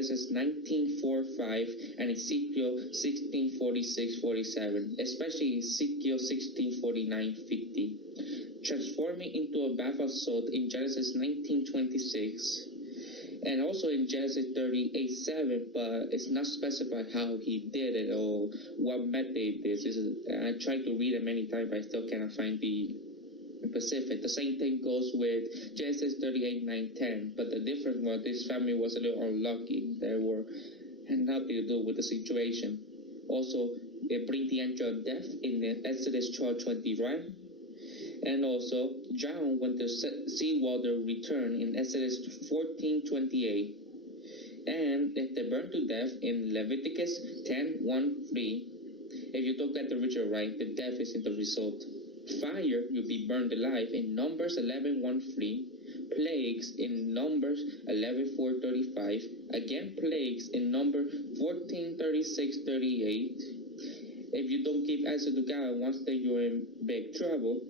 Genesis 19:4-5 and Ezekiel 16:46-47, especially Ezekiel 16:49-50. Transforming into a bath of salt in Genesis 19:26. And also in Genesis 38:7, but it's not specified how he did it or what method this is. I tried to read it many times, but I still cannot find the specific. The same thing goes with Genesis 38:9-10, but the difference was this family was a little unlucky. They had nothing to do with the situation. Also, it brings the angel of death in Exodus 12:21. And also, John, when the seawater returned in Exodus 14:28, and if they burned to death in Leviticus 10:1-3. If you look at the ritual right, the death is in the result. Fire, you'll be burned alive in Numbers 11:1-3. Plagues in Numbers 11:4-35. Again, plagues in Numbers 14:36-38. If you don't give answer to God once that you're in big trouble,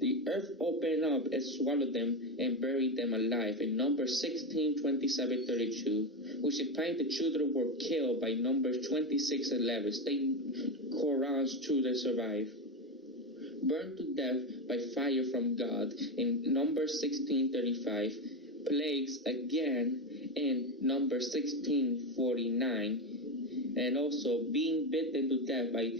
the earth opened up and swallowed them and buried them alive in Numbers 16:27-32, which implies the children were killed by Numbers 26:11. State Quran's children survive. Burned to death by fire from God in Numbers 16:35. Plagues again in Numbers 16:49. And also being bitten to death by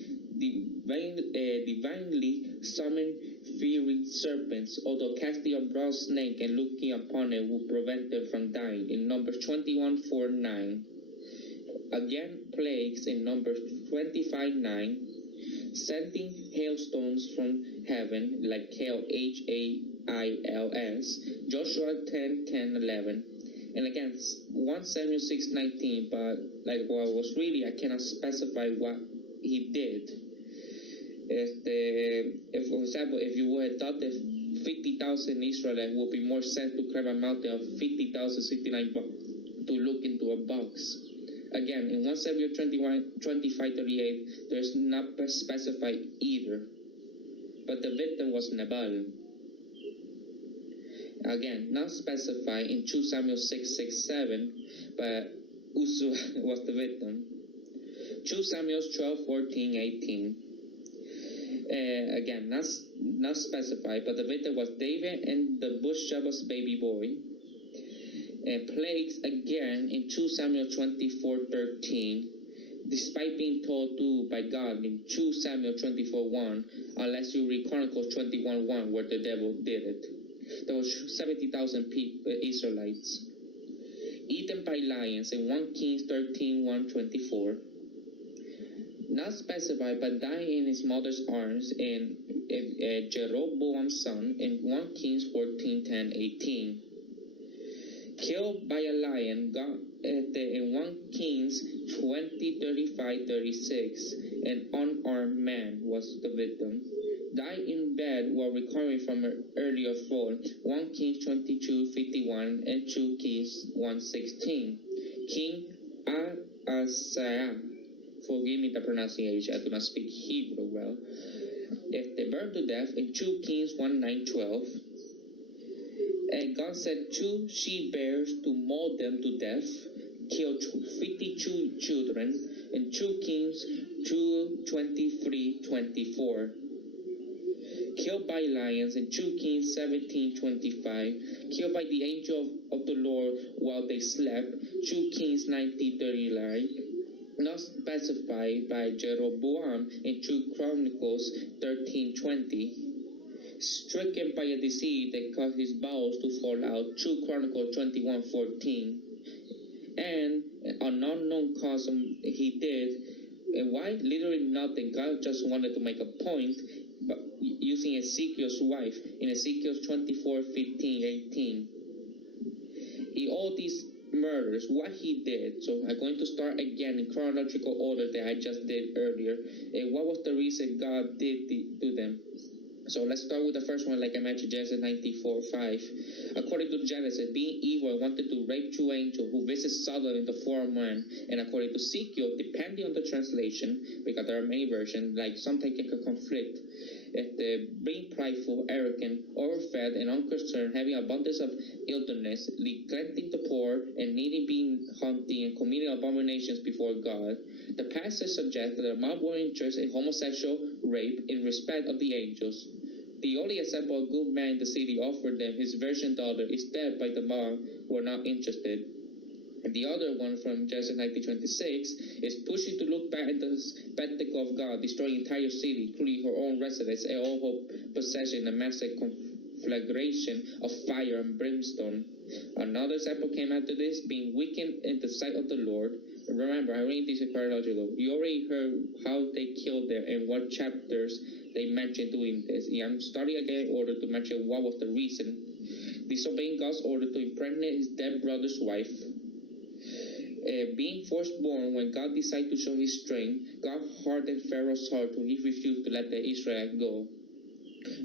divinely summoned fiery serpents, although casting a bronze snake and looking upon it would prevent them from dying in Numbers 21:4-9. Again, plagues in Numbers 25:9. Sending hailstones from heaven, like hail, Hails, Joshua 10:10-11. And again, 1 Samuel 6:19, but like what I was reading, I cannot specify what he did. If for example, if you would have thought that 50,000 Israelites would be more sent to climb a mountain of 50,069 to look into a box. Again, in 1 Samuel 25:38, there's not specified either. But the victim was Nabal. Again, not specified in 2 Samuel 6:6-7, but Uzzah was the victim. 2 Samuel 12:14-18. Again, not specified, but the victim was David and the bush shepherd's baby boy. And plagues again in 2 Samuel 24:13, despite being told to by God in 2 Samuel 24:1, unless you read Chronicles 21:1, where the devil did it. There was 70,000 Israelites. Eaten by lions in 1 Kings 13:1-24. Not specified, but dying in his mother's arms in Jeroboam's son in 1 Kings 14:10-18. Killed by a lion in 1 Kings 20:35-36. An unarmed man was the victim. Died in bed while recovering from an earlier fall. 1 Kings 22:51 and 2 Kings 1:16. King Asaiah. Forgive me the pronunciation, I do not speak Hebrew well. If they burned to death in 2 Kings 1:9-12. And God sent 2 she-bears to maul them to death, killed 52 children in 2 Kings 2:23-24. Killed by lions in 2 Kings 17:25. Killed by the angel of the Lord while they slept, 2 Kings 19:39. Not specified by Jeroboam in 2 Chronicles 13:20. Stricken by a disease that caused his bowels to fall out, 2 Chronicles 21:14. And an unknown cause he did. And why? Literally nothing. God just wanted to make a point, but using Ezekiel's wife in Ezekiel 24:15-18. All these murders, what he did. So I'm going to start again in chronological order that I just did earlier. And what was the reason God did to them? So let's start with the first one, like I mentioned, Genesis 94:5. According to Genesis, being evil wanted to rape 2 angels who visited Sodom in the form of man. And according to Ezekiel, depending on the translation, because there are many versions, like sometimes it can conflict. being prideful, arrogant, overfed, and unconcerned, having abundance of illness, neglecting the poor, and needy, being hunting, and committing abominations before God. The passage suggests that the mob were interested in homosexual rape in respect of the angels. The only example a good man in the city offered them his virgin daughter is dead by the mob were not interested. And the other one from Genesis 19:26 is pushing to look back at the spectacle of God destroying entire city, including her own residents and all her possession in a massive conflagration of fire and brimstone. Another example came after this, being wicked in the sight of the Lord. Remember, I read this in chronological. You already heard how they killed them and what chapters they mentioned doing this. I'm starting again in order to mention what was the reason. Disobeying God's order to impregnate his dead brother's wife. Being firstborn, when God decided to show his strength, God hardened Pharaoh's heart to he refused to let the Israelites go.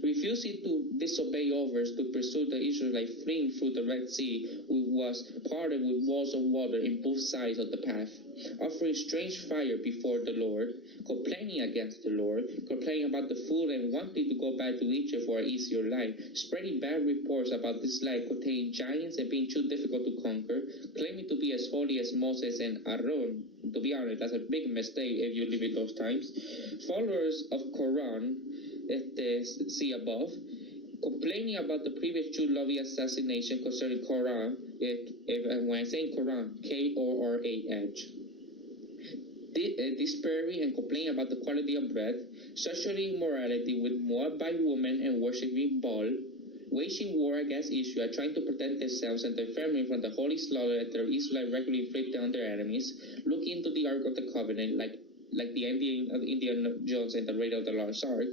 Refusing to disobey orders to pursue the Israelites fleeing through the Red Sea, which was parted with walls of water in both sides of the path, offering strange fire before the Lord, complaining against the Lord, complaining about the food and wanting to go back to Egypt for an easier life, spreading bad reports about this life containing giants and being too difficult to conquer, claiming to be as holy as Moses and Aaron. To be honest, that's a big mistake if you live in those times. Followers of Quran, see above, complaining about the previous Jude-Lovey assassination concerning Quran, when I say Quran, K-O-R-A-H. Despairing and complaining about the quality of bread, sexual immorality with Moabite women and worshipping Baal, waging war against Israel, trying to protect themselves and their family from the holy slaughter that the Israelites regularly inflicted on their enemies, looking into the Ark of the Covenant like the Indiana Jones and the Raiders of the Lost Ark.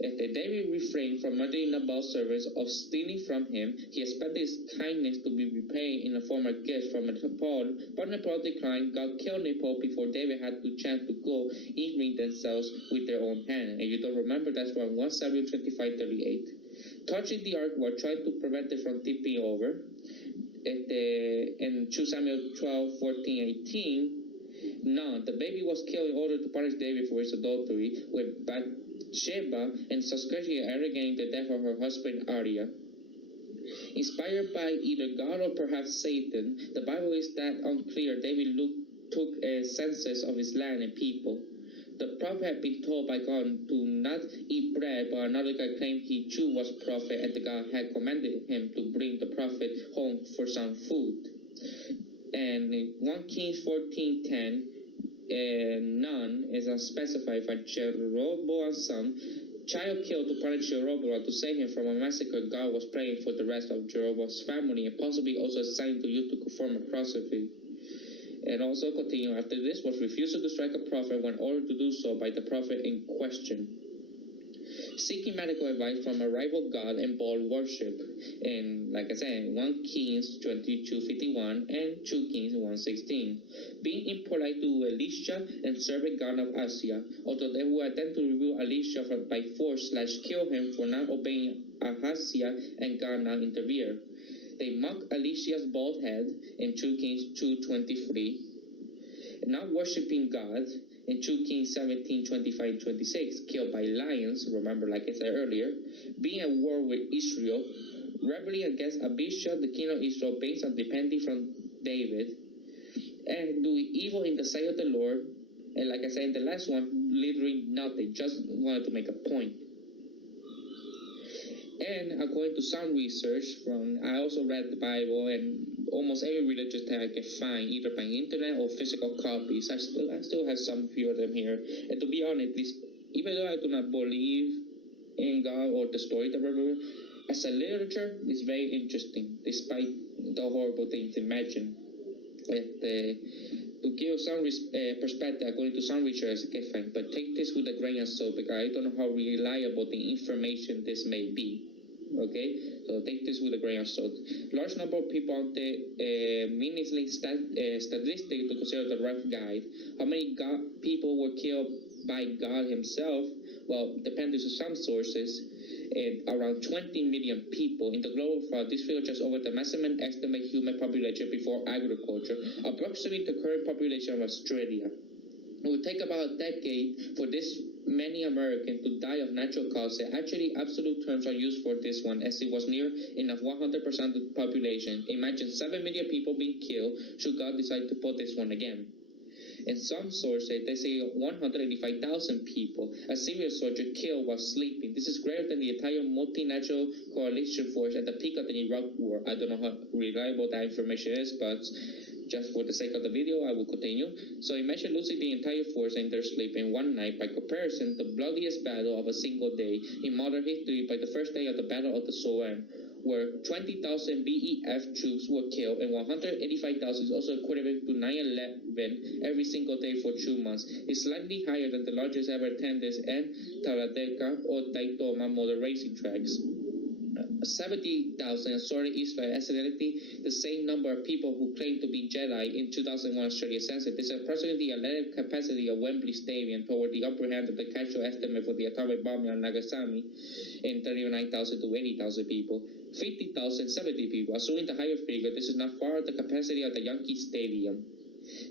David refrained from murdering Nabal's servants, of stealing from him. He expected his kindness to be repaid in the form of gifts from Nepal, but Nepal declined. God killed Nepal before David had the chance to go injuring themselves with their own hand. And you don't remember, that's from 1 Samuel 25:38. Touching the ark while trying to prevent it from tipping over. In 2 Samuel 12:14-18, no, the baby was killed in order to punish David for his adultery with Bathsheba and subsequently arrogating the death of her husband Uriah. Inspired by either God or perhaps Satan, the Bible is that unclear. David took a census of his land and people. The prophet had been told by God to not eat bread, but another guy claimed he too was a prophet, and the God had commanded him to bring the prophet home for some food. And in 1 Kings 14:10, none is unspecified for Jeroboam's son, child killed to punish Jeroboam to save him from a massacre. God was praying for the rest of Jeroboam's family and possibly also assigned to you to perform a prosody. And also continue after this was refusal to strike a prophet when ordered to do so by the prophet in question. Seeking medical advice from a rival god and Baal worship. And like I said, 1 Kings 22:51 and 2 Kings 1:16. Being impolite to Elisha and servant god of Asia, although they would attempt to remove Elisha by force / kill him for not obeying Ahaziah and God not interfere. They mock Elisha's bald head in 2 Kings 2:23. Not worshipping God in 2 Kings 17:25-26, killed by lions, remember like I said earlier, being at war with Israel, rebelling against Abishai, the king of Israel, based on depending from David, and doing evil in the sight of the Lord, and like I said in the last one, literally nothing, just wanted to make a point. And according to some research I also read the Bible and almost every religious text I can find, either by internet or physical copies. I still have some few of them here. And to be honest, even though I do not believe in God or the story that we're reading, as a literature, it's very interesting, despite the horrible things imagined. To give some perspective, according to some research, I can find, but take this with a grain of salt because I don't know how reliable the information this may be. Okay, so take this with a grain of salt. Large number of people out there, meaningfully statistic to consider the rough guide. How many people were killed by God himself? Well, depending on some sources, around 20 million people in the global south. This figure just over the maximum estimated human population before agriculture, approximately the current population of Australia. It would take about a decade for this many Americans to die of natural causes. Actually, absolute terms are used for this one, as it was near enough 100% of the population. Imagine 7 million people being killed should God decide to put this one again. In some sources, they say 185,000 people, a Syrian soldier killed while sleeping. This is greater than the entire multinational coalition force at the peak of the Iraq War. I don't know how reliable that information is, but just for the sake of the video, I will continue. So imagine losing the entire force in their sleep in one night. By comparison, the bloodiest battle of a single day in modern history by the first day of the Battle of the Somme, where 20,000 BEF troops were killed and 185,000 is also equivalent to 9/11 every single day for 2 months. It's slightly higher than the largest ever attendance at Talladega or Daytona motor racing tracks. 70,000 sorry Israel accidentally the same number of people who claimed to be Jedi in 2001 Australia census. This is approximately the athletic capacity of Wembley Stadium toward the upper hand of the casual estimate for the atomic bombing on Nagasaki in 39,000 to 80,000 people. 50,000, 70 people. Assuming the higher figure, this is not far the capacity of the Yankee Stadium.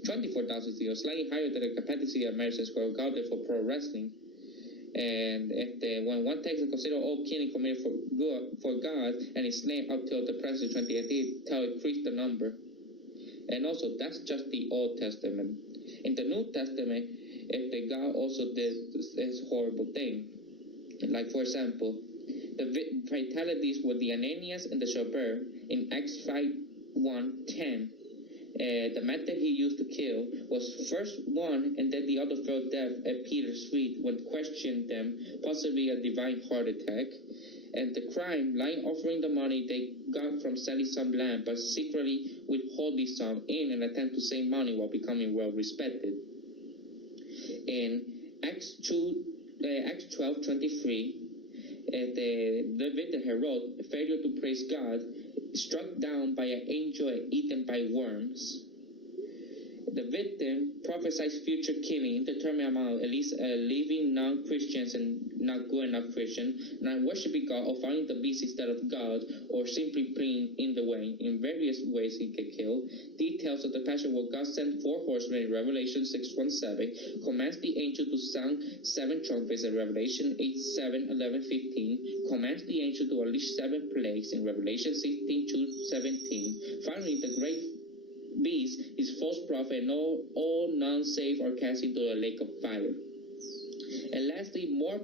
24,000 is slightly higher than the capacity of Madison Square Garden for pro wrestling. And when one takes into consider all killing committed for God and his name up till the present 2018, tell increase the number. And also, that's just the Old Testament. In the New Testament, God also did this horrible thing. Like, for example, the fatalities were the Ananias and the Shober in Acts 5:1-10. The method he used to kill was first one and then the other fell dead at Peter's feet when questioned them, possibly a divine heart attack. And the crime, lying offering the money they got from selling some land, but secretly withholding some in an attempt to save money while becoming well respected. In Acts 12:23, the victim Herod, failure to praise God, struck down by an angel and eaten by worms. The victim prophesied future killing, determined among at least leaving non-Christians and not good enough Christians, not worshiping God or finding the beast instead of God, or simply being in the way. In various ways he get killed. Details of the passion where God sent 4 horsemen in Revelation 6:1-7, commands the angel to sound 7 trumpets in Revelation 8:7-11-15, commands the angel to unleash 7 plagues in Revelation 16:2-17. Finally, the great beast, his false prophet, and all non-saved are cast into the lake of fire. And lastly, more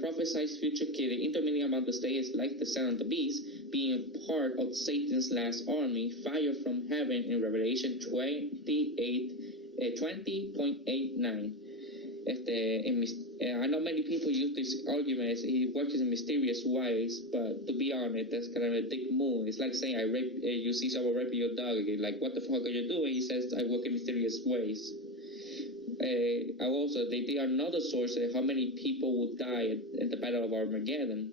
prophesied future killing, intermediate among the states like the sound of the beast, being part of Satan's last army, fire from heaven in Revelation 20:89. I know many people use this argument as he works in mysterious ways, but to be honest, that's kind of a dick move. It's like saying you see someone raping your dog again, like, what the fuck are you doing? He says, I work in mysterious ways. Also, they are another source of how many people will die at the Battle of Armageddon.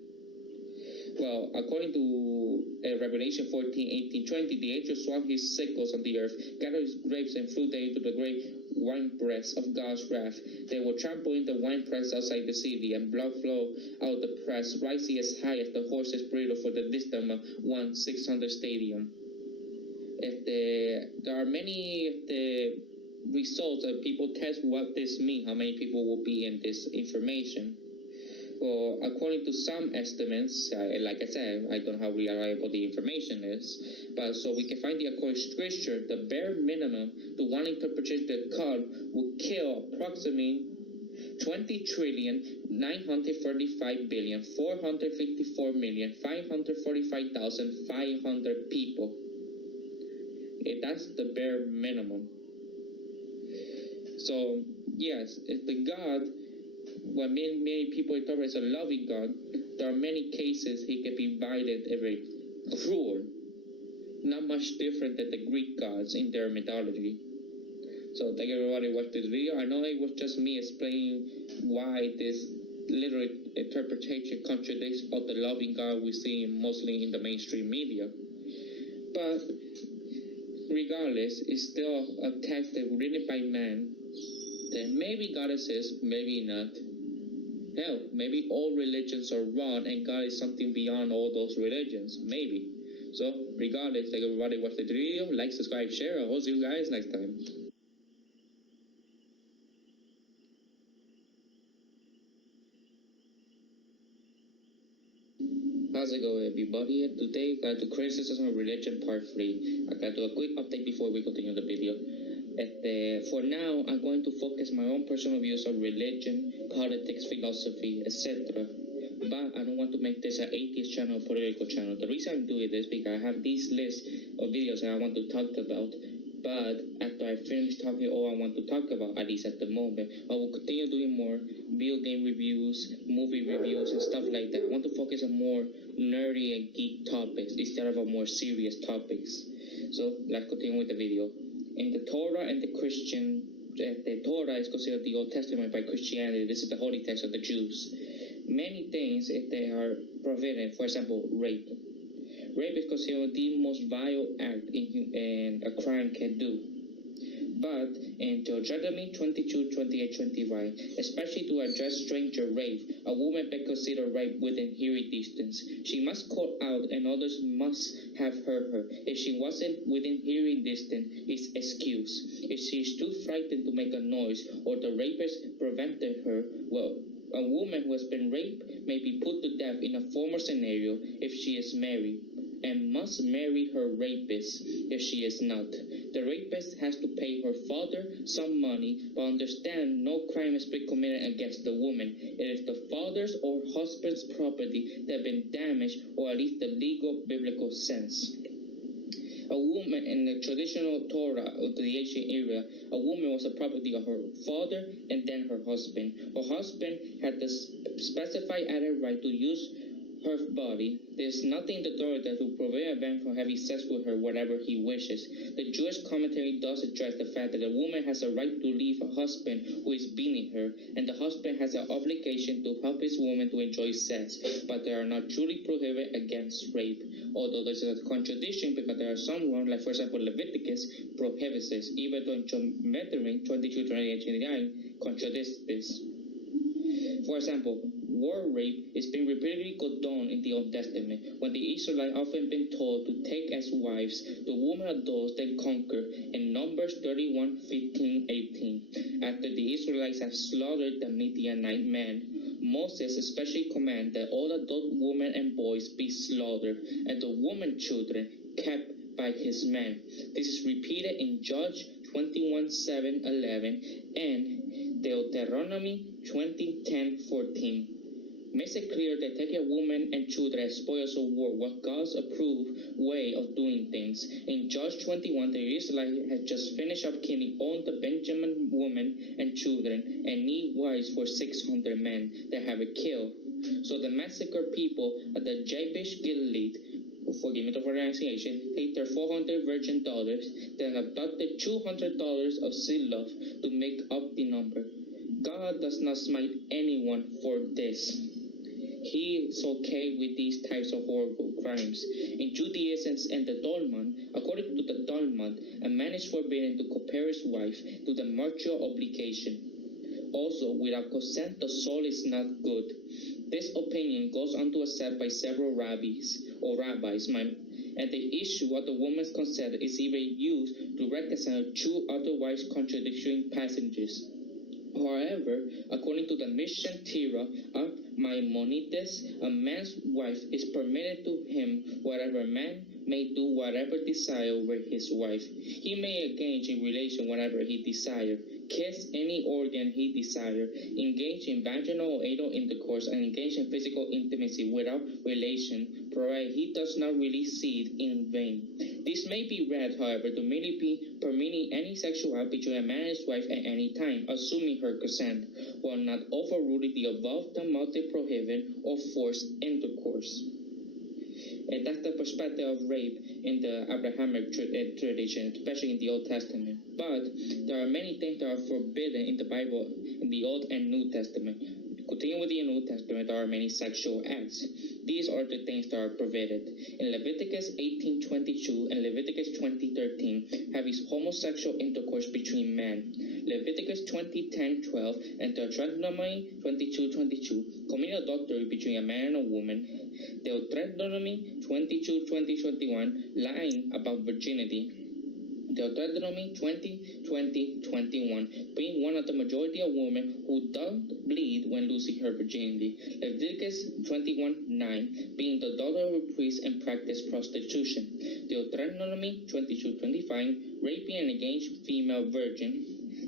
Well, according to Revelation 14:18-20, the angel swung his sickles on the earth, gathered his grapes, and threw them into the great winepress of God's wrath. They were trampled in the winepress outside the city, and blood flowed out of the press, rising as high as the horse's bridle for the distance of 1/600 stadium. There are many results that people test what this means, how many people will be in this information. Well, according to some estimates, like I said, I don't know how reliable the information is, but so we can find the according scripture, the bare minimum, the one interpretation that God will kill approximately 20,935,454,545,500 people. That's the bare minimum. So, yes, if the God, when many people interpret as a loving God, there are many cases he can be violent and very cruel. Not much different than the Greek gods in their mythology. So thank everybody who watched this video. I know it was just me explaining why this literal interpretation contradicts of the loving God we see mostly in the mainstream media. But regardless, it's still a text that written by man that maybe God exists, maybe not. Hell, maybe all religions are wrong and God is something beyond all those religions. Maybe. So, regardless, thank everybody who watched the video. Like, subscribe, share. I'll see you guys next time. How's it going, everybody? Today, I got to criticism of religion part 3. I got to do a quick update before we continue the video. For now, I'm going to focus my own personal views on religion, politics, philosophy, etc. But I don't want to make this an atheist channel, political channel. The reason I'm doing this is because I have these lists of videos that I want to talk about. But after I finish talking all I want to talk about, at least at the moment, I will continue doing more video game reviews, movie reviews, and stuff like that. I want to focus on more nerdy and geek topics instead of a more serious topics. So let's continue with the video. In the Torah and the Torah is considered the Old Testament by Christianity. This is the holy text of the Jews. Many things, if they are prohibited, for example, rape. Rape is considered the most vile act a crime can do. But in Deuteronomy 22, 28, 25, especially to address stranger rape, a woman may consider rape within hearing distance. She must call out and others must have heard her. If she wasn't within hearing distance, it's excuse. If she is too frightened to make a noise or the rapist prevented her, well, a woman who has been raped may be put to death in a former scenario if she is married, and must marry her rapist if she is not. The rapist has to pay her father some money, but understand no crime has been committed against the woman. It is the father's or husband's property that has been damaged, or at least the legal biblical sense. A woman in the traditional Torah of the ancient era, a woman was the property of her father and then her husband. Her husband had the specified added right to use her body. There's nothing in the Torah that will prevent a man from having sex with her whatever he wishes. The Jewish commentary does address the fact that a woman has a right to leave a husband who is beating her, and the husband has an obligation to help his woman to enjoy sex, but they are not truly prohibited against rape. Although there's a contradiction because there are some ones, like for example Leviticus, prohibits this, even though in Deuteronomy 22, 28, 29 contradicts this. For example, war rape is being repeatedly condoned in the Old Testament, when the Israelites often been told to take as wives the women adults they conquer in Numbers 31, 15, 18. After the Israelites have slaughtered the Midianite men, Moses especially commanded that all adult women and boys be slaughtered, and the woman children kept by his men. This is repeated in Judges 21, 7, 11, and Deuteronomy 20, 10, 14. Makes it clear that taking women and children as spoils of war was God's approved way of doing things. In Judges 21, the Israelites had just finished up killing all the Benjamin women and children and need wives for 600 men that have been killed. So the massacred people at the Jabesh Gilead, forgive me for pronunciation, take their 400 virgin daughters, then abducted 200 daughters of Zillah to make up the number. God does not smite anyone for this. He is okay with these types of horrible crimes. In Judaism and the Talmud, according to the Talmud, a man is forbidden to compare his wife to the marital obligation. Also, without consent, the soul is not good. This opinion goes on to accept by several rabbis, and the issue of the woman's consent is even used to reconcile two otherwise contradictory passages. However, according to the Mishnah Torah of Maimonides, a man's wife is permitted to him whatever man may do whatever desire with his wife. He may engage in relation whenever he desires, kiss any organ he desires, engage in vaginal or anal intercourse, and engage in physical intimacy without relation, provided he does not release seed in vain. This may be read, however, to merely be permitting any sexual act between a man and his wife at any time, assuming her consent, while not overruling the above the multi-prohibited or forced intercourse. And that's the perspective of rape in the Abrahamic tradition, especially in the Old Testament. But there are many things that are forbidden in the Bible, in the Old and New Testament. Continuing with the New Testament, there are many sexual acts. These are the things that are prohibited. In Leviticus 18:22 and Leviticus 20:13, have his homosexual intercourse between men. Leviticus 20:10-12 and Deuteronomy 22:22, committing adultery between a man and a woman. Deuteronomy 22:20-21, lying about virginity. Deuteronomy 20:20-21, being one of the majority of women who don't bleed when losing her virginity. Leviticus 21:9, being the daughter of a priest and practice prostitution. Deuteronomy 22:25, raping an engaged female virgin.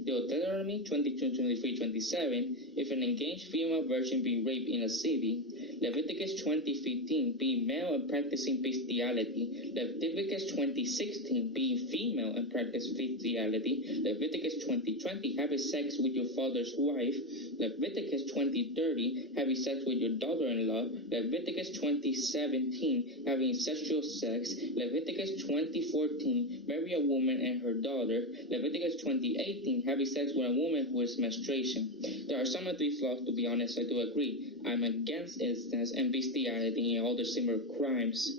Deuteronomy 22:23-27, if an engaged female virgin be raped in a city. Leviticus 20:15, being male and practicing bestiality. Leviticus 20:16, being female and practice bestiality. Leviticus 20:20, having sex with your father's wife. Leviticus 20:30, having sex with your daughter-in-law. Leviticus 20:17, having sexual sex. Leviticus 20:14, marry a woman and her daughter. Leviticus 20:18, having sex with a woman who is menstruation. There are some of these laws, to be honest, I do agree. I'm against incest and bestiality and other similar crimes.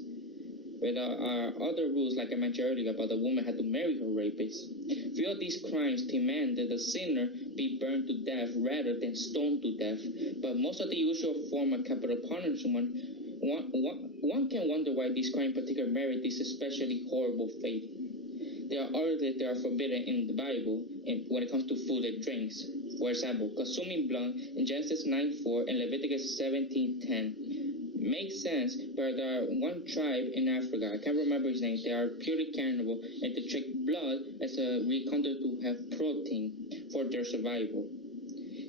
But there are other rules, like I mentioned earlier, about the woman had to marry her rapist. Few of these crimes demand that the sinner be burned to death rather than stoned to death. But most of the usual form of capital punishment, one can wonder why these crimes in particular merit this especially horrible fate. There are others that are forbidden in the Bible when it comes to food and drinks. For example, consuming blood in Genesis 9:4 and Leviticus 17:10. Makes sense, but there are one tribe in Africa, I can't remember his name, they are purely cannibal, and they drink blood as a recounted to have protein for their survival.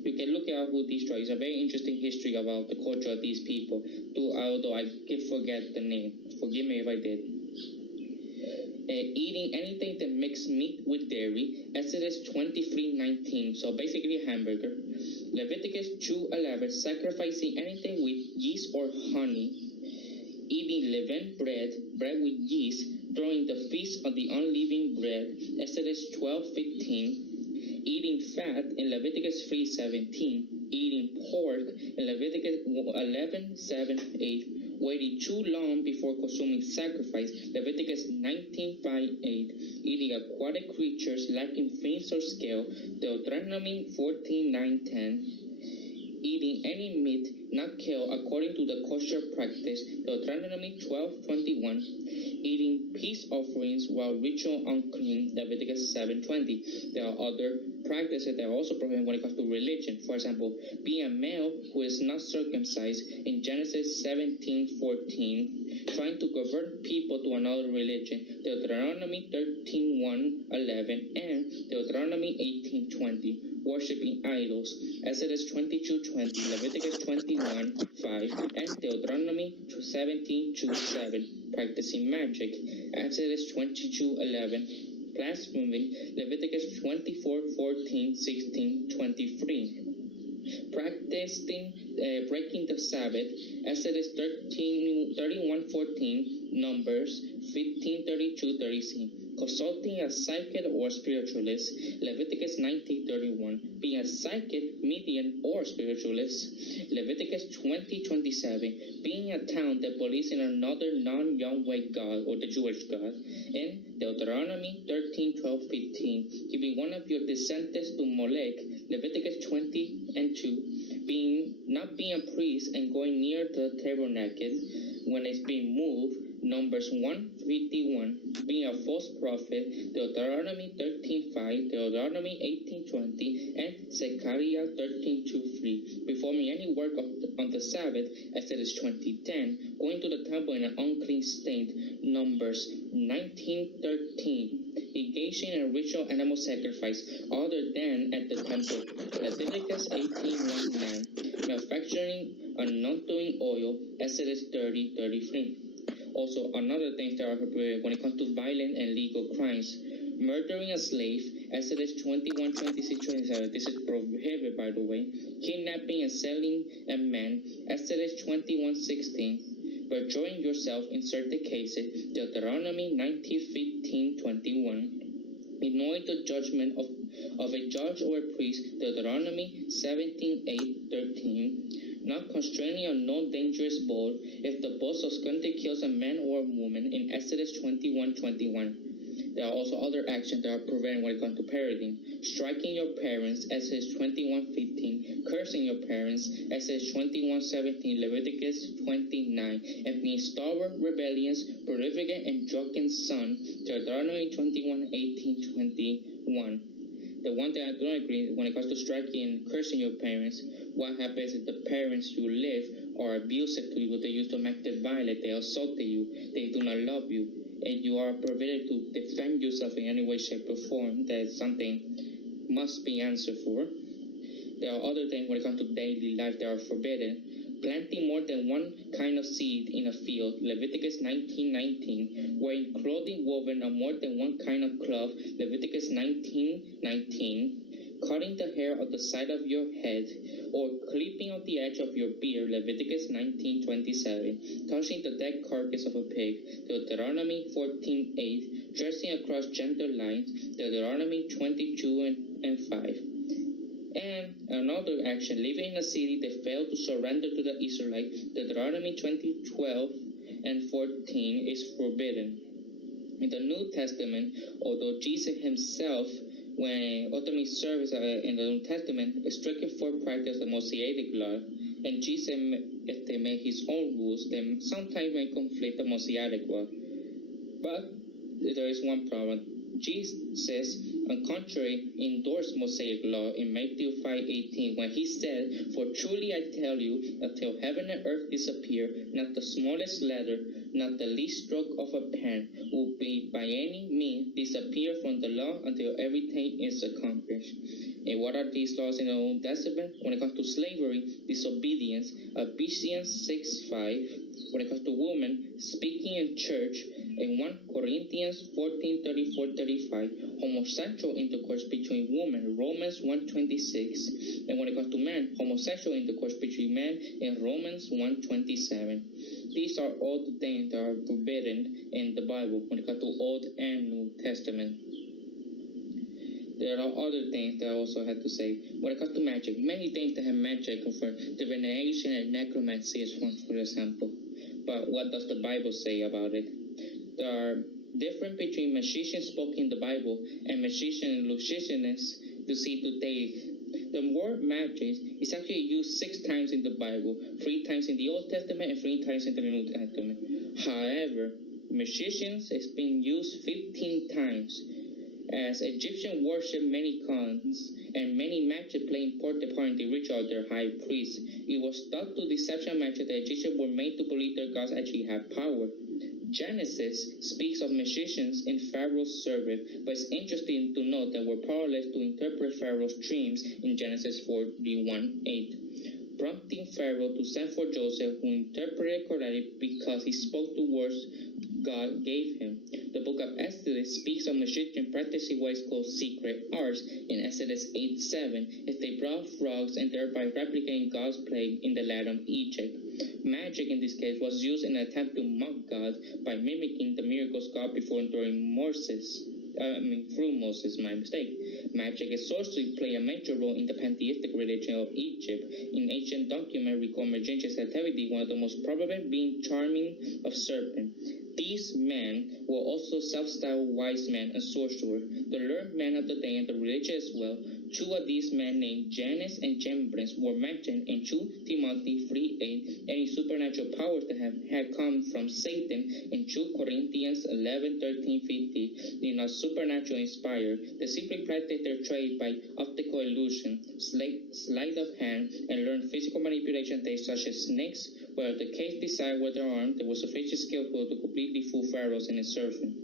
You can look at who these tribes. It's a very interesting history about the culture of these people, although I can forget the name. Forgive me if I did. Eating anything that mixed meat with dairy, Exodus 23:19, so basically a hamburger. Leviticus 2:11, sacrificing anything with yeast or honey. Eating leavened bread with yeast, during the feast of the unleavened bread, Exodus 12:15. Eating fat in Leviticus 3:17. Eating pork in Leviticus 11:7-8. Waiting too long before consuming sacrifice, Leviticus 19:5-8. Eating aquatic creatures lacking fins or scale, Deuteronomy 14:9-10. Eating any meat not killed according to the kosher practice, Deuteronomy 12:21. Eating peace offerings while ritual unclean, Leviticus 7:20. There are other practices that are also prohibited when it comes to religion. For example, being a male who is not circumcised in Genesis 17:14, trying to convert people to another religion, Deuteronomy 13:1-11, and Deuteronomy 18:20. Worshipping idols, Exodus 22:20, Leviticus 21:5, and Deuteronomy 17:2-7. Practicing magic, Exodus 22:11. Blaspheming, Leviticus 24:14-16-23. Practicing breaking the Sabbath, Exodus 31:14, Numbers 15:32-36. Consulting a psychic or spiritualist, Leviticus 19:31. Being a psychic, medium, or spiritualist, Leviticus 20:27. Being a town that believes in another non-Yahweh God or the Jewish God, and Deuteronomy 13:12-15. Giving one of your descendants to Molech, Leviticus 20:2. Not being a priest and going near the tabernacle when it's being moved, Numbers 1:51. Being a false prophet, Deuteronomy 13:5, Deuteronomy 18:20, and Zechariah 13:2-3. Performing any work on the Sabbath, Exodus 20:10. Going to the temple in an unclean state, Numbers 19:13. Engaging in a ritual animal sacrifice other than at the temple, Leviticus 18:1-9. Manufacturing anointing oil, Exodus 30:33. Also, another thing that are prohibited when it comes to violent and legal crimes. Murdering a slave, Exodus 21:26-27. This is prohibited, by the way. Kidnapping and selling a man, Exodus 21:16. Perjuring yourself in certain cases, Deuteronomy 19:15-21. Ignoring the judgment of a judge or a priest, Deuteronomy 17:8-13. Not constraining a non-dangerous bull if the bull subsequently kills a man or a woman in Exodus 21:21. There are also other actions that are prevented when it comes to parenting. Striking your parents, Exodus 21:15. Cursing your parents, Exodus 21:17, Leviticus 29. And being stubborn, rebellious, profligate, and drunken son, Deuteronomy 21:18-21. The one thing I don't agree when it comes to striking and cursing your parents, what happens if the parents you live are abusive to you, they use domestic violence, they assaulted you, they do not love you, and you are prohibited to defend yourself in any way, shape, or form, that is something must be answered for. There are other things when it comes to daily life that are forbidden. Planting more than one kind of seed in a field, Leviticus 19:19. Wearing clothing woven of more than one kind of cloth, Leviticus 19:19. Cutting the hair of the side of your head, or clipping of the edge of your beard, Leviticus 19:27. Touching the dead carcass of a pig, Deuteronomy 14:8. Dressing across gender lines, Deuteronomy 22:5. And another action, living in a city that failed to surrender to the Israelites, Deuteronomy 20:12-14 is forbidden. In the New Testament, although Jesus himself, when ultimately serves in the New Testament, strictly for practice the Mosaic law, and Jesus, if they made his own rules, then sometimes may conflict the Mosaic law. But there is one problem. Jesus, on contrary, endorsed Mosaic law in Matthew 5:18 when he said, "For truly I tell you, until heaven and earth disappear, not the smallest letter, not the least stroke of a pen will be by any means disappear from the law until everything is accomplished." And what are these laws in the Old Testament? When it comes to slavery, disobedience, Ephesians 6:5. When it comes to women, speaking in church, in 1 Corinthians 14:34-35, homosexual intercourse between women, Romans 1:26, and when it comes to men, homosexual intercourse between men, in Romans 1:27. These are all the things that are forbidden in the Bible when it comes to Old and New Testament. There are other things that I also have to say. When it comes to magic, many things that have magic for divination and necromancy is one, for example. But what does the Bible say about it? There are difference between magicians spoken in the Bible and magician and illusionists to see today. The word magic is actually used 6 times in the Bible, 3 times in the Old Testament and 3 times in the New Testament. However, magicians is being used 15 times. As Egyptians worship many gods, and many magic play important part in the ritual of their high priest. It was thought to deception magic that Egyptians were made to believe their gods actually have power. Genesis speaks of magicians in Pharaoh's service, but it's interesting to note that we're powerless to interpret Pharaoh's dreams in Genesis 41:8, prompting Pharaoh to send for Joseph, who interpreted correctly because he spoke the words God gave him. The book of Exodus speaks of magicians practicing what is called secret arts in Exodus 8:7, as they brought frogs and thereby replicating God's plague in the land of Egypt. Magic in this case was used in an attempt to mock God by mimicking the miracles God performed through Moses, my mistake. Magic and sorcery play a major role in the pantheistic religion of Egypt. In ancient documents record magicians' activity, one of the most probable being charming of serpent. These men were also self-styled wise men and sorcerers, the learned men of the day and the religious as well. 2 of these men named Jannes and Jambres were mentioned in 2 Timothy 3:8, any supernatural powers that had come from Satan in 2 Corinthians 11:13-15, they are supernatural inspired. They simply practice their trade by optical illusion, sleight of hand, and learn physical manipulation techniques such as snakes, where the case desired with their arm, they were sufficiently skillful to completely fool pharaohs and his servant.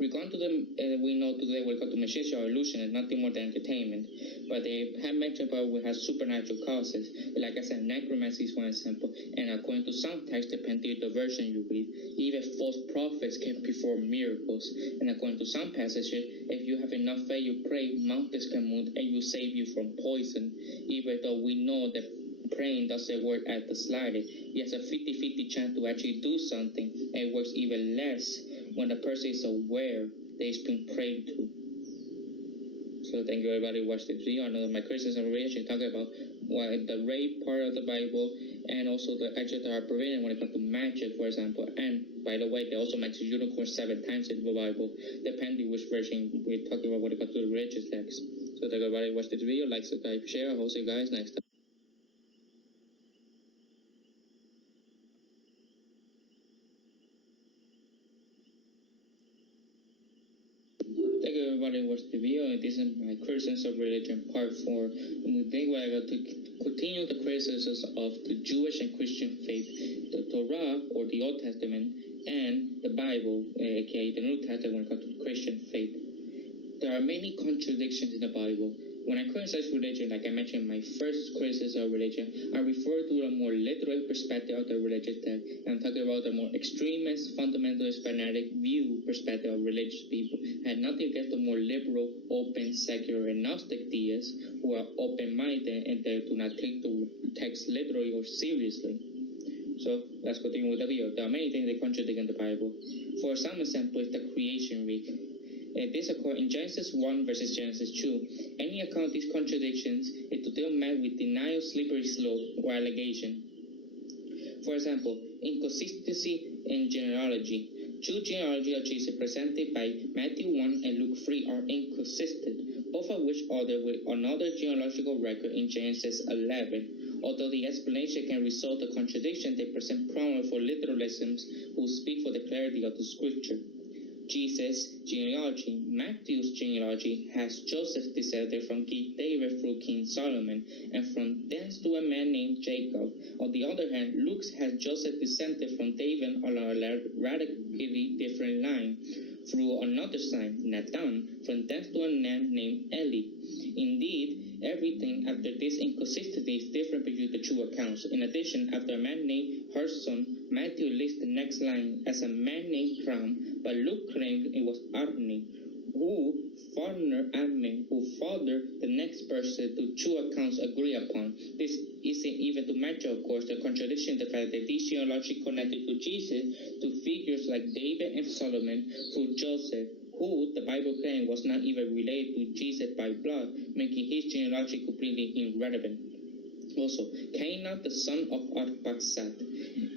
Regarding to them, we know today we call to magician or illusion and nothing more than entertainment. But they have mentioned that we have supernatural causes. Like I said, necromancy is one example. And according to some texts, depending on the version you read, even false prophets can perform miracles. And according to some passages, if you have enough faith, you pray, mountains can move and will save you from poison. Even though we know that praying doesn't work at the slightest. It has a 50-50 chance to actually do something, and it works even less when the person is aware that he's being prayed to. So thank you everybody who watched the video. I know my criticism of religion talking about the rape part of the Bible and also the edges that are provided when it comes to magic, for example. And by the way, they also mention unicorn 7 times in the Bible, depending which version we're talking about when it comes to the religious text. So thank everybody watch this video, like, subscribe, share. I'll see you guys next time. Thank you everybody who watched the video, and this is my criticisms of religion part 4. And we think we're going to continue the criticisms of the Jewish and Christian faith, the Torah or the Old Testament, and the Bible, aka the New Testament when it comes to Christian faith. There are many contradictions in the Bible. When I criticize religion, like I mentioned in my first criticism of religion, I refer to a more literal perspective of the religious text, and I'm talking about the more extremist, fundamentalist, fanatic view perspective of religious people. I had nothing against the more liberal, open, secular, and Gnostic deists who are open-minded and they do not take the text literally or seriously. So let's continue with the video. There are many things that contradict in the Bible. For some example, is the creation week. This occurs in Genesis 1 versus Genesis 2. Any account of these contradictions is to deal met with denial, slippery slope, or allegation. For example, inconsistency in genealogy. Two genealogy of Jesus presented by Matthew 1 and Luke 3 are inconsistent, both of which order with another genealogical record in Genesis 11. Although the explanation can result in contradiction, they present prominent for literalisms who speak for the clarity of the scripture. Jesus' genealogy. Matthew's genealogy has Joseph descended from King David through King Solomon, and from thence to a man named Jacob. On the other hand, Luke's has Joseph descended from David on a radically different line, through another son, Nathan, from thence to a man named Eli. Indeed, everything after this inconsistency is different between the two accounts. In addition, after a man named Herson, Matthew lists the next line as a man named Ram, but Luke claimed it was Arni, who fathered the next person the two accounts agree upon. This isn't even to mention, of course, the contradiction in the fact that these genealogy connected to Jesus to figures like David and Solomon through Joseph, who the Bible claimed was not even related to Jesus by blood, making his genealogy completely irrelevant. Also, Cana, the son of Arphaxad.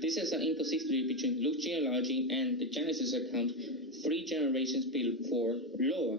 This is an inconsistency between Luke's genealogy and the Genesis account 3 generations before Noah.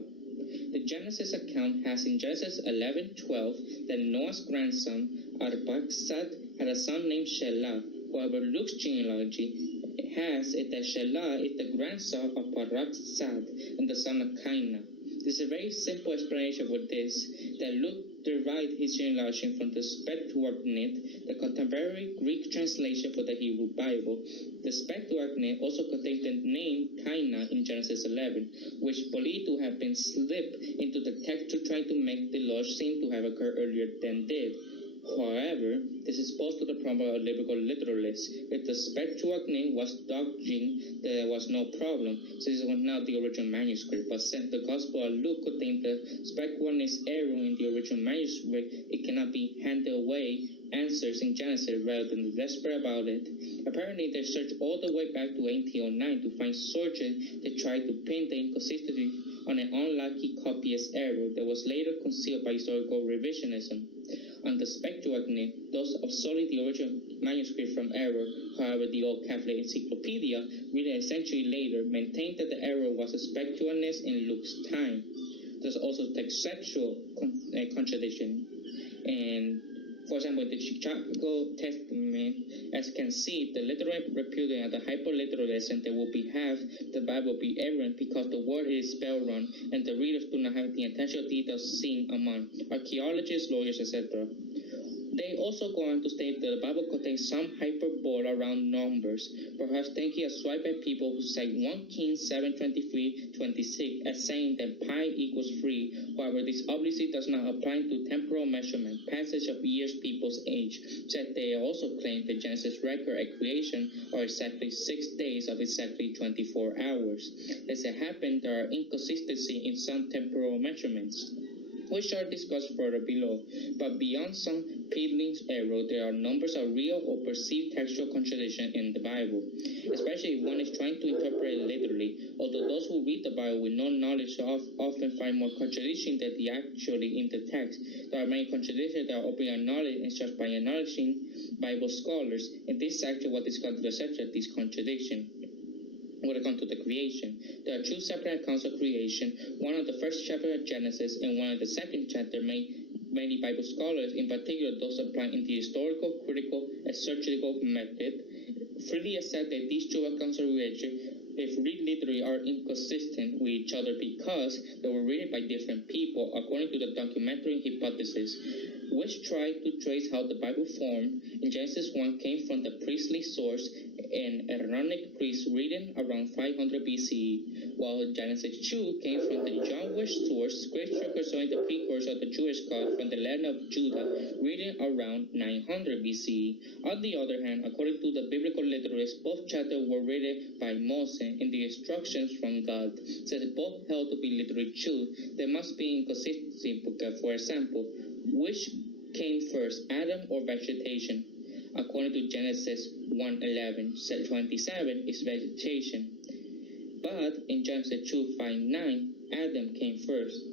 The Genesis account has in Genesis 11:12 that Noah's grandson Arphaxad had a son named Shelah. However, Luke's genealogy has it that Shelah is the grandson of Arphaxad and the son of Cana. There's a very simple explanation for this, that Luke derived his genealogy from the Septuagint, the contemporary Greek translation for the Hebrew Bible. The Septuagint also contains the name Cana in Genesis 11, which believed to have been slipped into the text to try to make the Lord seem to have occurred earlier than did. However, this is opposed to the problem of biblical literalists. If the Septuagint was dodging, there was no problem, since it was not the original manuscript. But since the Gospel of Luke contained the Septuagint's error in the original manuscript, it cannot be handed away answers in Genesis rather than desperate about it. Apparently, they searched all the way back to 1809 to find sources that tried to pin the inconsistency on an unlucky copyist error that was later concealed by historical revisionism. On the Septuagint, those absolving the original manuscript from error, however, the Old Catholic Encyclopedia, written a century later, maintained that the error was a Septuagint in Luke's time. There's also textual contradiction. And, for example, in the Chicago Testament, as you can see, the literal repudiation of the hyperliteralism that will have the Bible be errant because the word is spelled wrong and the readers do not have the intentional details seen among archaeologists, lawyers, etc. They also go on to state that the Bible contains some hyperbole around numbers, perhaps taking a swipe at people who cite 1 Kings 7:23-26 as saying that pi equals 3. However, this obviously does not apply to temporal measurement, passage of years, people's age, that they also claim the Genesis record at creation are exactly 6 days of exactly 24 hours. As it happened, there are inconsistencies in some temporal measurements. which are discussed further below. But beyond some piddling error, there are numbers of real or perceived textual contradiction in the Bible, especially if one is trying to interpret it literally. Although those who read the Bible with no knowledge often find more contradiction than the actually in the text. There are many contradictions that are open to knowledge and just by acknowledging Bible scholars. In this section, what is called the subject of this contradiction. When it comes to the creation, there are two separate accounts of creation, one of the first chapter of Genesis and one of the second chapter. Many Bible scholars, in particular those applying in the historical, critical, and surgical method, freely accept that these two accounts of creation, if read literally, are inconsistent with each other because they were written by different people according to the documentary hypothesis, which tried to trace how the Bible formed. In Genesis 1 came from the priestly source, an Aaronic priest written around 500 BCE, while Genesis 2 came from the Jewish source, scripture concerning the precursor of the Jewish God from the land of Judah, written around 900 BCE. On the other hand, according to the biblical literalists, both chapters were written by Moses in the instructions from God. Since both held to be literally true, there must be inconsistency. For example, which came first, Adam or vegetation? According to Genesis 1:11-27 is vegetation. But in Genesis 2:5-9, Adam came first.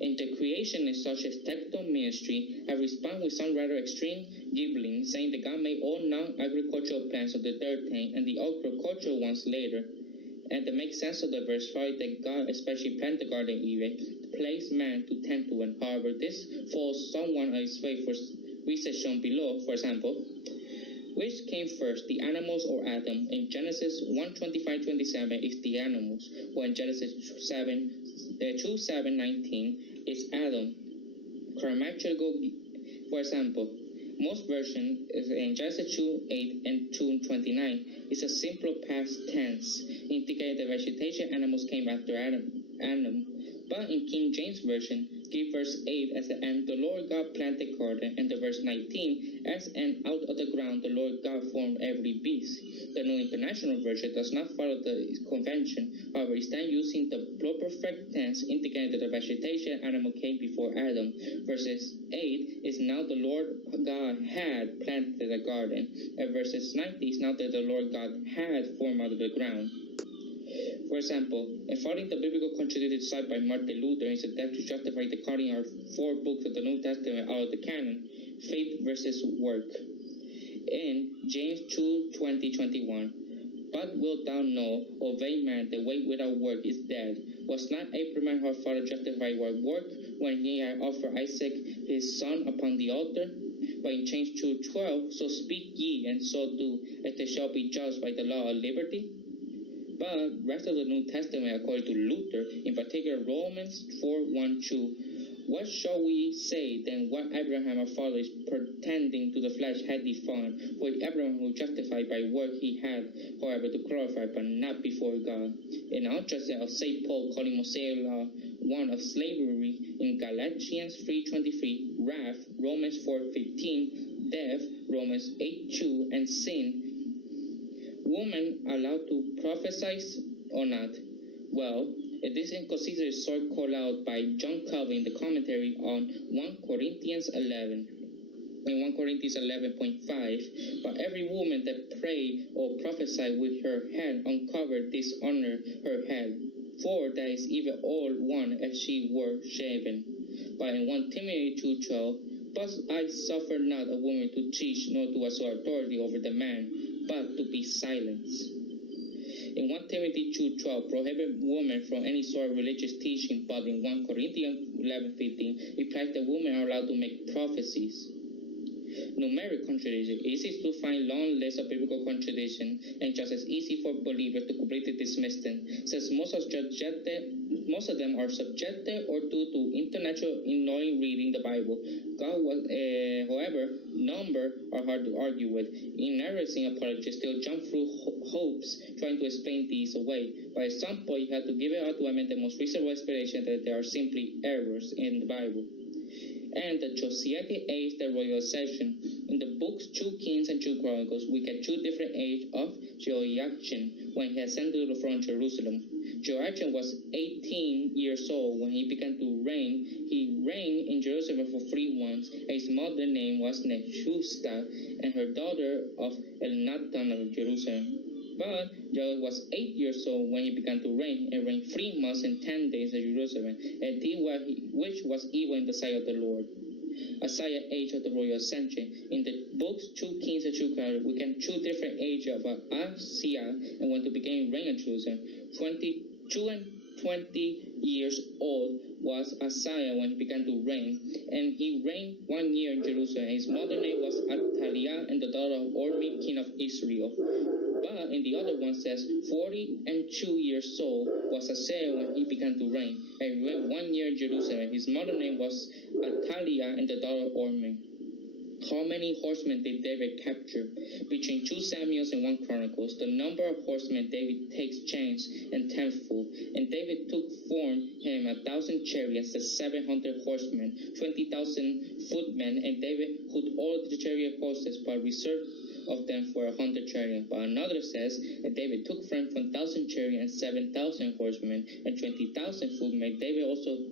In the creationist such as textual ministry have responded with some rather extreme gibbling, saying that God made all non-agricultural plants of the third day and the agricultural ones later. And to make sense of the verse, find that God especially planted the Garden of Eden to place man to tend to it. However, this falls somewhat on its way for research shown below. For example, which came first, the animals or Adam? In Genesis 1:25-27 is the animals, while in Genesis 2:7-19 is Adam. Chronological, for example, most versions in Genesis 2:8 and 2:29 is a simple past tense, indicating the vegetation animals came after Adam. But in King James Version, give verse 8 as the end, the Lord God planted garden, and the verse 19 as and out of the ground the Lord God formed every beast. The New International Version does not follow the convention, however, instead using the pluperfect tense, indicating that the vegetation animal came before Adam. Verses 8 is now the Lord God had planted the garden, and verses 19 is now that the Lord God had formed out of the ground. For example, in following the biblical contradicted cite by Martin Luther in his attempt to justify the cutting of 4 books of the New Testament out of the canon, faith versus work. In James 2:20-21, but wilt thou know, O vain man, the way without work is dead? Was not Abraham her father justified by work when he had offered Isaac his son upon the altar? But in James 2:12, so speak ye and so do, as they shall be judged by the law of liberty. But rest of the New Testament, according to Luther, in particular Romans 4:1-2, what shall we say then what Abraham our father is pretending to the flesh had defined? For Abraham who justified by work he had, however, to glorify, but not before God. In our judgment of St. Paul calling Mosaic law one of slavery in Galatians 3:23, wrath, Romans 4:15, death, Romans 8:2, and sin, women allowed to prophesy or not? Well, it is inconsiderate sort called out by John Calvin in the commentary on 1 Corinthians 11. In 1 Corinthians 11.5, but every woman that pray or prophesy with her head uncovered dishonor her head, for that is even all one as she were shaven. But in 1 Timothy 2:12, but I suffer not a woman to teach, nor to assert authority over the man, but to be silenced. In 1 Timothy 2:12, prohibit women from any sort of religious teaching, but in 1 Corinthians 11:15, implies that women are allowed to make prophecies. Numeric contradiction. It is easy to find long lists of biblical contradictions, and just as easy for believers to completely dismiss them, since most of them are subjective or due to intellectual ignoring reading the Bible. However, number are hard to argue with. Inerrancy apologists still jump through hopes trying to explain these away, but at some point you have to give it out to admit the most reasonable explanation that there are simply errors in the Bible. And the Josiatic age, the royal session. In the books 2 Kings and 2 Chronicles, we get 2 different ages of Jehoiachin when he ascended to the throne of Jerusalem. Joachim was 18 years old when he began to reign. He reigned in Jerusalem for 3 months. His mother's name was Nehushta, and her daughter of Elnathan of Jerusalem. But Joachim was 8 years old when he began to reign, and reigned 3 months and 10 days in Jerusalem, and did which was evil in the sight of the Lord. Isaiah, age of the royal ascension. In the books 2 Kings and 2 Chronicles, we can 2 different ages of Isaiah and when to begin reign in Jerusalem. 22 and 20 years old was Isaiah when he began to reign, and he reigned 1 year in Jerusalem. His mother's name was Athaliah, and the daughter of Omri, king of Israel. But in the other one says 42 years old was Isaiah when he began to reign, and he reigned 1 year in Jerusalem. His mother's name was Athaliah, and the daughter of Omri. How many horsemen did David capture? Between 2 Samuels and 1 Chronicles, the number of horsemen David takes changed and tenfold. And David took from him 1,000 chariots, the 700 horsemen, 20,000 footmen, and David put all the chariot horses, but reserved of them for 100 chariots. But another says that David took from 1,000 chariots and 7,000 horsemen and 20,000 footmen. David also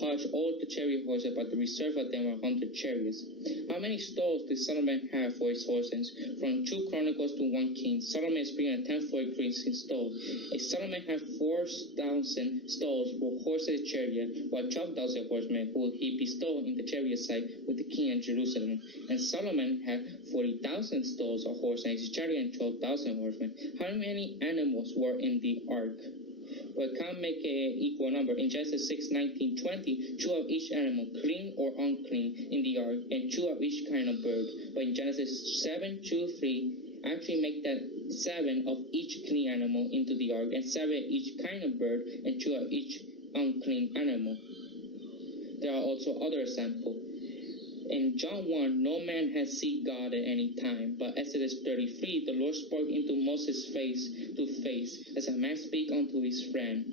harsh all the chariot horses, but the reserve of them were 100 chariots. How many stalls did Solomon have for his horses? From 2 Chronicles to 1 King, Solomon experienced a tenfold increase in stalls. Solomon had 4,000 stalls for horses and chariot, while 12,000 horsemen who he bestowed in the chariot side with the king in Jerusalem. And Solomon had 40,000 stalls of horses and his chariot and 12,000 horsemen. How many animals were in the ark? Well, can't make an equal number. In Genesis 6, 19, 20, 2 of each animal, clean or unclean, in the ark, and 2 of each kind of bird. But in Genesis 7, 2, 3, actually make that 7 of each clean animal into the ark, and 7 of each kind of bird, and 2 of each unclean animal. There are also other examples. In John 1, no man has seen God at any time, but Exodus 33, the Lord spoke into Moses face to face, as a man speaks unto his friend.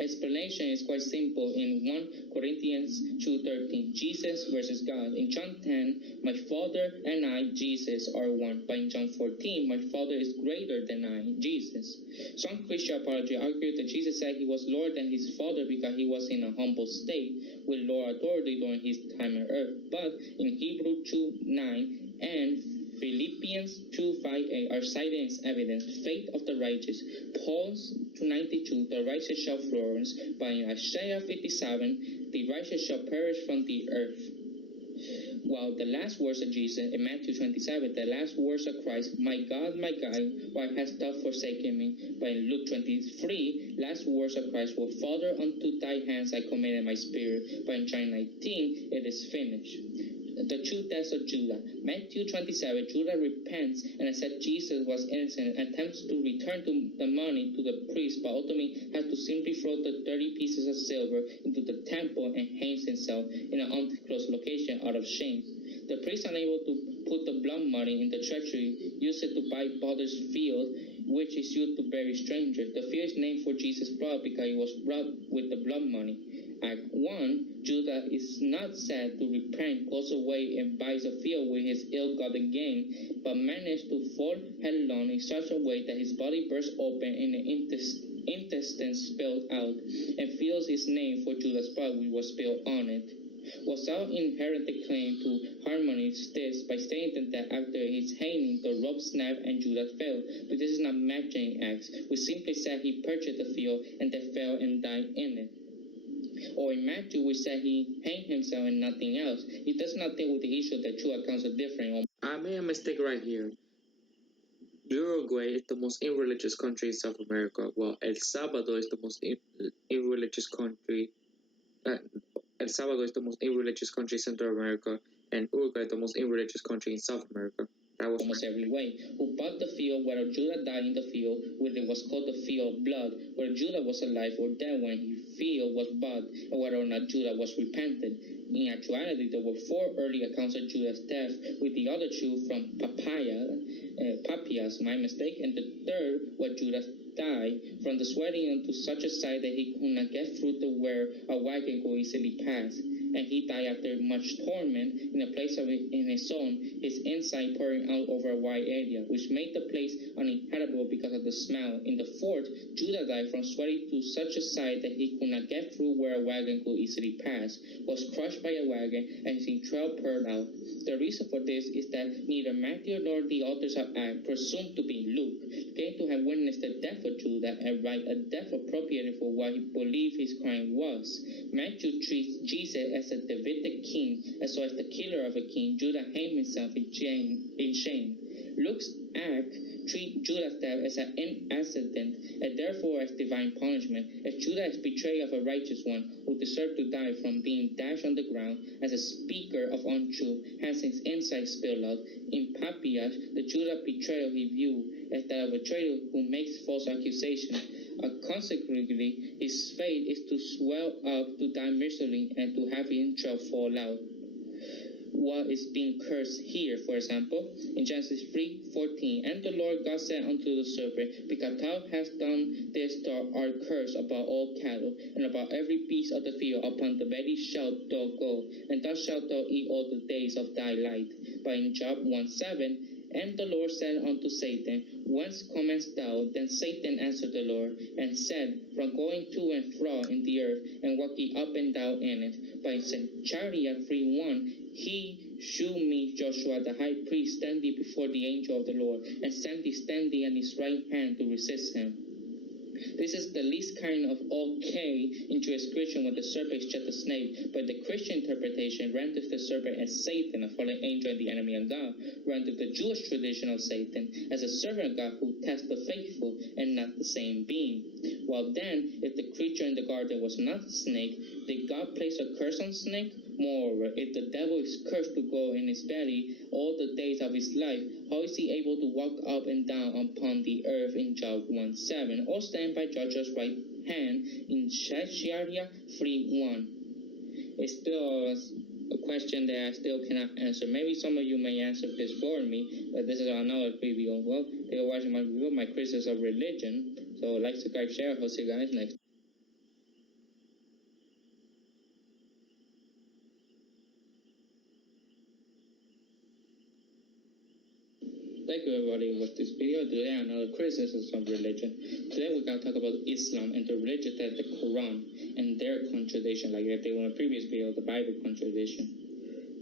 Explanation is quite simple in 1 Corinthians 2:13, Jesus versus God. In John 10, my Father and I, Jesus, are one. But in John 14, my Father is greater than I, Jesus. Some Christian apologists argue that Jesus said he was Lord than his Father because he was in a humble state with lower authority during his time on earth. But in Hebrews 2:9 and Philippians 2:5-8 are cited as evidence. Faith of the righteous. Paul 2:92, the righteous shall flourish. But in Isaiah 57, the righteous shall perish from the earth. While the last words of Jesus in Matthew 27, the last words of Christ, my God, why hast thou forsaken me? But in Luke 23, last words of Christ were, Father, unto thy hands I commended my spirit. But in John 19, it is finished. The 2 deaths of Judah. Matthew 27, Judah repents and accepts Jesus was innocent, attempts to return the money to the priest, but ultimately has to simply throw the 30 pieces of silver into the temple and hangs himself in an undisclosed location out of shame. The priest, unable to put the blood money in the treasury, used it to buy father's field, which is used to bury strangers. The field is named for Jesus' blood because it was brought with the blood money. Act 1, Judah is not said to repent, goes away and buys a field with his ill-gotten gain, but managed to fall headlong in such a way that his body bursts open and the intestines spilled out, and feels his name for Judah's blood which was spilled on it. Without inherited claim to harmonize this by stating that after his hanging, the rope snapped and Judah fell. But this is not matching acts. We simply said he purchased the field and then fell and died in it. Or in Matthew, we said he hanged himself and nothing else. It does not deal with the issue that 2 accounts are different. I made a mistake right here. Uruguay is the most irreligious country in South America, while El Salvador is the most irreligious country. El Salvador is the most irreligious country in Central America, and Uruguay is the most irreligious country in South America. That was almost every way. Who bought the field, whether Judah died in the field, whether it was called the field of blood, whether Judah was alive or dead when his field was bought, and whether or not Judah was repented. In actuality, there were 4 early accounts of Judah's death, with the other 2 from Papias, my mistake, and the third where Judah died from the sweating onto such a sight that he could not get through the where a wagon could easily pass. and he died after much torment in a place in his own, his inside pouring out over a wide area, which made the place uninhabitable because of the smell. In the fourth, Judah died from sweating to such a sight that he could not get through where a wagon could easily pass, was crushed by a wagon, and his entrails poured out. The reason for this is that neither Matthew nor the authors of Acts presumed to be Luke, claimed to have witnessed the death of Judah and write a death appropriated for what he believed his crime was. Matthew treats Jesus as a Davidic king, as well as the killer of a king. Judah hanged himself in shame. Luke's Act treat Judah's death as an accident and therefore as divine punishment, as Judah's betrayal of a righteous one who deserved to die from being dashed on the ground as a speaker of untruth has his inside spilled out. In Papias, the Judah betrayal he viewed as that of a traitor who makes false accusation. Consequently, his fate is to swell up, to die miserably, and to have his entrails fall out. What is being cursed here, for example, in Genesis 3:14, and the Lord God said unto the serpent, because thou hast done this, thou art cursed about all cattle, and about every beast of the field, upon the belly shalt thou go, and thou shalt thou eat all the days of thy life. But in Job 1:7, and the Lord said unto Satan, whence comest thou? Then Satan answered the Lord, and said, from going to and fro in the earth, and walking up and down in it. But in Zechariah 3:1, he shewed me Joshua the high priest standing before the angel of the Lord, and standing at his right hand to resist him. This is the least kind of okay in Jewish Christian when the serpent is just a snake, but the Christian interpretation renders the serpent as Satan, a fallen angel and the enemy of God, renders the Jewish tradition of Satan as a servant of God who tests the faithful and not the same being. Well then, if the creature in the garden was not a snake, did God place a curse on the snake? Moreover, if the devil is cursed to go in his belly all the days of his life, how is he able to walk up and down upon the earth in Job 1:7, or stand by Joshua's right hand in Zechariah 3:1? It's still a question that I still cannot answer. Maybe some of you may answer this for me, but this is another preview. Well, they are watching my review, my criticism of religion. So like, subscribe, share. I'll see you guys next. Thank you everybody with this video. Today another criticism of religion. Today we're going to talk about Islam and the religion that the Quran and their contradiction, like if they were in a previous video, the Bible contradiction.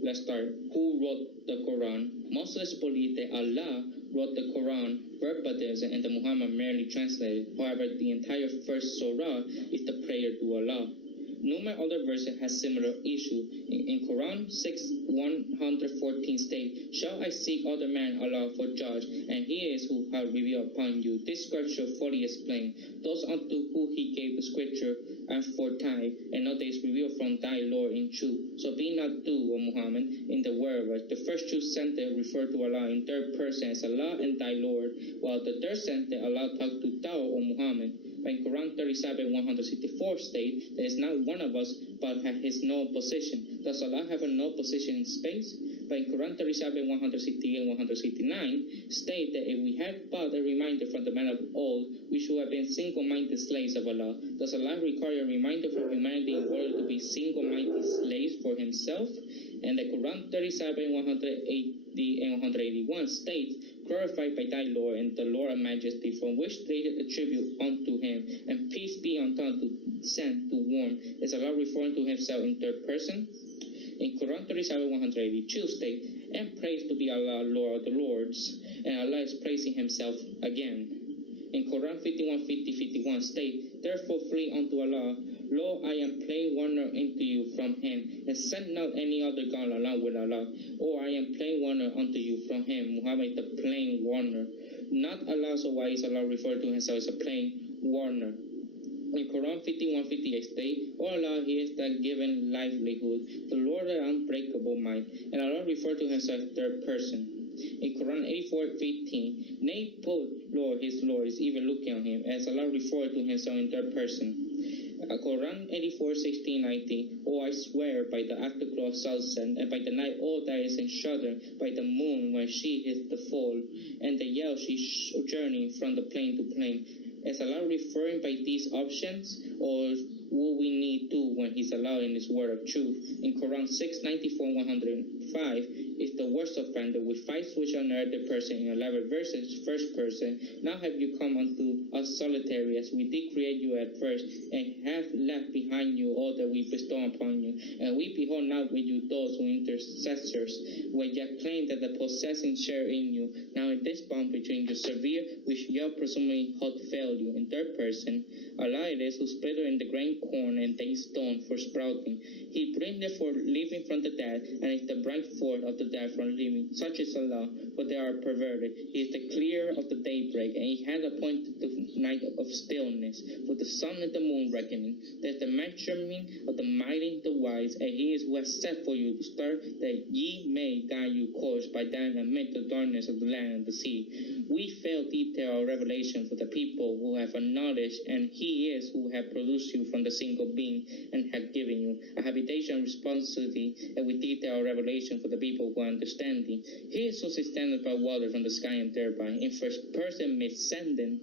Let's start. Who wrote the Quran? Muslims believe that Allah wrote the Quran verbatim and that Muhammad merely translated. However, the entire first surah is the prayer to Allah. Numerous other verses has similar issue. In Quran 6:114 state, shall I seek other man Allah for judge, and he is who hath revealed upon you this scripture fully explained. Those unto who he gave the scripture and foretime, and not is revealed from thy Lord in truth. So be not thou, O Muhammad, in the word. The first two sentences refer to Allah in third person as Allah and thy Lord, while the third sentence Allah talks to thou, O Muhammad. In Quran 37:164 state, there is not one of us but has no position. Does Allah have a no position in space? But in Quran 37:168-169 state that if we had but a reminder from the man of old, we should have been single-minded slaves of Allah. Does Allah require a reminder for humanity in order to be single-minded slaves for himself? And the Quran 37:180 and 181 states, glorified by thy Lord and the Lord of majesty, from which they attribute unto him, and peace be unto him to send to warn. Is Allah referring to himself in third person? In Quran 37:182 state, and praise to be Allah, Lord of the Lords, and Allah is praising himself again. In Quran 51:50-51 state, therefore flee unto Allah. Lo, I am plain warner unto you from him, and send not any other God along with Allah. Or I am plain warner unto you from him. Muhammad the plain warner. Not Allah, so why is Allah referred to himself as a plain warner? In Quran 51:58 state, O Allah, he is the given livelihood, the Lord of unbreakable mind, and Allah referred to himself as third person. In Quran 84:15, nay put Lord, his Lord is even looking on him, as Allah referred to himself in third person. Quran 84:16-19, O I swear by the afterglow of sunset, and by the night all that is in shudder, by the moon when she is the full, and the yell she journeying from the plain to plain. Is Allah referring by these options, or what we need to when he's allowed in his word of truth. In Quran 6:94-105, if the worst offender with 5 switch on another person in 11 verses, first person, now have you come unto us solitary as we did create you at first, and have left behind you all that we bestow upon you. And we behold not with you those who intercessors, when ye claim that the possessing share in you. Now in this bond between you severe, which ye presumably hold fail you. In third person, Allah it is who split in the grain corn and they stone for sprouting. He bring therefore living from the dead, and is the bright forth of the dead from living. Such is Allah, but they are perverted. He is the clear of the daybreak, and he hath appointed the night of stillness, for the sun and the moon reckoning. That is the measurement of the mighty, the wise, and he is who has set for you to start, that ye may guide you course by that amid the darkness of the land and the sea. We fail detail revelation for the people who have a knowledge, and he is who have produced you from the single being, and have given you a habitation and responsibility, and with detailed revelation for the people who are understanding. He is who sustained by water from the sky and thereby, in first person mid-sending.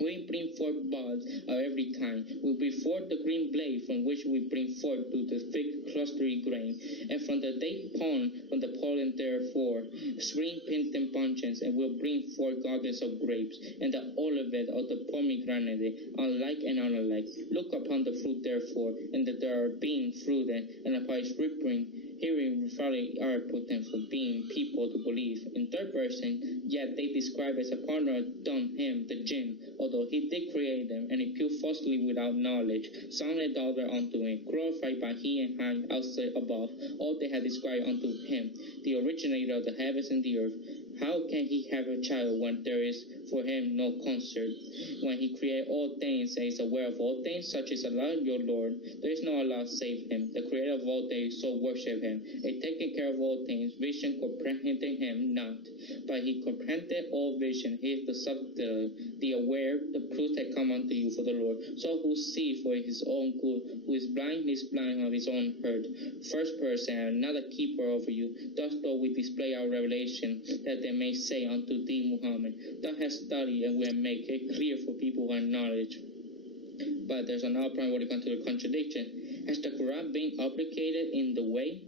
We bring forth buds of every kind. We bring forth the green blade from which we bring forth to the thick clustery grain, and from the date palm, from the pollen therefore, spring pint bunches, and will bring forth gardens of grapes, and the olivet of the pomegranate, unlike and unlike. Look upon the fruit therefore, and that there are being fruited, and upon its ripening, hearing folly are potent for being people to believe. In third person, yet they describe as a partner done him, the jinn, although he did create them, and impute falsely without knowledge, son and daughter unto him, glorified by he and high outside above, all they had described unto him, the originator of the heavens and the earth. How can he have a child when there is for him no concert? When he created all things and is aware of all things, such is Allah your Lord. There is no Allah save him, the creator of all things, so worship him. A taking care of all things, vision comprehending him not. But he comprehended all vision. He is the subtle, the aware, the truth that come unto you for the Lord. So who see for his own good, who is blind of his own hurt. First person, and another keeper over you. Thus though we display our revelation, that they may say unto thee, Muhammad, thou hast studied and will make it clear for people who have knowledge. But there's another point when it comes to the contradiction. Has the Quran been obligated in the way?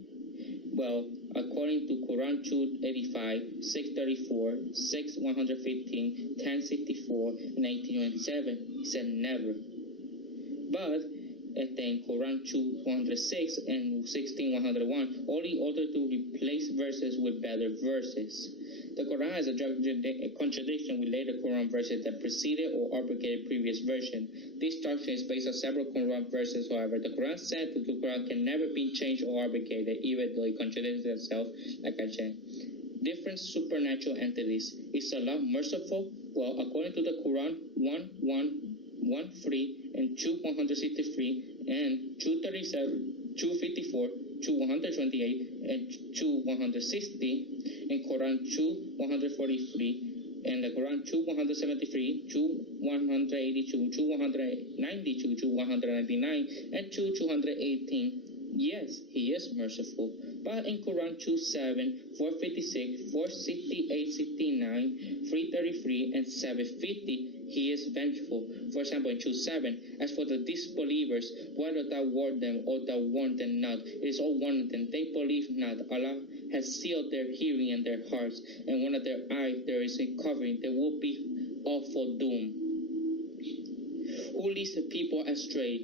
Well, according to Quran 285, 634, 6:115, 1064, and 1827, he said never. But then Quran 2:106 and 16:101 only ordered to replace verses with better verses. The Quran has a contradiction with later Quran verses that preceded or abrogated previous version. This structure is based on several Quran verses, however. The Quran said that the Quran can never be changed or abrogated, even though it contradicts itself, like I said. Different supernatural entities. Is Allah merciful? Well, according to the Quran 1:1:1:3 and 2:163 and 2:37, 2:54, 2:128 and 2:160, in Quran 2:143, and the Quran 2:173, 2:182, 2:192, 2:199, and 2:218. Yes, he is merciful. But in Quran 2:7, 4:56, 4:68, 69, 3:33, and 7:50, he is vengeful. For example, in 2:7, as for the disbelievers, whether thou warn them or thou warn them not, it is all one of them. They believe not. Allah has sealed their hearing and their hearts, and one of their eyes there is a covering. There will be awful doom. Who leads the people astray?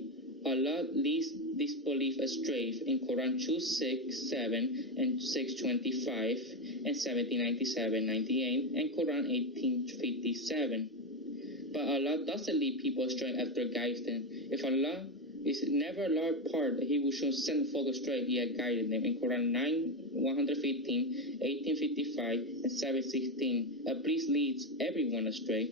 Allah leads disbelief astray in Quran 2:6-7 and 6:25 and 17:97-98 and Quran 18:57. But Allah doesn't lead people astray after guiding them. If Allah is never a large part, he will send folk astray, he had guided them. In Quran 9:115, 18:55, and 7:16, Iblis leads everyone astray.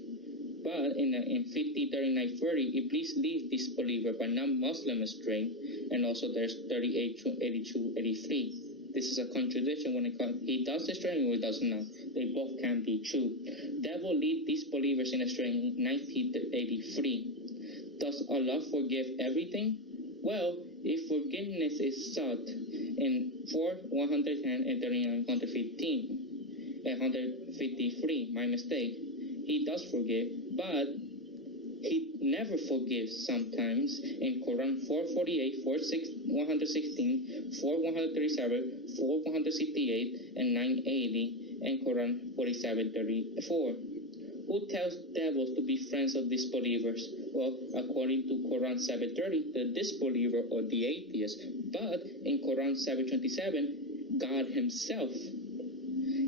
But in 50:39-30, Iblis leads disbeliever but non-Muslim astray. And also there's 38:82-83. This is a contradiction when it comes. He does astray or he does not. They both can be true. Devil lead disbelievers in astray in 1983. Does Allah forgive everything? Well, if forgiveness is sought in 4:110 and 39, 115, and 153, my mistake, he does forgive, but He never forgives sometimes in Quran 448, 116, 4137, 4168, and 980, and Quran 4734. Who tells devils to be friends of disbelievers? Well, according to Quran 730, the disbeliever or the atheist. But in Quran 727, God himself.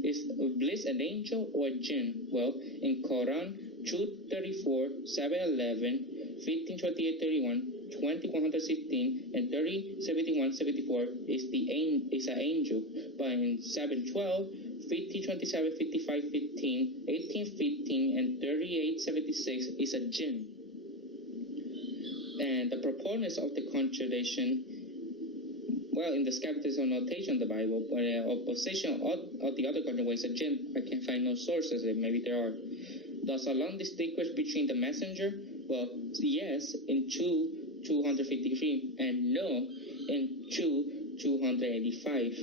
Is Iblis an angel or a jinn? Well, in Quran 234, 711, 1528, 31, 2116, and 3071, 74 is an angel. But in 712, 1527, 55, 15, 1815, and 3876 is a jinn. And the proponents of the contradiction, well, in the skeptical notation of the Bible, but opposition of the other contradiction is a jinn. I can find no sources, maybe there are. Does Allah distinguish between the messenger? Well, yes, in 253, and no, in 285.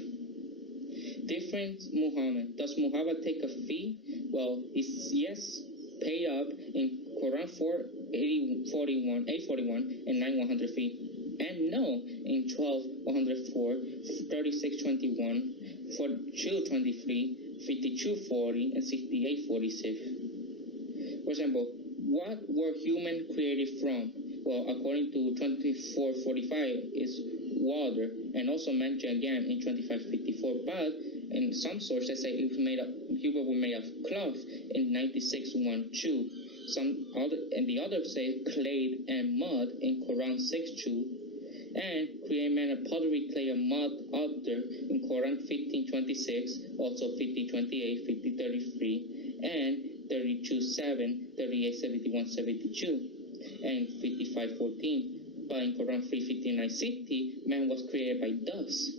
Different Muhammad. Does Muhammad take a fee? Well, it's yes, pay up in Quran 841 and 9100 fee. And no, in 1204, 3621, 4223, 5240, and 6846. For example, what were humans created from? Well, according to 2445, is water, and also mentioned again in 2554. But in some sources say it was made of human were made of cloth in 9612. And the others say clay and mud in Quran 6:2. And create man of pottery, clay, and mud altar in Quran 15:26, also 50:28, 50:33, and 32:7, 38:71, 72, and 55:14. But in Quran 3:59-60, man was created by dust.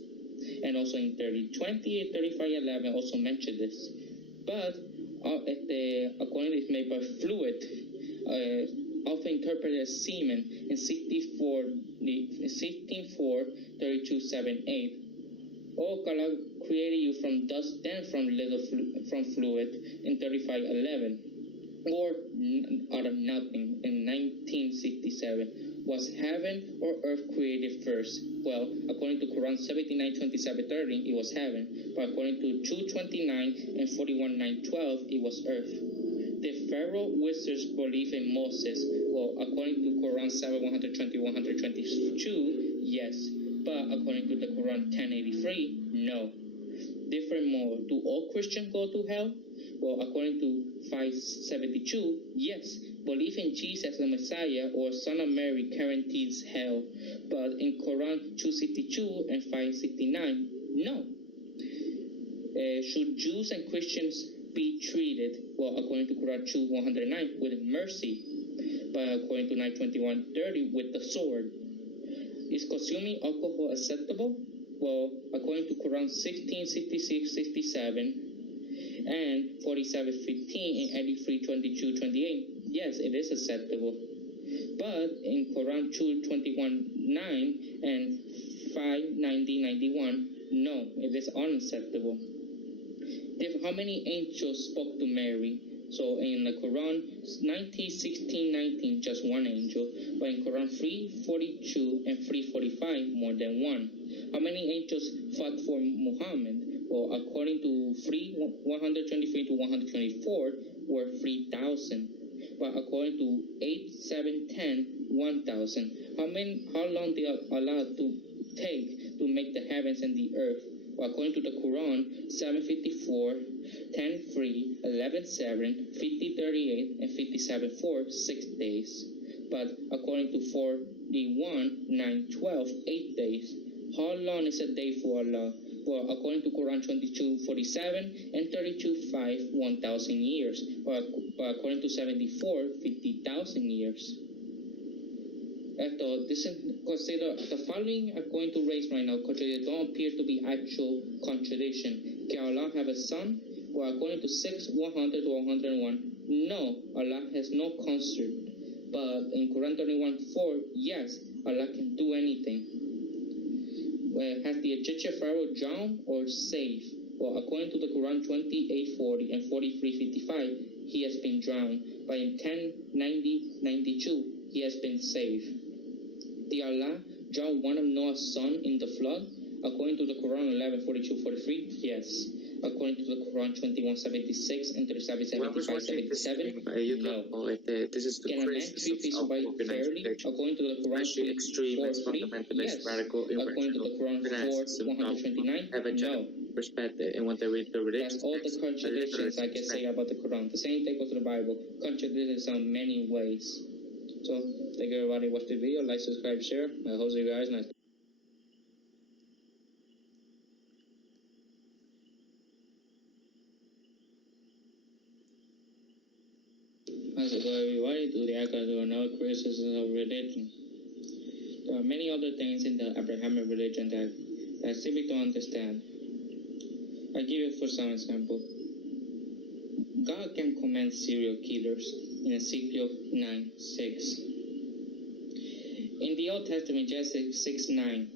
And also in 30:20, 35:11 also mentioned this. But according to this made by fluid, often interpreted as semen in 16:4, 32:7-8. Oh, God created you from dust, then from fluid in 35:11, or out of nothing in 1967. Was heaven or earth created first? Well, according to Quran 79:27-30, it was heaven, but according to 2:29 and 41:9-12, it was earth. Did Pharaoh wizards believe in Moses? Well, according to Quran 7:121-122, yes. But according to the Quran 10:83, no. Different more. Do all Christians go to hell? Well, according to 572, yes. Belief in Jesus the Messiah or Son of Mary guarantees hell. But in Quran 262 and 569, no. Should Jews and Christians be treated, well, according to Quran 2:109, with mercy, but according to 9:21-30, with the sword? Is consuming alcohol acceptable? Well, according to Quran 16:66-67 and 47:15 and 83:22-28, yes, it is acceptable. But in Quran 2:21-9 and 5:90-91, no, it is unacceptable. How many angels spoke to Mary? So in the Quran 19:16-19, just one angel. But in Quran 3:42 and 3:45, more than one. How many angels fought for Muhammad? Well, according to 123-124, were 3,000. But according to 8, 7, 10, 1,000. How long did Allah take to make the heavens and the earth? Well, according to the Quran, 7:54, 10:3, 11:7, 50:38, and 57:4, 6 days. But according to 41:9-12, 8 days. How long is a day for Allah? Well, according to Quran 22:47 and 32:5, 1,000 years. But according to 74, 50,000 years. Consider the following I'm going to raise right now because they don't appear to be actual contradiction. Can Allah have a son? Well, according to 6:100-101, no, Allah has no consort. But in Quran 31:4, yes, Allah can do anything. Well, has the Egyptian Pharaoh drowned or saved? Well, according to the Quran 28:40 and 43:55, he has been drowned, but in 1092 he has been saved. Did Allah drown one of Noah's sons in the flood? According to the Quran 11:42-43, yes. According to the Quran 21:76 and 37:75-77, no. This is the Can a man treat his wife fairly? According to the Quran 4:3, yes. According to the Quran 4:129, no. Perspective and what they read the religion. That's all the contradictions I can say about the Quran. The same thing goes to the Bible. Contradictions in many ways. So, thank you everybody watch the video. Like, subscribe, share. I hope you guys nice. How's it going, everybody? Today I got to do another criticism of religion. There are many other things in the Abrahamic religion that I simply don't understand. I'll give you for some example. God can command serial killers in Ezekiel 9:6. In the Old Testament, Genesis 6:9,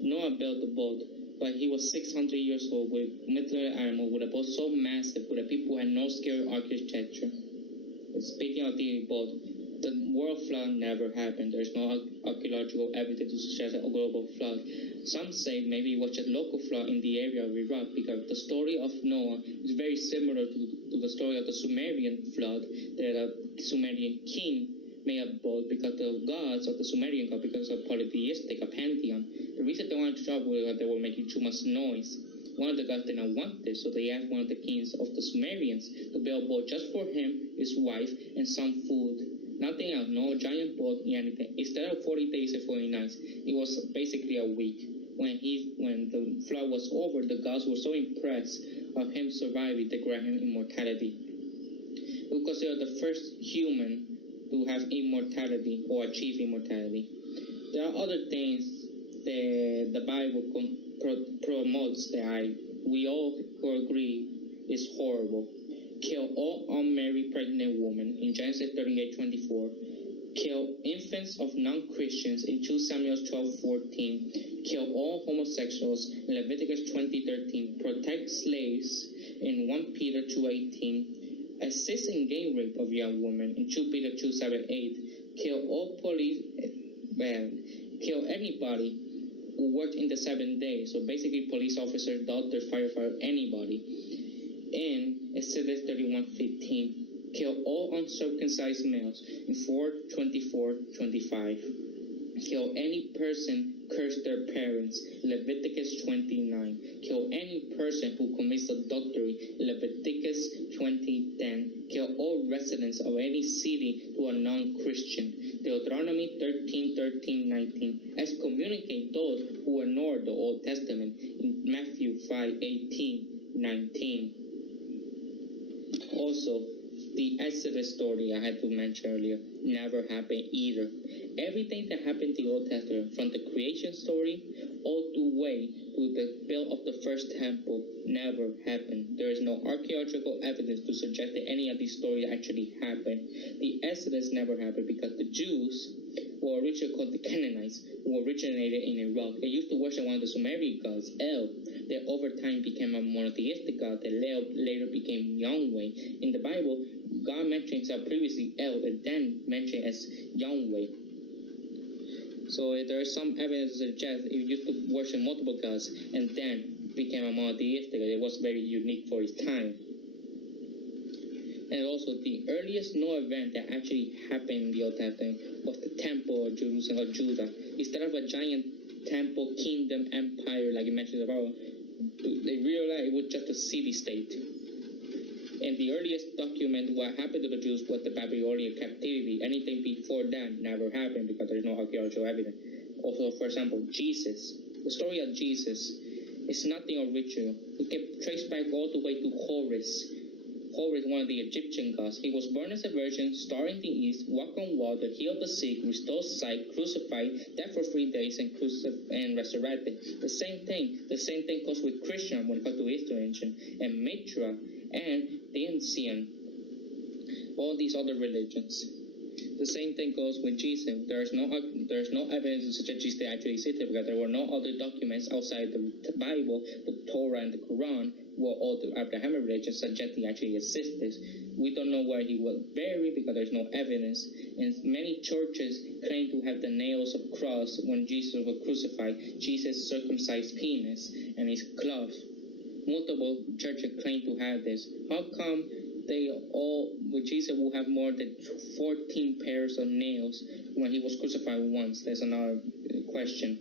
Noah built a boat, but he was 600 years old with military armor, with a boat so massive that people had no scary architecture. Speaking of the boat, the world flood never happened. There's no archaeological evidence to suggest a global flood. Some say maybe it was just local flood in the area of Iraq, because the story of Noah is very similar to the story of the Sumerian flood, that a Sumerian king made a boat because the gods of the Sumerian god, because of polytheistic, a pantheon. The reason they wanted to trouble was they were making too much noise. One of the gods did not want this, so they asked one of the kings of the Sumerians to build a boat just for him, his wife, and some food. Nothing else, no giant boat, anything. Instead of 40 days and 40 nights, it was basically a week. When the flood was over, the gods were so impressed of him surviving, they granted him immortality. We consider the first human to have immortality or achieve immortality. There are other things that the Bible promotes that we all agree is horrible. Kill all unmarried pregnant women in Genesis 38:24. Kill infants of non-Christians in 2 Samuel 12:14. Kill all homosexuals in Leviticus 20:13. Protect slaves in 1 Peter 2:18. Assist in gang rape of young women in 2 Peter 2:7-8. Kill all kill anybody who worked in the 7 days. So basically police officers, doctors, firefighters, anybody. In Exodus 31:15. Kill all uncircumcised males in 4:24-25. Kill any person curse their parents, Leviticus 29. Kill any person who commits adultery, Leviticus 20:10. Kill all residents of any city who are non-Christian, Deuteronomy 13:13-19. Excommunicate those who ignore the Old Testament in Matthew 5:18-19. Also, the Exodus story I had to mention earlier never happened either. Everything that happened in the Old Testament, from the creation story all the way to the build of the first temple, never happened. There is no archaeological evidence to suggest that any of these stories actually happened. The Exodus never happened because the Jews were originally called the Canaanites, who originated in Iraq. They used to worship one of the Sumerian gods, El, that over time became a monotheistic god that later became Yahweh. In the Bible, God mentioned himself previously El, and then mentioned as Yahweh. So there is some evidence to suggest he used to worship multiple gods and then became a monotheistic. It was very unique for his time. And also, the earliest known event that actually happened in the Old Testament was the Temple of Jerusalem, of Judah. Instead of a giant temple, kingdom, empire, like you mentioned about, they realized it was just a city-state. And the earliest document what happened to the Jews was the Babylonian captivity. Anything before that never happened because there is no archaeological evidence. Also, for example, Jesus. The story of Jesus is nothing original. We can trace back all the way to Horus. Horus, one of the Egyptian gods. He was born as a virgin, star in the east, walked on water, healed the sick, restored sight, crucified, died for 3 days, and resurrected. The same thing goes with Christian when it comes to history and Mitra and the Ancient, all these other religions. The same thing goes with Jesus. There's no evidence to suggest Jesus actually existed because there were no other documents outside the Bible, the Torah, and the Quran, where all the Abrahamic religions suggest he actually existed. We don't know where he was buried because there's no evidence. And many churches claim to have the nails of cross when Jesus was crucified, Jesus' circumcised penis and his glove. Multiple churches claim to have this. How come Jesus will have more than 14 pairs of nails when he was crucified once? That's another question.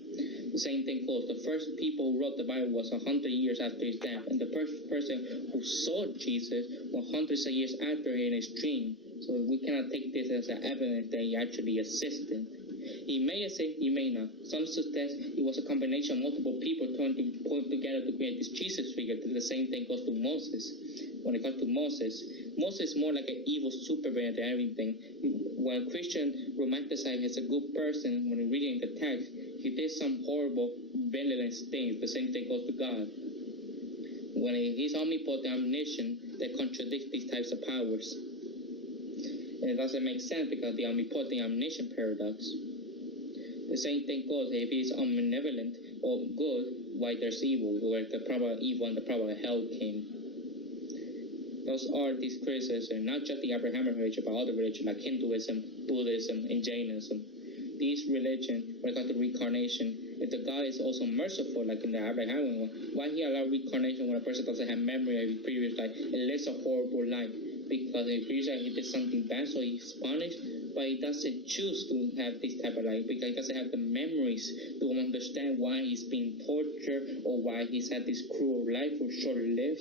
The same thing goes. The first people who wrote the Bible was 100 years after his death, and the first person who saw Jesus was hundreds of years after in his dream. So we cannot take this as evidence that he actually existed. He may assist, he may not. Some suggest it was a combination of multiple people trying to put together to create this Jesus figure. The same thing goes to Moses. When it comes to Moses is more like an evil superman than everything. When Christian romanticize as a good person, when reading the text, he did some horrible, villainous things. The same thing goes to God. When he's omnipotent, omniscient, that contradicts these types of powers. And it doesn't make sense because the omnipotent, omniscient paradox. The same thing goes if he's omnibenevolent or good, why there's evil, where the power of evil and the power of hell came. Those are these criticisms, not just the Abrahamic religion, but other religions like Hinduism, Buddhism, and Jainism. These religions, when it comes to reincarnation, if the God is also merciful, like in the Abrahamic one, why he allow reincarnation when a person doesn't have memory of his previous life and lives a horrible life? Because in his previous life he did something bad, so he's punished, but he doesn't choose to have this type of life because he doesn't have the memories to understand why he's being tortured or why he's had this cruel life or short-lived.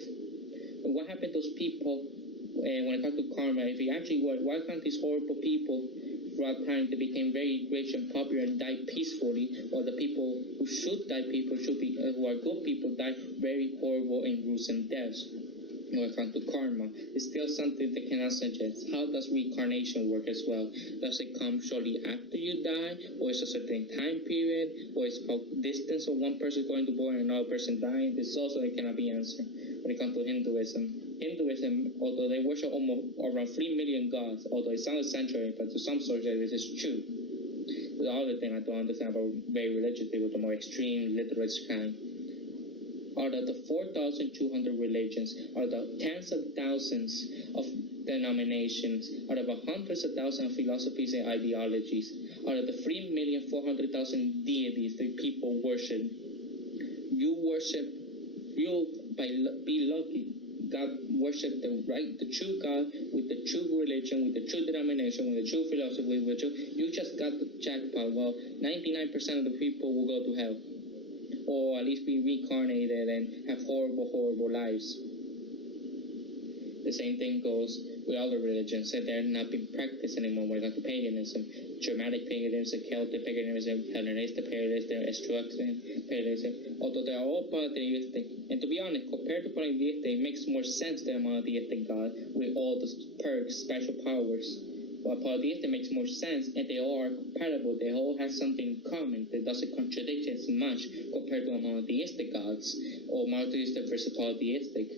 What happened to those people when it comes to karma? If he actually were, why can't these horrible people throughout time they became very rich and popular and die peacefully, while the people who should die, who are good people, die very horrible and gruesome deaths? When it comes to karma, it's still something that cannot suggest. How does reincarnation work as well? Does it come shortly after you die, or is it a certain time period, or is it about distance of one person going to born and another person dying? This also cannot be answered. When it comes to Hinduism, although they worship almost around 3 million gods, although it sounds exaggerated, but to some sources this is true. The other thing I don't understand about very religious people, the more extreme, literate kind. Out of the 4,200 religions, out of the tens of thousands of denominations, out of hundreds of thousands of philosophies and ideologies, out of the 3,400,000 deities that people worship, be lucky. God worship the true God with the true religion, with the true denomination, with the true philosophy, you just got the jackpot. Well, 99% of the people will go to hell, or at least be reincarnated and have horrible, horrible lives. The same thing goes with other religions that they're not being practiced anymore when it comes to paganism. Germanic paganism, Celtic paganism, Hellenistic paganism, Etruscan paganism, although they are all polytheistic. And to be honest, compared to polytheistic, it makes more sense than a monotheistic God with all the perks, special powers. But polytheistic makes more sense, and they all are compatible. They all have something in common that doesn't contradict as much compared to a monotheistic gods or monotheistic versus polytheistic.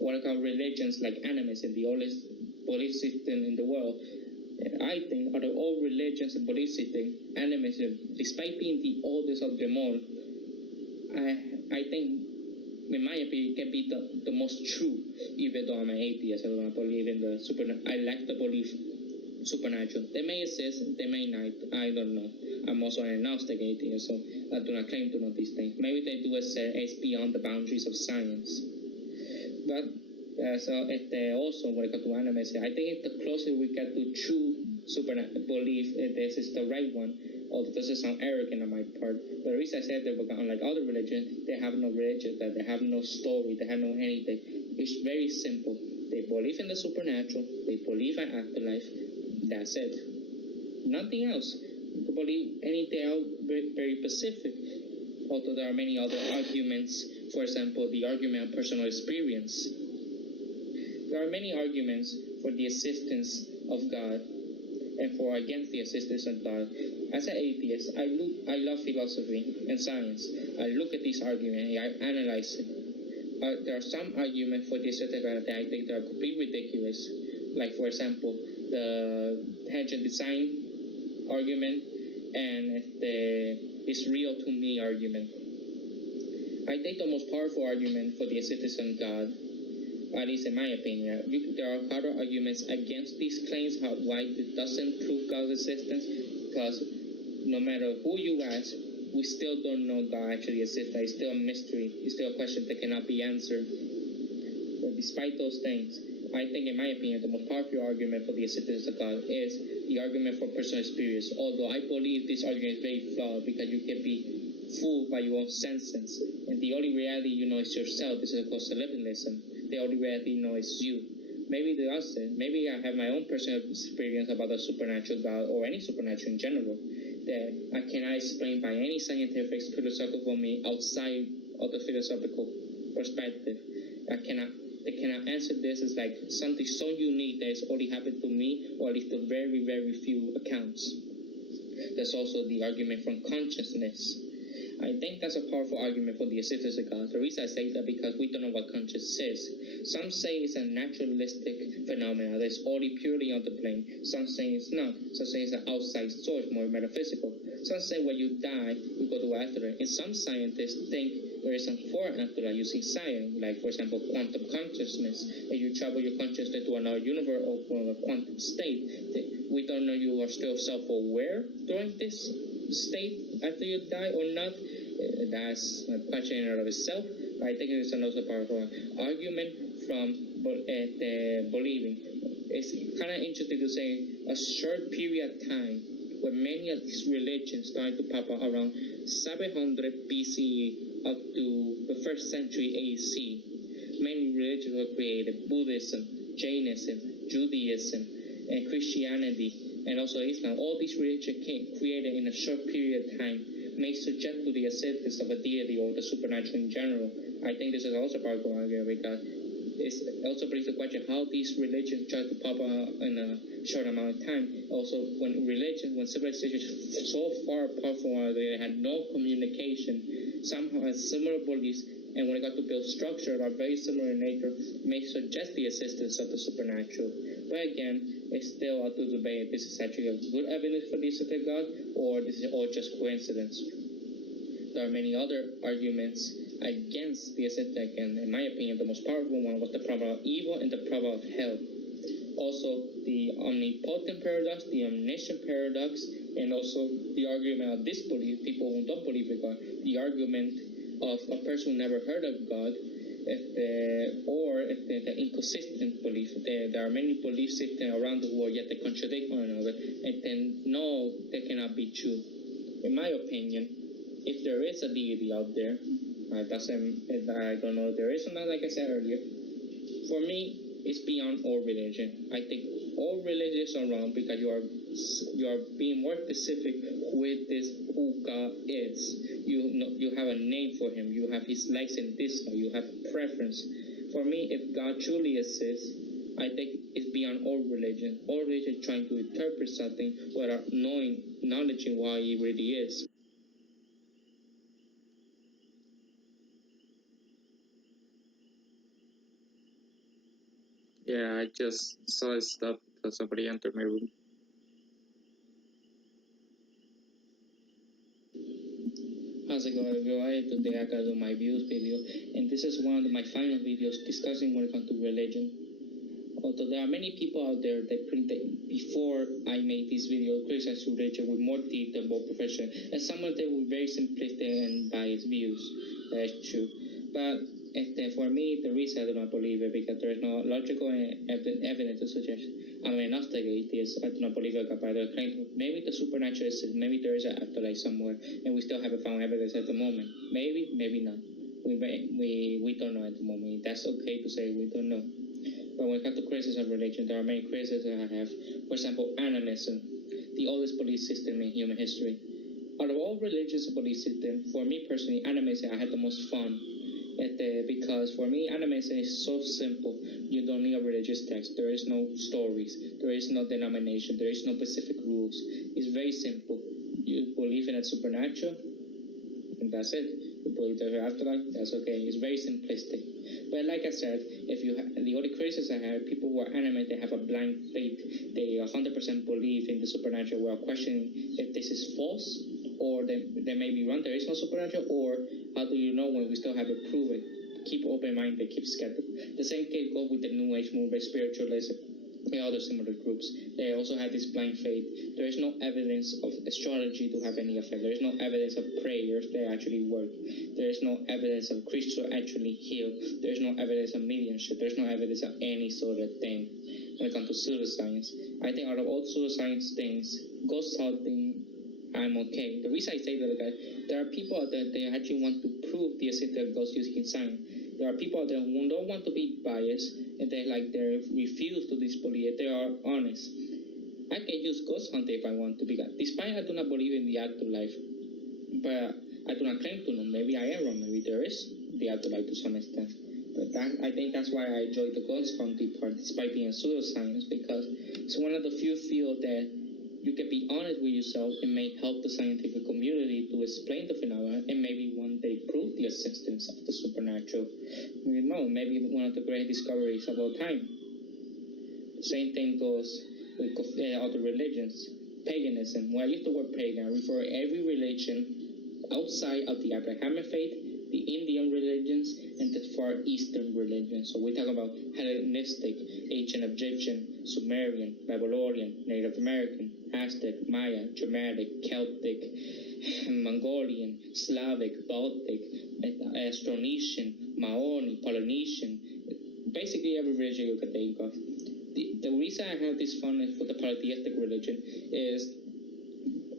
When it comes to religions like animism, the oldest belief system in the world, I think out of all religions and belief systems, animism, despite being the oldest of them all, I think, in my opinion, can be the most true, even though I'm an atheist. I don't believe in the supernatural. I like the belief supernatural. They may exist, they may not. I don't know. I'm also an agnostic atheist, so I do not claim to know these things. Maybe they do exist beyond the boundaries of science. But also when it comes to animism, I think the closer we get to true supernatural belief, this is the right one. Although this is sound arrogant on my part, but the reason I said that, unlike other religions, they have no religion, that they have no story, they have no anything. It's very simple. They believe in the supernatural, they believe in afterlife. That's it. Nothing else. You can believe anything else very specific. Although there are many other arguments. For example, the argument of personal experience. There are many arguments for the existence of God and for against the existence of God. As an atheist, I love philosophy and science. I look at these arguments, I analyze it. There are some arguments for the existence of God that I think they are completely ridiculous. Like, for example, the tangent design argument and the "it's real to me" argument. I think the most powerful argument for the existence of God at least in my opinion. There are other arguments against these claims, why it doesn't prove God's existence, because no matter who you ask, we still don't know God actually exists. It's still a mystery. It's still a question that cannot be answered. But despite those things, I think, in my opinion, the most powerful argument for the existence of God is the argument for personal experience. Although I believe this argument is very flawed because you can be fooled by your own senses, and the only reality you know is yourself. This is called celebritism. The only reality you know is you. Maybe the opposite. Maybe I have my own personal experience about the supernatural God or any supernatural in general that I cannot explain by any scientific, philosophical me outside of the philosophical perspective. They cannot answer this. It's like something so unique that it's only happened to me, or at least to very, very few accounts. There's also the argument from consciousness. I think that's a powerful argument for the existence of God. The reason I say that because we don't know what consciousness is. Some say it's a naturalistic phenomenon that's only purely on the plane. Some say it's not. Some say it's an outside source, more metaphysical. Some say when you die, you go to afterlife. And some scientists think there is some foreign afterlife using science, like, for example, quantum consciousness. If you travel your consciousness to another universe or a quantum state, we don't know you are still self-aware during this state after you die or not. That's a question in and of itself. I think it's another powerful argument from believing. It's kind of interesting to say a short period of time where many of these religions started to pop up around 700 BCE up to the 1st century AC. Many religions were created: Buddhism, Jainism, Judaism, and Christianity, and also Islam. All these religions came created in a short period of time, may suggest to the existence of a deity or the supernatural in general. I think this is also part of the argument because it also brings the question how these religions try to pop up in a short amount of time. Also, when civilizations so far apart from one another, they had no communication, somehow had similar beliefs, and when they got to build structure that are very similar in nature, may suggest the existence of the supernatural. But again, it's still up to debate if this is actually a good evidence for the existence of God, or this is all just coincidence. There are many other arguments against the existence, and in my opinion, the most powerful one was the problem of evil and the problem of hell. Also, the omnipotent paradox, the omniscient paradox, and also the argument of disbelief, people who don't believe in God, the argument of a person who never heard of God, the inconsistent belief. There are many belief systems around the world, yet they contradict one another, and then no, they cannot be true. In my opinion, if there is a deity out there, I don't know if there is or not, like I said earlier, for me, it's beyond all religion. I think all religions are wrong because you are being more specific with this who God is. You have a name for him. You have his likes and dislikes. You have preference. For me, if God truly exists, I think it's beyond all religion. All religion trying to interpret something without acknowledging why he really is. Yeah, I just saw his stuff because somebody entered my room. How's it going, everyone? Today I got my views video, and this is one of my final videos discussing when it comes to religion. Although there are many people out there that think that before I made this video criticize religion with more detail, more professional, and some of them with very simplistic and biased views. That's true. But for me, the reason I do not believe it because there is no logical evidence to suggest I'm an agnostic atheist. I do not believe it. Maybe the supernatural exists. Maybe there is an afterlife somewhere, and we still haven't found evidence at the moment. Maybe, maybe not. We don't know at the moment. That's okay to say we don't know. But when it comes to criticism of religion, there are many criticisms I have. For example, animism, the oldest belief system in human history. Out of all religious belief systems, for me personally, animism I had the most fun. Because for me, animism is so simple. You don't need a religious text. There is no stories. There is no denomination. There is no specific rules. It's very simple. You believe in a supernatural, and that's it. You believe there's an afterlife, that's okay. It's very simplistic. But like I said, the only criticism I have, people who are animate, they have a blind faith. They 100% believe in the supernatural. We are questioning if this is false, or they may be wrong. There is no supernatural, or how do you know when we still haven't proven? keep open-minded, keep skeptical. The same case goes with the New Age movement, spiritualism, and other similar groups. They also have this blind faith. There is no evidence of astrology to have any effect. There is no evidence of prayers that actually work. There is no evidence of crystals actually heal. There is no evidence of mediumship. There is no evidence of any sort of thing when it comes to pseudoscience. I think out of all pseudoscience things, ghost hunting, I'm okay. The reason I say that, guys, there are people out there that actually want to prove the existence of ghosts using science. There are people out there who don't want to be biased and they refuse to disbelieve it. They are honest. I can use ghost hunting if I want to be. Despite I do not believe in the afterlife, but I do not claim to know. Maybe I am wrong. Maybe there is the afterlife to some extent. But I think that's why I enjoy the ghost hunting part, despite being a pseudoscience, because it's one of the few fields that you can be honest with yourself and may help the scientific community to explain the phenomena and maybe one day prove the existence of the supernatural. You know, maybe one of the great discoveries of all time. The same thing goes with other religions. Paganism. When I use the word pagan, I refer to every religion outside of the Abrahamic faith, the Indian religions, and the Far Eastern religions. So we talk about Hellenistic, ancient Egyptian, Sumerian, Babylonian, Native American, Aztec, Maya, Germanic, Celtic, Mongolian, Slavic, Baltic, Austronesian, Maori, Polynesian, basically every religion you can think of. The reason I have this fondness for the polytheistic religion is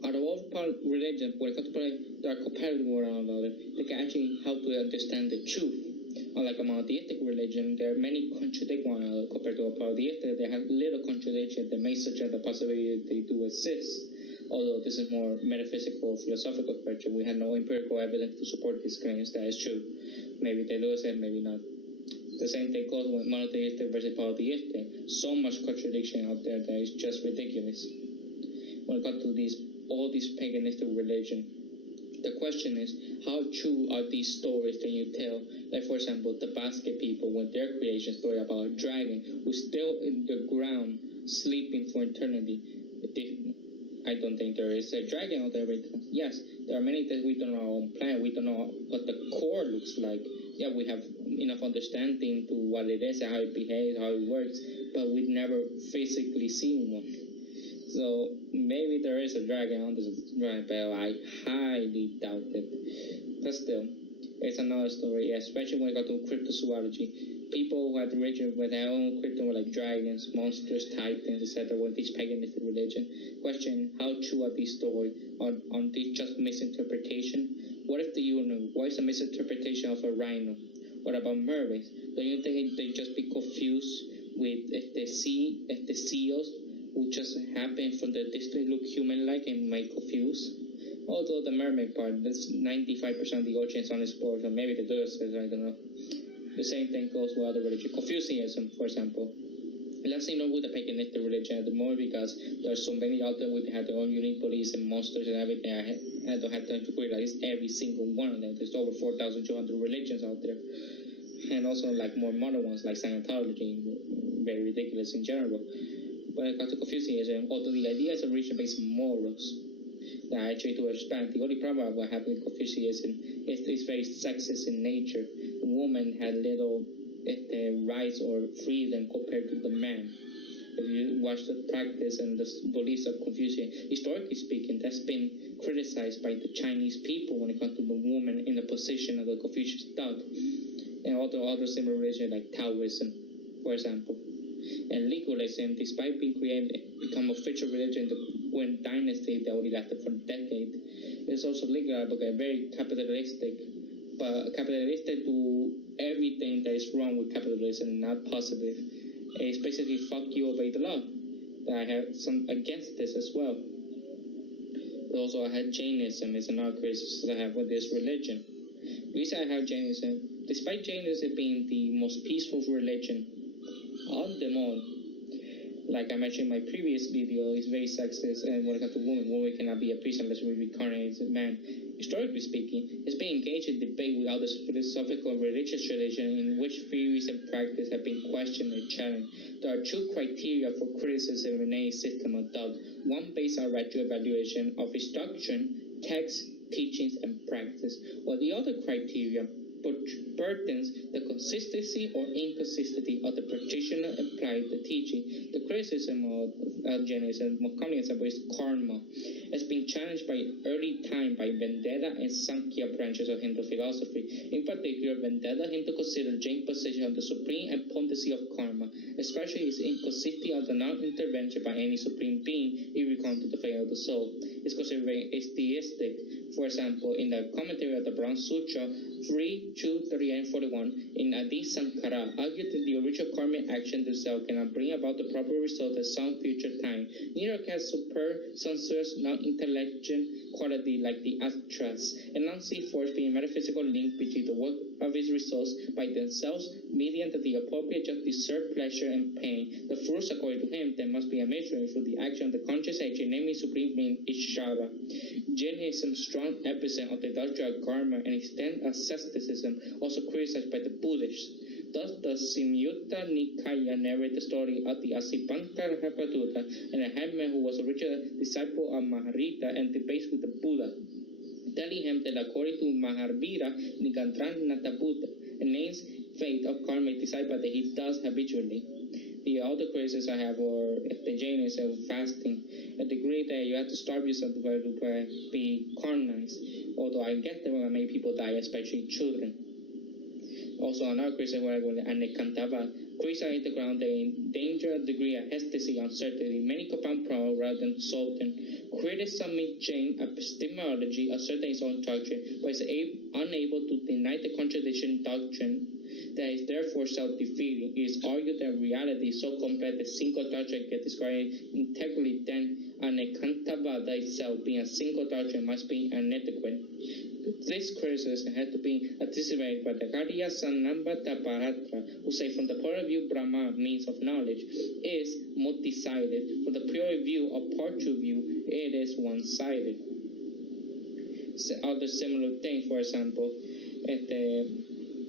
out of all religions, when it comes to they are compatible with one another. They can actually help to understand the truth. Unlike a monotheistic religion, there are many contradict one another compared to a polytheistic. They have little contradiction that may suggest the possibility that they do exist. Although this is more metaphysical, philosophical spectrum, we have no empirical evidence to support these claims. That is true. Maybe they do exist, maybe not. The same thing goes with monotheistic versus polytheistic. So much contradiction out there that is just ridiculous. When it comes to all these paganistic religion, the question is, how true are these stories that you tell? Like, for example, the basket people with their creation story about a dragon who's still in the ground sleeping for eternity. I don't think there is a dragon out there right now. Yes, there are many things we don't know our own planet. We don't know what the core looks like. Yeah, we have enough understanding to what it is and how it behaves, how it works, but we've never physically seen one. So maybe there is a dragon on this planet, but I highly doubt it. But still, it's another story, especially when it comes to cryptozoology. People who had religion with their own crypto were like dragons, monsters, titans, etc. with this paganistic religion. Question, how true are these stories? Are these just misinterpretation? What if the universe? What is a misinterpretation of a rhino? What about mermaids? Don't you think they just be confused with if the seals would just happen from the distance look human-like and might confuse? Although the mermaid part, that's 95% of the ocean is unexplored, so maybe the dust is, I don't know. The same thing goes with other religions. Confucianism, for example. Let's say not with the paganistic religion at the moment because there are so many out there with have their own unique beliefs and monsters and everything. I don't have time to realize every single one of them. There's over 4,200 religions out there. And also like more modern ones like Scientology, very ridiculous in general. When it comes to Confucianism, although the idea is a religion-based morals, that actually to expand, the only problem with what happened with Confucianism is it's very sexist in nature. Women had little rights or freedom compared to the man. If you watch the practice and the beliefs of Confucius, historically speaking, that's been criticized by the Chinese people when it comes to the woman in the position of the Confucius thought, and other similar religions like Taoism, for example. And legalism, despite being created, become a official religion when dynasty that only lasted for a decade, is also legal, but very capitalistic. But capitalistic to everything that is wrong with capitalism, not positive. It's basically fuck you, obey the law. I have some against this as well. But also I had Jainism is another criticism I have with this religion. The reason I have Jainism, despite Jainism being the most peaceful religion of them all, like I mentioned in my previous video, is very sexist, and when it comes to women cannot be a priest unless we reincarnate as a man. Historically speaking, it's been engaged in debate with other philosophical and religious traditions in which theories and practice have been questioned and challenged. There are two criteria for criticism in any system of thought. One based on rational evaluation of instruction, text, teachings, and practice, while the other criteria pertains the consistency or inconsistency of the practitioner applied the teaching. The criticism of Jainism, more commonly example, is karma. It's been challenged by early time by Vedanta and Sankhya branches of Hindu philosophy. In particular, Vedanta Hindu considered Jain position of the supreme and potency of karma, especially its inconsistency of the non-intervention by any supreme being in regard to the fate of the soul. It's considered very atheistic. For example, in the commentary of the Brahma Sutra 3, 2, 38, and 41, in Adi Sankara argued that the original karmic action themselves cannot bring about the proper result at some future time. Neither can super sensuous, non-intelligent quality like the astras, and non-see force being a metaphysical link between the work of its results by themselves, medium that the appropriate just deserve pleasure and pain. The fruits, according to him, there must be a measuring for the action of the conscious agent, namely supreme being Ishvara. Jainism's strong emphasis on the doctrine of karma and extent of asceticism, also criticized by the Buddhists. Thus, the Samyutta Nikaya narrates the story of the Asipanta Rapatuta, and a headman who was originally a disciple of Maharita and debates with the Buddha, telling him that according to Mahavira Nikantran Natabuddha, a name's fate of karma is decided by that he does habitually. The other criticisms I have are the Jainism fasting, a degree that you have to starve yourself to be colonized. Although I get that many people die, especially children. Also, another criticism where I go Anekantava, criticism in the ground the danger, degree of ecstasy, uncertainty, many compound problems rather than solve them. Criticism in Jain epistemology asserts its own doctrine, but is unable to deny the contradiction doctrine that is therefore self-defeating. It is argued that reality is so complex that single doctrine can describe integrally, then Anekantavada itself, being a single doctrine, must be inadequate. This criticism has to be anticipated by the Karya Sanambata Bharatra, who say from the point of view Brahma, means of knowledge, is multi-sided. From the pure view or partial view, it is one-sided. Other similar things, for example,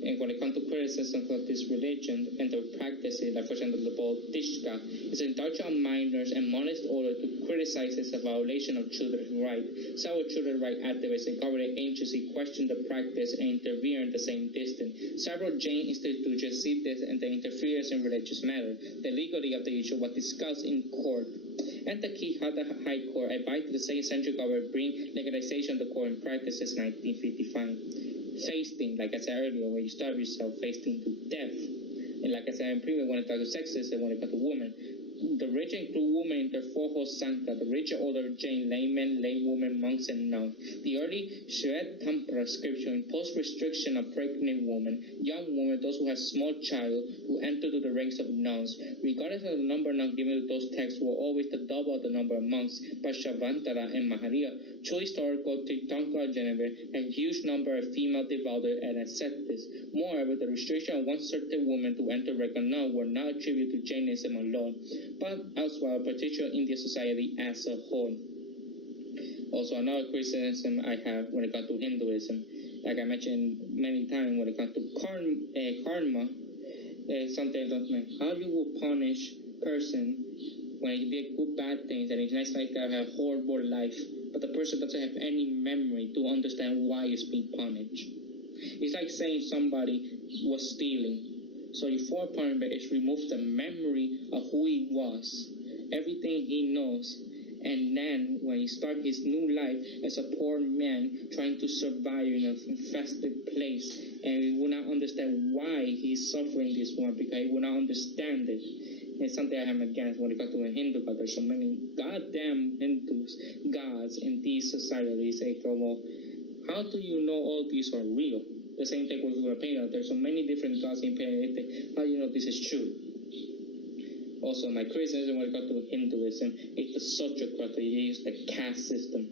and when it comes to criticism of this religion and the practices, like for example the Bodhisattva, is an indulgence of minors and monist order to criticize as a violation of children's rights. Several children's rights activists and government agencies question the practice and interfere in the same distance. Several Jain institutions see this and the interference in religious matters. The legality of the issue was discussed in court. And the Kihata High Court advised the same central government bring legalization of the court in practice since 1955. Fasting, like I said earlier, when you starve yourself, fasting to death. And like I said in previous, when it comes to sexism, when it comes to women, the religion include women in their fourfold sancta, the religion order of Jain, laymen, laywomen, monks, and nuns. The early Shwetampara scripture imposed restriction of pregnant women, young women, those who have small child, who enter to the ranks of nuns. Regardless of the number of nuns given to those texts, were always the double of the number of monks, Pashavantara and Maharia. True historical Tirthankara Genevieve had a huge number of female devouters and ascetics. Moreover, the restriction of one certain woman to enter regular nun were not attributed to Jainism alone, but elsewhere, particularly Indian society as a whole. Also, another criticism I have when it comes to Hinduism, like I mentioned many times, when it comes to karma, something like how you will punish person when he did good bad things and it's nice like to have a horrible life, but the person doesn't have any memory to understand why it's being punished. It's like saying somebody was stealing. So your fourth punishment is remove the memory of who he was, everything he knows, and then when he starts his new life as a poor man trying to survive in an infested place, and he will not understand why he's suffering this one because he will not understand it. It's something I have against when it comes to a Hindu God. There's so many goddamn Hindus, gods in these societies. They go, well, how do you know all these are real? The same thing with the painter. There's so many different gods in painting. How do you know this is true? Also, my criticism when it comes to Hinduism is the social class. They use the caste system.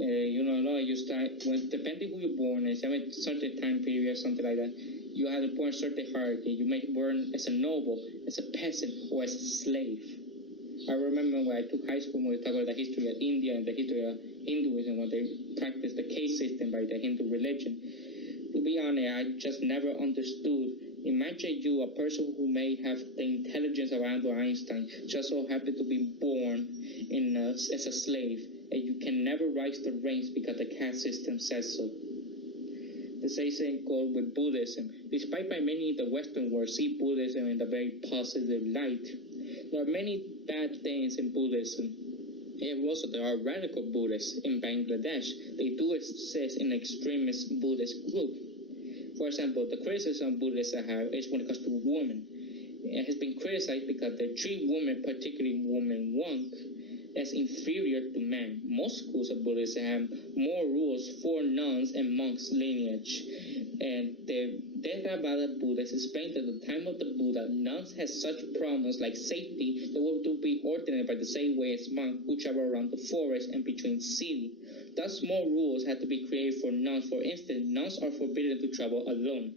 You start depending who you're born in, certain time period, something like that. You have to born certain hierarchy. You may be born as a noble, as a peasant, or as a slave. I remember when I took high school, when we talked about the history of India and the history of Hinduism, when they practiced the caste system by the Hindu religion. To be honest, I just never understood. Imagine you, a person who may have the intelligence of Albert Einstein, just so happen to be born as a slave, and you can never rise the ranks because the caste system says so. The same goes with Buddhism. Despite by many in the Western world see Buddhism in a very positive light, there are many bad things in Buddhism. And also there are radical Buddhists in Bangladesh. They do exist in extremist Buddhist group. For example, the criticism Buddhists have is when it comes to women. It has been criticized because they treat women, particularly woman 1, as inferior to men. Most schools of Buddhism have more rules for nuns and monks' lineage. And the Theravada Buddhists explained that at the time of the Buddha, nuns had such problems like safety that were to be ordinary by the same way as monks who travel around the forest and between cities. Thus, more rules had to be created for nuns. For instance, nuns are forbidden to travel alone.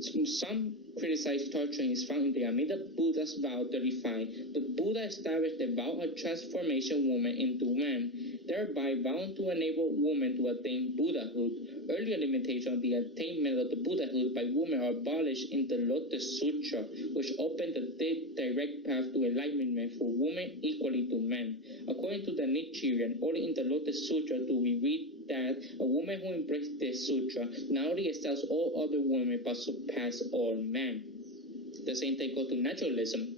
Some criticize torturing is found in the Amida Buddha's vow 35. The Buddha established the vow of transformation woman into man, thereby vowing to enable women to attain Buddhahood. Earlier limitations on the attainment of the Buddhahood by women are abolished in the Lotus Sutra, which opened the direct path to enlightenment for women equally to men. According to the Nichiren, only in the Lotus Sutra do we read that a woman who embraced this sutra not only excels all other women but surpasses all men. The same thing goes to naturalism.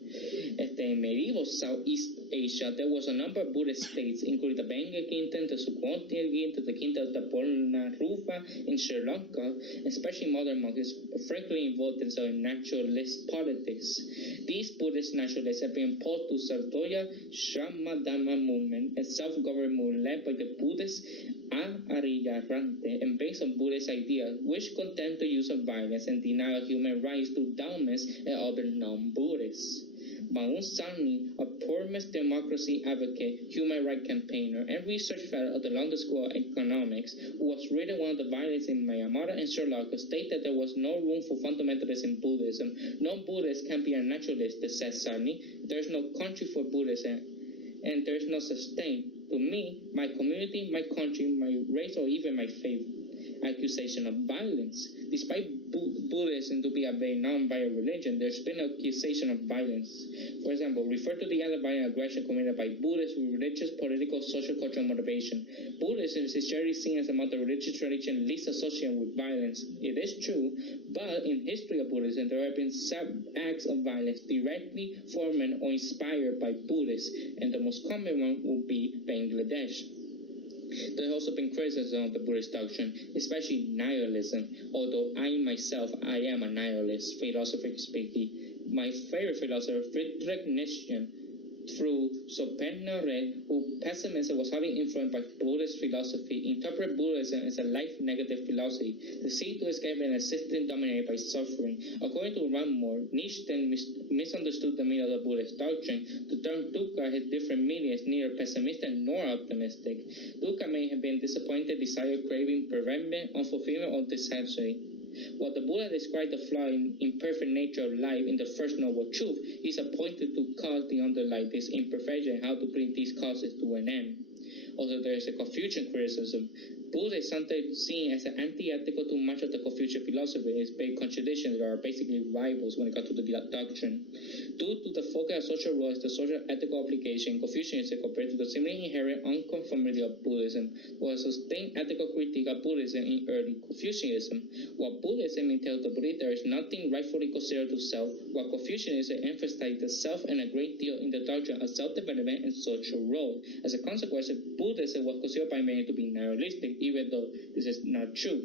In medieval Southeast Asia, there was a number of Buddhist states, including the Bengal Kingdom, the Sukhothai Kingdom, the Kingdom of the Polnaruva in Sri Lanka, especially modern monks, frankly involved themselves in naturalist politics. These Buddhist naturalists have been opposed to Sartoya Shramadhamma movement, a self-government movement led by the Buddhist Ariyarante and based on Buddhist ideas, which condemn the use of violence and denial of human rights to Dhammas and other non-Buddhists. Maung Sani, a poor-man's democracy advocate, human rights campaigner, and research fellow at the London School of Economics, who was reading one of the violence in Myanmar and Sri Lanka, stated that there was no room for fundamentalists in Buddhism. No Buddhist can be a naturalist, said Sani. There is no country for Buddhism, and there is no such thing. To me, my community, my country, my race, or even my faith. Accusation of violence. Despite Buddhism to be a very non-violent religion, there's been accusation of violence. For example, refer to the other violent aggression committed by Buddhists with religious, political, social, cultural motivation. Buddhism is generally seen as among the religious tradition least associated with violence. It is true, but in history of Buddhism, there have been some acts of violence directly fomented or inspired by Buddhists, and the most common one would be Bangladesh. There has also been criticism of the Buddhist doctrine, especially nihilism, although I myself, I am a nihilist, philosophically speaking. My favorite philosopher, Friedrich Nietzsche, through Schopenhauer, who pessimism was highly influenced by Buddhist philosophy, interpreted Buddhism as a life-negative philosophy, the seek to escape an existence dominated by suffering. According to Rammour, Nietzsche then misunderstood the meaning of the Buddhist doctrine. The term dukkha has different meanings, neither pessimistic nor optimistic. Dukkha may have been disappointed, desire, craving, bereavement, unfulfillment, or dissatisfaction. While the Buddha described the flawed and imperfect nature of life in the First Noble Truth, he is appointed to cause the underlying this imperfection and how to bring these causes to an end. Also, there is a Confucian criticism. Buddha is sometimes seen as antithetical to much of the Confucian philosophy. It's big contradictions that are basically rivals when it comes to the doctrine. Due to the focus of social roles, the social ethical obligation, Confucianism compared to the seemingly inherent unconformity of Buddhism was a sustained ethical critique of Buddhism in early Confucianism. While Buddhism entails the belief there is nothing rightfully considered to self, while Confucianism emphasized the self and a great deal in the doctrine of self-development and social role. As a consequence, Buddhism was considered by many to be nihilistic, even though this is not true.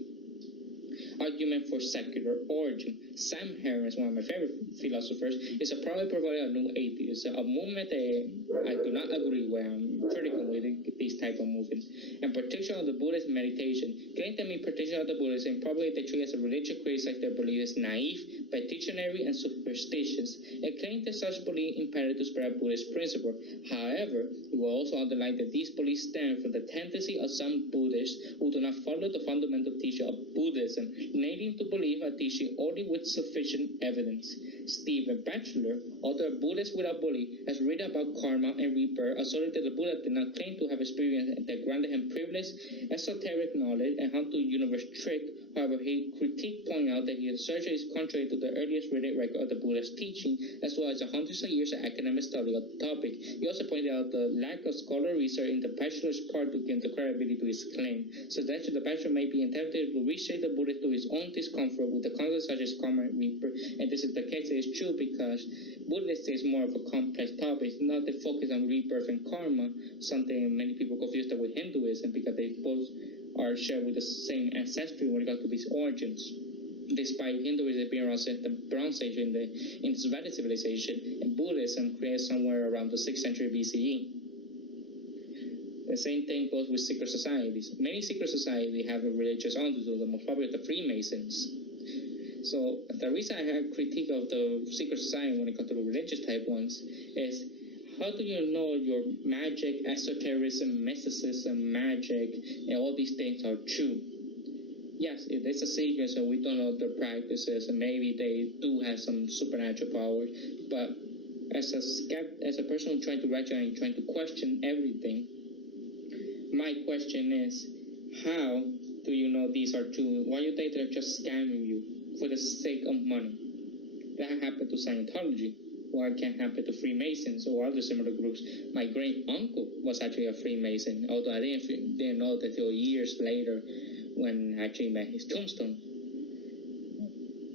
Argument for secular origin. Sam Harris, one of my favorite philosophers, is a prominent provider of New Atheism, a movement that I do not agree with. I'm critical with these type of movements. And partition of the Buddhist meditation. Claim to me partition of the Buddhism, probably they treat as a religious criticize their belief as naive, petitionary, and superstitious. It claims that such belief impeded to spread Buddhist principle. However, it will also underline that these beliefs stem from the tendency of some Buddhists who do not follow the fundamental teaching of Buddhism, needing to believe a teaching only with sufficient evidence. Stephen Batchelor, author of Buddhist Without Belief, has written about karma and rebirth, asserting that the Buddha did not claim to have experience that granted him privileged, esoteric knowledge and how to universe trick However, he critique pointed out that his research is contrary to the earliest written record of the Buddha's teaching, as well as the hundreds of years of academic study of the topic. He also pointed out the lack of scholarly research in the bachelor's part to give the credibility to his claim, so that the bachelor may be tempted to reshape the Buddha to his own discomfort with the concepts such as karma and reaper, and this is the case. It is true because Buddhism is more of a complex topic, not the focus on rebirth and karma, something many people confuse that with Hinduism because they both are shared with the same ancestry when it comes to these origins. Despite Hinduism being around since the Bronze Age in the Vedic civilization, and Buddhism created somewhere around the 6th century BCE. The same thing goes with secret societies. Many secret societies have a religious undertone, the most popular the Freemasons. So the reason I have critique of the secret society when it comes to the religious type ones is, how do you know your magic, esotericism, mysticism, magic, and all these things are true? Yes, it is a secret, so we don't know their practices, and maybe they do have some supernatural power. But as a person trying to rationalize and trying to question everything, my question is, how do you know these are true? Why do you think they're just scamming you for the sake of money? That happened to Scientology. Why can't happen to Freemasons or other similar groups? My great uncle was actually a Freemason, although I didn't know that till years later when I actually met his tombstone.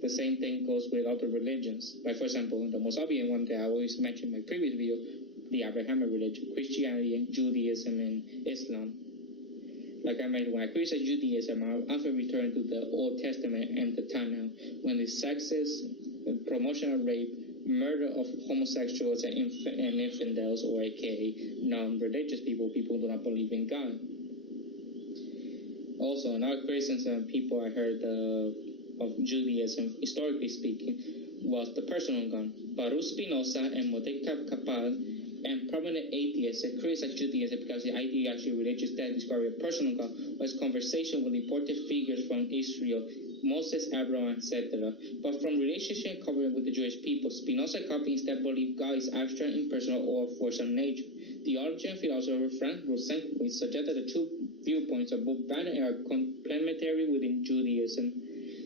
The same thing goes with other religions. Like, for example, the most obvious one that I always mentioned in my previous video, the Abrahamic religion, Christianity, Judaism, and Islam. Like I mentioned, when I criticize Judaism, I often return to the Old Testament and the Tanakh, when the sexist, promotion of rape, murder of homosexuals and infidels, or aka non-religious people who do not believe in God. Also, another criticism people I heard of Judaism, historically speaking, was the personal gun. Baruch Spinoza and Mordecai Kapal and prominent atheists criticized Judaism because the idea actually religious that described a personal God was conversation with important figures from Israel, Moses, Abraham, etc. But from relationship covering with the Jewish people, Spinoza instead believed God is abstract, impersonal, or force of nature. Theologian and philosopher Frank Rosenquist suggested the two viewpoints are both valid and are complementary within Judaism.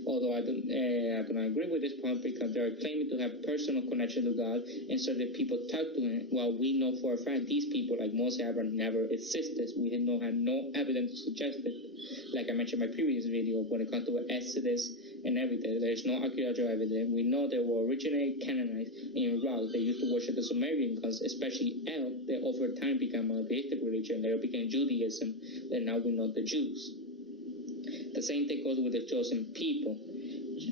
Although I do not agree with this point because they are claiming to have personal connection to God and so that people talk to him, while we know for a fact these people like Moses and Abraham never existed. We have no evidence to suggest it. Like I mentioned in my previous video, when it comes to Exodus and everything, there is no archaeological evidence. We know they were originally Canaanites in Iraq. They used to worship the Sumerian gods, especially El. They over time became a monotheistic religion. They became Judaism, and now we know the Jews. The same thing goes with the chosen people.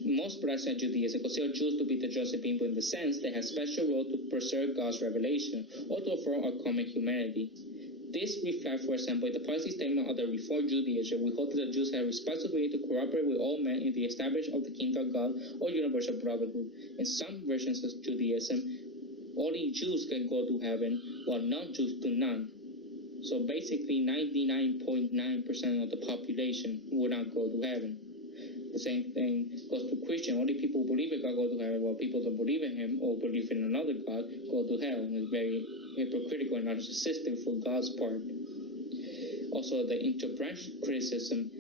Most Protestant Judaism consider Jews to be the chosen people in the sense they have special role to preserve God's revelation or to affirm our common humanity. This reflects, for example, the policy statement of the Reformed Judaism. We hold that the Jews have responsibility to cooperate with all men in the establishment of the kingdom of God or universal brotherhood. In some versions of Judaism, only Jews can go to heaven, while non-Jews do not. So basically, 99.9% of the population will not go to heaven. The same thing goes to Christian. Only people who believe in God go to heaven, while people who don't believe in Him or believe in another God go to hell. It's very hypocritical and narcissistic for God's part. Also, the interbranch criticism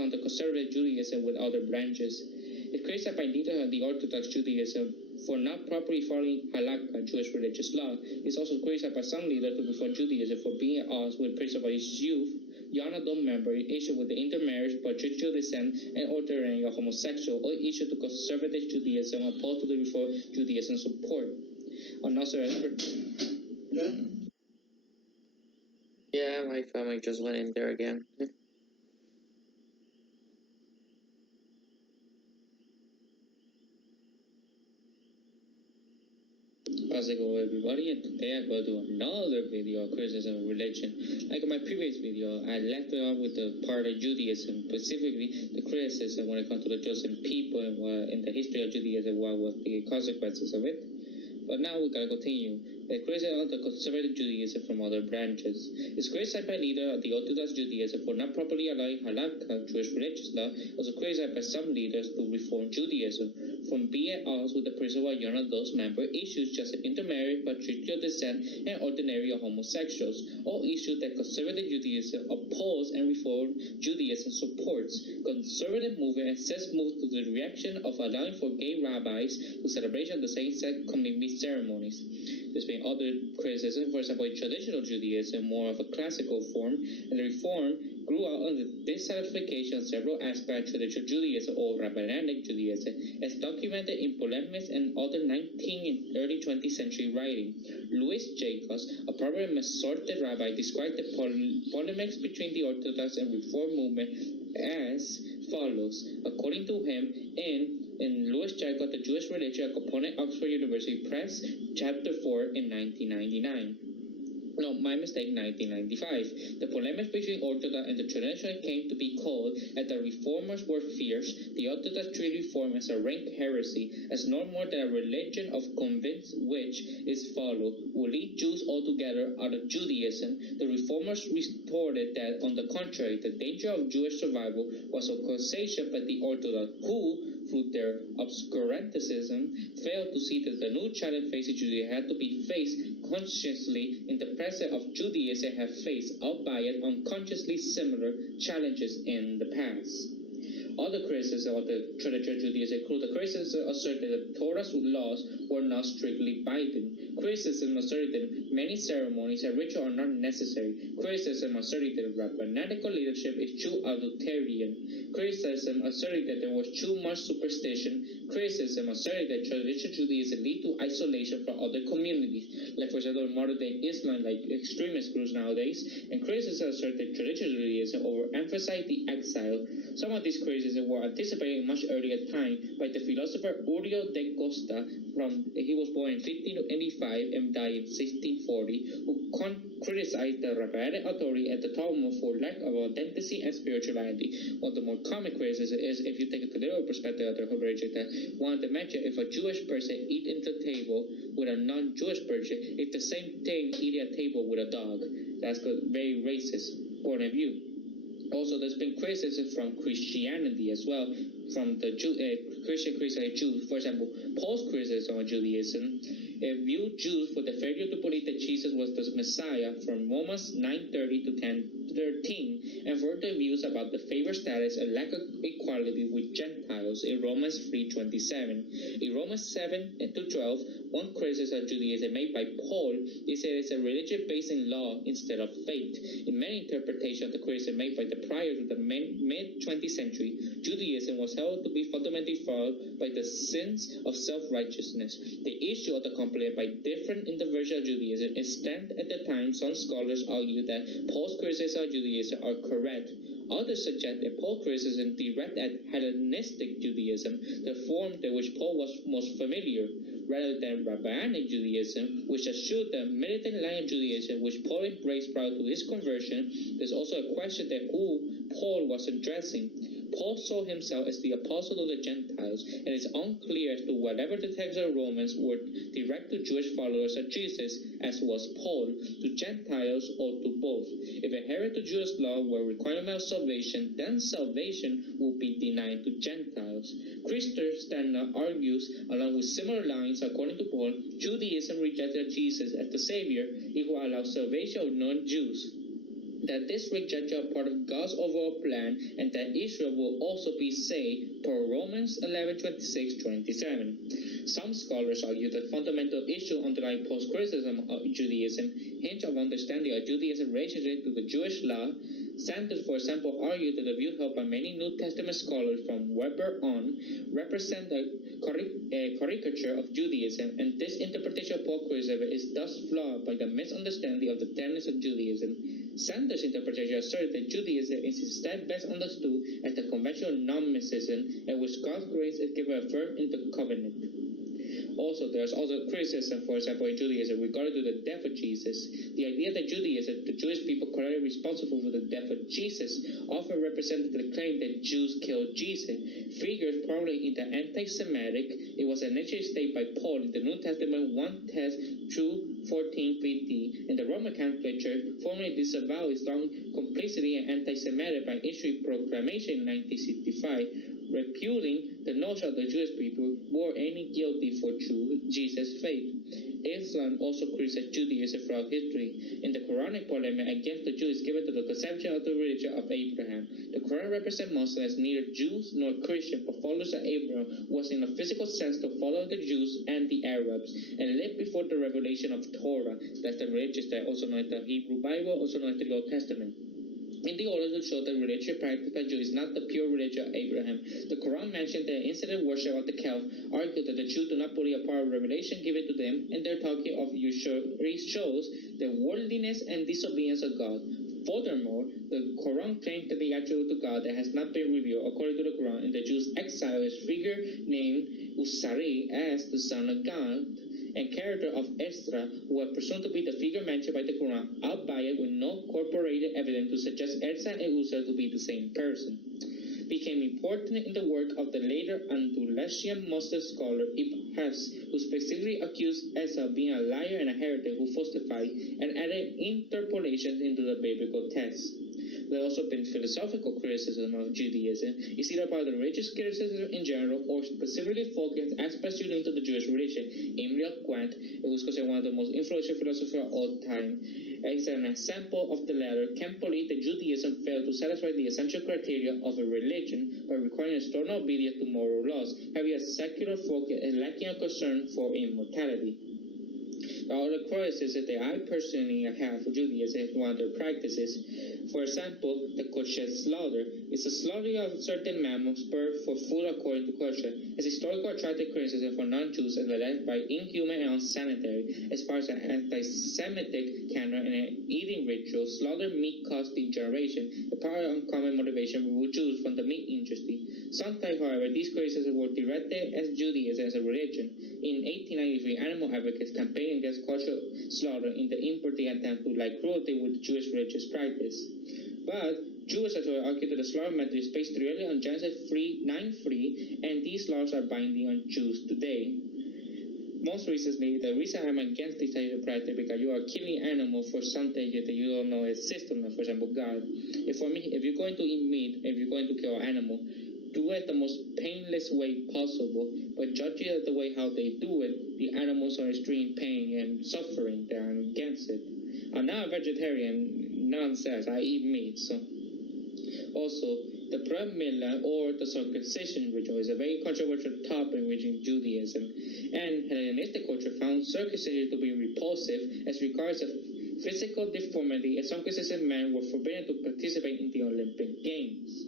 on the conservative Judaism with other branches. It criticized by leaders of the Orthodox Judaism for not properly following halakha, Jewish religious law. It's also criticized by some leaders who prefer Judaism for being at odds with principles of its youth, young adult member, issue with the intermarriage, patriarchal descent, and ordering of homosexual, or issue to conservative Judaism opposed to the Reform Judaism support. Another Yeah, my family just went in there again. How's it going, everybody? And today I'm going to do another video of criticism of religion. Like in my previous video, I left it off with the part of Judaism, specifically the criticism when it comes to the chosen people and in the history of Judaism, what was the consequences of it. But now we're going to continue criticism of the conservative Judaism from other branches. It's criticized by leaders of the Orthodox Judaism for not properly allowing halakha, Jewish religious law, also criticized by some leaders to reform Judaism from being at odds with the principle of one of those member issues just as intermarriage, patricial descent, and ordinary or homosexuals, all issues that conservative Judaism opposes and reform Judaism supports. Conservative movement and since moved to the direction of allowing for gay rabbis to celebration of the same-sex community ceremonies. There's been other criticism, for example, in traditional Judaism, more of a classical form, and the reform grew out of the dissatisfaction of several aspects of traditional Judaism or rabbinic Judaism, as documented in polemics and other 19th and early 20th century writing. Louis Jacobs, a prominent Masorti rabbi, described the polemics between the Orthodox and Reform movement as follows. According to him, in Louis Jacobs, The Jewish Religion, a component Oxford University Press, Chapter 4 in 1999. No, my mistake, 1995. The polemics between Orthodox and the tradition came to be called, as the reformers were fierce, the Orthodox treated reform as a rank heresy, as no more than a religion of convince which is followed will lead Jews altogether out of Judaism. The reformers retorted that, on the contrary, the danger of Jewish survival was a causation by the Orthodox, who, through their obscurantism, failed to see that the new challenge facing Judaism had to be faced consciously in the presence of Judaism have faced, albeit unconsciously, similar challenges in the past. Other criticisms of the traditional Judaism include the criticism asserted that Torah's laws were not strictly binding. Criticism asserted that many ceremonies and rituals are not necessary. Criticism asserted that rabbinical leadership is too authoritarian. Criticism asserted that there was too much superstition. Criticism asserted that traditional Judaism lead to isolation from other communities, like for example modern-day Islam, like extremist groups nowadays. And criticism asserted that traditional Judaism overemphasized the exile. Some of these criticisms were anticipated much earlier time by the philosopher Uriel de Costa. He was born in 1585 and died in 1640, who criticized the rabbinic authority at the Talmud for lack of authenticity and spirituality. One of the more common criticisms is, if you take a literal perspective of the religion, that one to mention if a Jewish person eat at the table with a non-Jewish person, it's the same thing eating at a table with a dog. That's a very racist point of view. Also, there's been criticism from Christianity as well, from the Christian Jews. For example, Paul's criticism on Judaism viewed Jews for the failure to believe that Jesus was the Messiah from Romans 9:30 to 10:13, and further views about the favored status and lack of equality with Gentiles in Romans 3:27. In Romans 7-12, one criticism of Judaism made by Paul is that it's a religion based in law instead of faith. In many interpretations of the criticism made by the prior to the mid-20th century, Judaism was held to be fundamentally flawed by the sins of self-righteousness. The issue of the complaint by different interversions of Judaism is that at the time some scholars argue that Paul's criticism of Judaism are correct. Others suggest that Paul's criticism directed at Hellenistic Judaism, the form to which Paul was most familiar, rather than Rabbinic Judaism, which assumed the militant line of Judaism which Paul embraced prior to his conversion. There's also a question that who Paul was addressing. Paul saw himself as the apostle of the Gentiles, and it's unclear as to whether the text of Romans were direct to Jewish followers of Jesus, as was Paul, to Gentiles, or to both. If adherence to Jewish law were a requirement of salvation, then salvation would be denied to Gentiles. Christopher Stanley argues, along with similar lines, according to Paul, Judaism rejected Jesus as the Savior, it will allow salvation of non-Jews. That this rejection is part of God's overall plan, and that Israel will also be saved, per Romans 11:26-27. Some scholars argue that fundamental issue underlying Paul's criticism of Judaism hinge on understanding of Judaism's relationship to the Jewish law. Sanders, for example, argued that the view held by many New Testament scholars from Weber on represent a caricature of Judaism, and this interpretation of Paul's criticism is thus flawed by the misunderstanding of the tenets of Judaism. Sanders' interpretation asserts that Judaism is instead best understood as the conventional non-Messianism in which God's grace is given a firm in the covenant. Also, there's also criticism, for example, in Judaism regarding to the death of Jesus. The idea that Judaism, the Jewish people correctly responsible for the death of Jesus, often represented the claim that Jews killed Jesus. Figures probably in the anti-Semitic, it was initially stated by Paul in the New Testament 1 Thess 2:14-15, and the Roman Catholic Church formally disavowed its long complicity and anti-Semitic by issuing proclamation in 1965, repudiating the notion of the Jewish people were any guilty for true Jesus faith. Islam also criticized Judaism throughout history. In the Quranic polemic against the Jews given to the conception of the religion of Abraham, the Quran represents Muslims as neither Jews nor Christians, but followers of Abraham was in a physical sense to follow the Jews and the Arabs, and lived before the revelation of Torah. That's the religion that also known as the Hebrew Bible, also known as the Old Testament. In the order to show that religion practiced by Jews is not the pure religion of Abraham, the Quran mentioned the incident worship of the calf, argued that the Jews do not believe a part of revelation given to them, and their talking of usury shows the worldliness and disobedience of God. Furthermore, the Quran claims to be attributed to God that has not been revealed according to the Quran, and the Jews exile a figure named Usari as the son of God, and character of Ezra, who was presumed to be the figure mentioned by the Quran, albeit with no corroborated evidence to suggest Ezra and Uzzah to be the same person, became important in the work of the later Andalusian Muslim scholar Ibn Hafs, who specifically accused Ezra of being a liar and a heretic who falsified and added interpolations into the biblical text. There also been philosophical criticism of Judaism. It's either part of the religious criticism in general or specifically focused aspects unique to the Jewish religion. Immanuel Kant, who was considered one of the most influential philosophers of all time, as an example of the latter, Kant believed that Judaism failed to satisfy the essential criteria of a religion by requiring external obedience to moral laws, having a secular focus and lacking a concern for immortality. All the criticism that I personally have for Judaism is one of their practices. For example, the kosher slaughter is a slaughter of certain mammals birthed for food according to kosher. As historical attractive criticism for non-Jews and alleged by inhuman and unsanitary. As far as an anti-Semitic canon and an eating ritual, slaughter meat caused degeneration, a part of uncommon motivation removed Jews from the meat industry. Sometimes, however, these criticisms were directed as Judaism as a religion. In 1893, animal advocates campaigned against kosher slaughter in the importing attempt to like cruelty with Jewish religious practice. But Jewish authorities argued that the slaughter method is based really on Genesis 9:3, and these laws are binding on Jews today. Most recently, the reason I'm against this type of practice because you are killing animals for something that you don't know exists, for example, God. For me, if you're going to eat meat, if you're going to kill an animal, do it the most painless way possible, but judging it the way how they do it, the animals are in extreme pain and suffering. They are against it. I'm not a vegetarian, nonsense. I eat meat. So, also, the Brit Milah or the circumcision ritual is a very controversial topic within Judaism, and Hellenistic culture found circumcision to be repulsive as regards of physical deformity, and some circumcision men were forbidden to participate in the Olympic Games.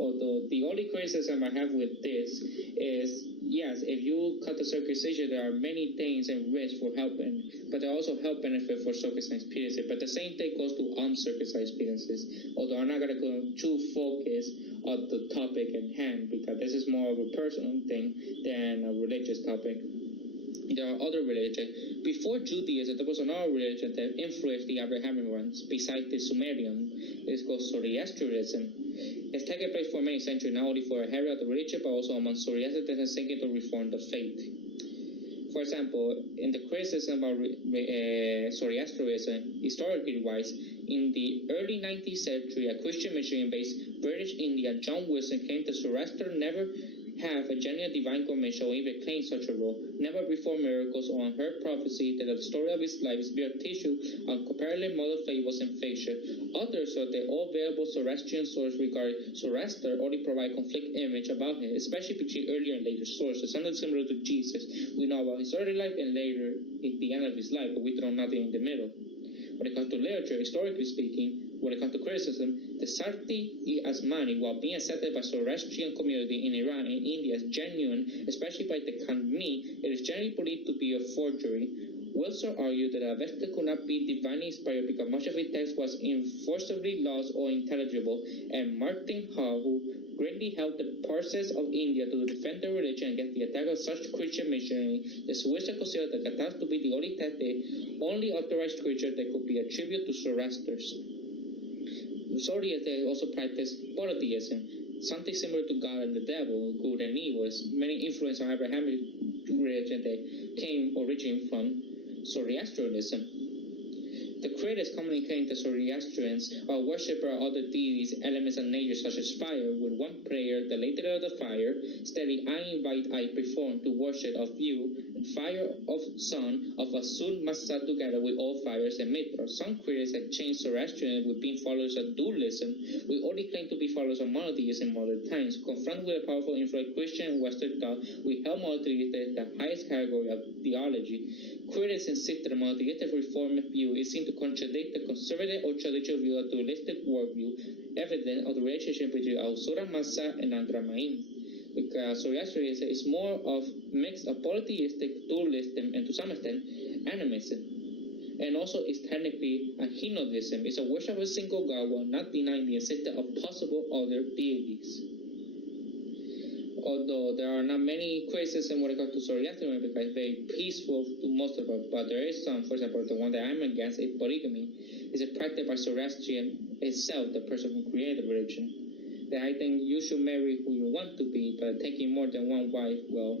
Although the only criticism I have with this is, yes, if you cut the circumcision, there are many things and risks for helping, but there are also health benefits for circumcised penises. But the same thing goes to uncircumcised penises. Although I'm not going to go too focused on the topic in hand, because this is more of a personal thing than a religious topic. There are other religions. Before Judaism, there was another religion that influenced the Abrahamic ones, besides the Sumerian. It's called Zoroastrianism. It's taken place for many centuries, not only for a heritage of the religion, but also among Zoroastrians that are seeking to reform the faith. For example, in the criticism about Zoroastrianism, historically wise, in the early 19th century, a Christian missionary based British India, John Wilson, claimed that Zoroaster never have a genuine divine commission or even claim such a role, never performed miracles or unheard prophecy, that the story of his life is mere tissue on comparatively modern fables and fiction. Others thought that all available Zoroastrian sources regarding Zoroaster only provide conflict image about him, especially between earlier and later sources, something similar to Jesus. We know about his early life and later at the end of his life, but we don't know nothing in the middle. When it comes to literature, historically speaking, when it comes to criticism, the Sarti-i-Asmani, while being accepted by Zoroastrian community in Iran and India as genuine, especially by the Kandmi, it is generally believed to be a forgery. Wilson argued that Avesta could not be divinely inspired because much of its text was enforceably lost or intelligible, and Martin Hall, who greatly helped the Parsis of India to defend their religion, religion against the attack of such Christian missionary, the Swiss considered the Catholics to be the only authorized creature that could be attributed to Zoroasters. Zoroaster also practiced polytheism, something similar to God and the devil, good and evil. Many influence on Abrahamic religion that came originating from Zoroastrianism. The critics commonly claim that Zoroastrians are worshippers of other deities, elements of nature such as fire, with one prayer, the later of the fire, steady I invite I perform to worship of you, and fire of sun of Asun Masa together with all fires and Mitra. Some critics have changed Zoroastrianism with being followers of dualism, we only claim to be followers of monotheism in modern times. Confronted with a powerful influence Christian and Western thought, we held monotheism the highest category of theology. Critics insist that the monotheistic reformist view is seen to contradict the conservative or traditional view of dualistic worldview, evident of the relationship between Ahura Mazda and Andramain. Because Zoroastrianism is more of mix of polytheistic dualism and to some extent animism, and also is technically a henotheism. It's a worship of a single God while not denying the existence of possible other deities. Although there are not many criticisms when it comes to Zoroastrianism because it's very peaceful to most of us, but there is some. For example, the one that I'm against is polygamy. It's a practice by Zoroastrian itself, the person who created the religion. That I think you should marry who you want to be, but taking more than one wife, well,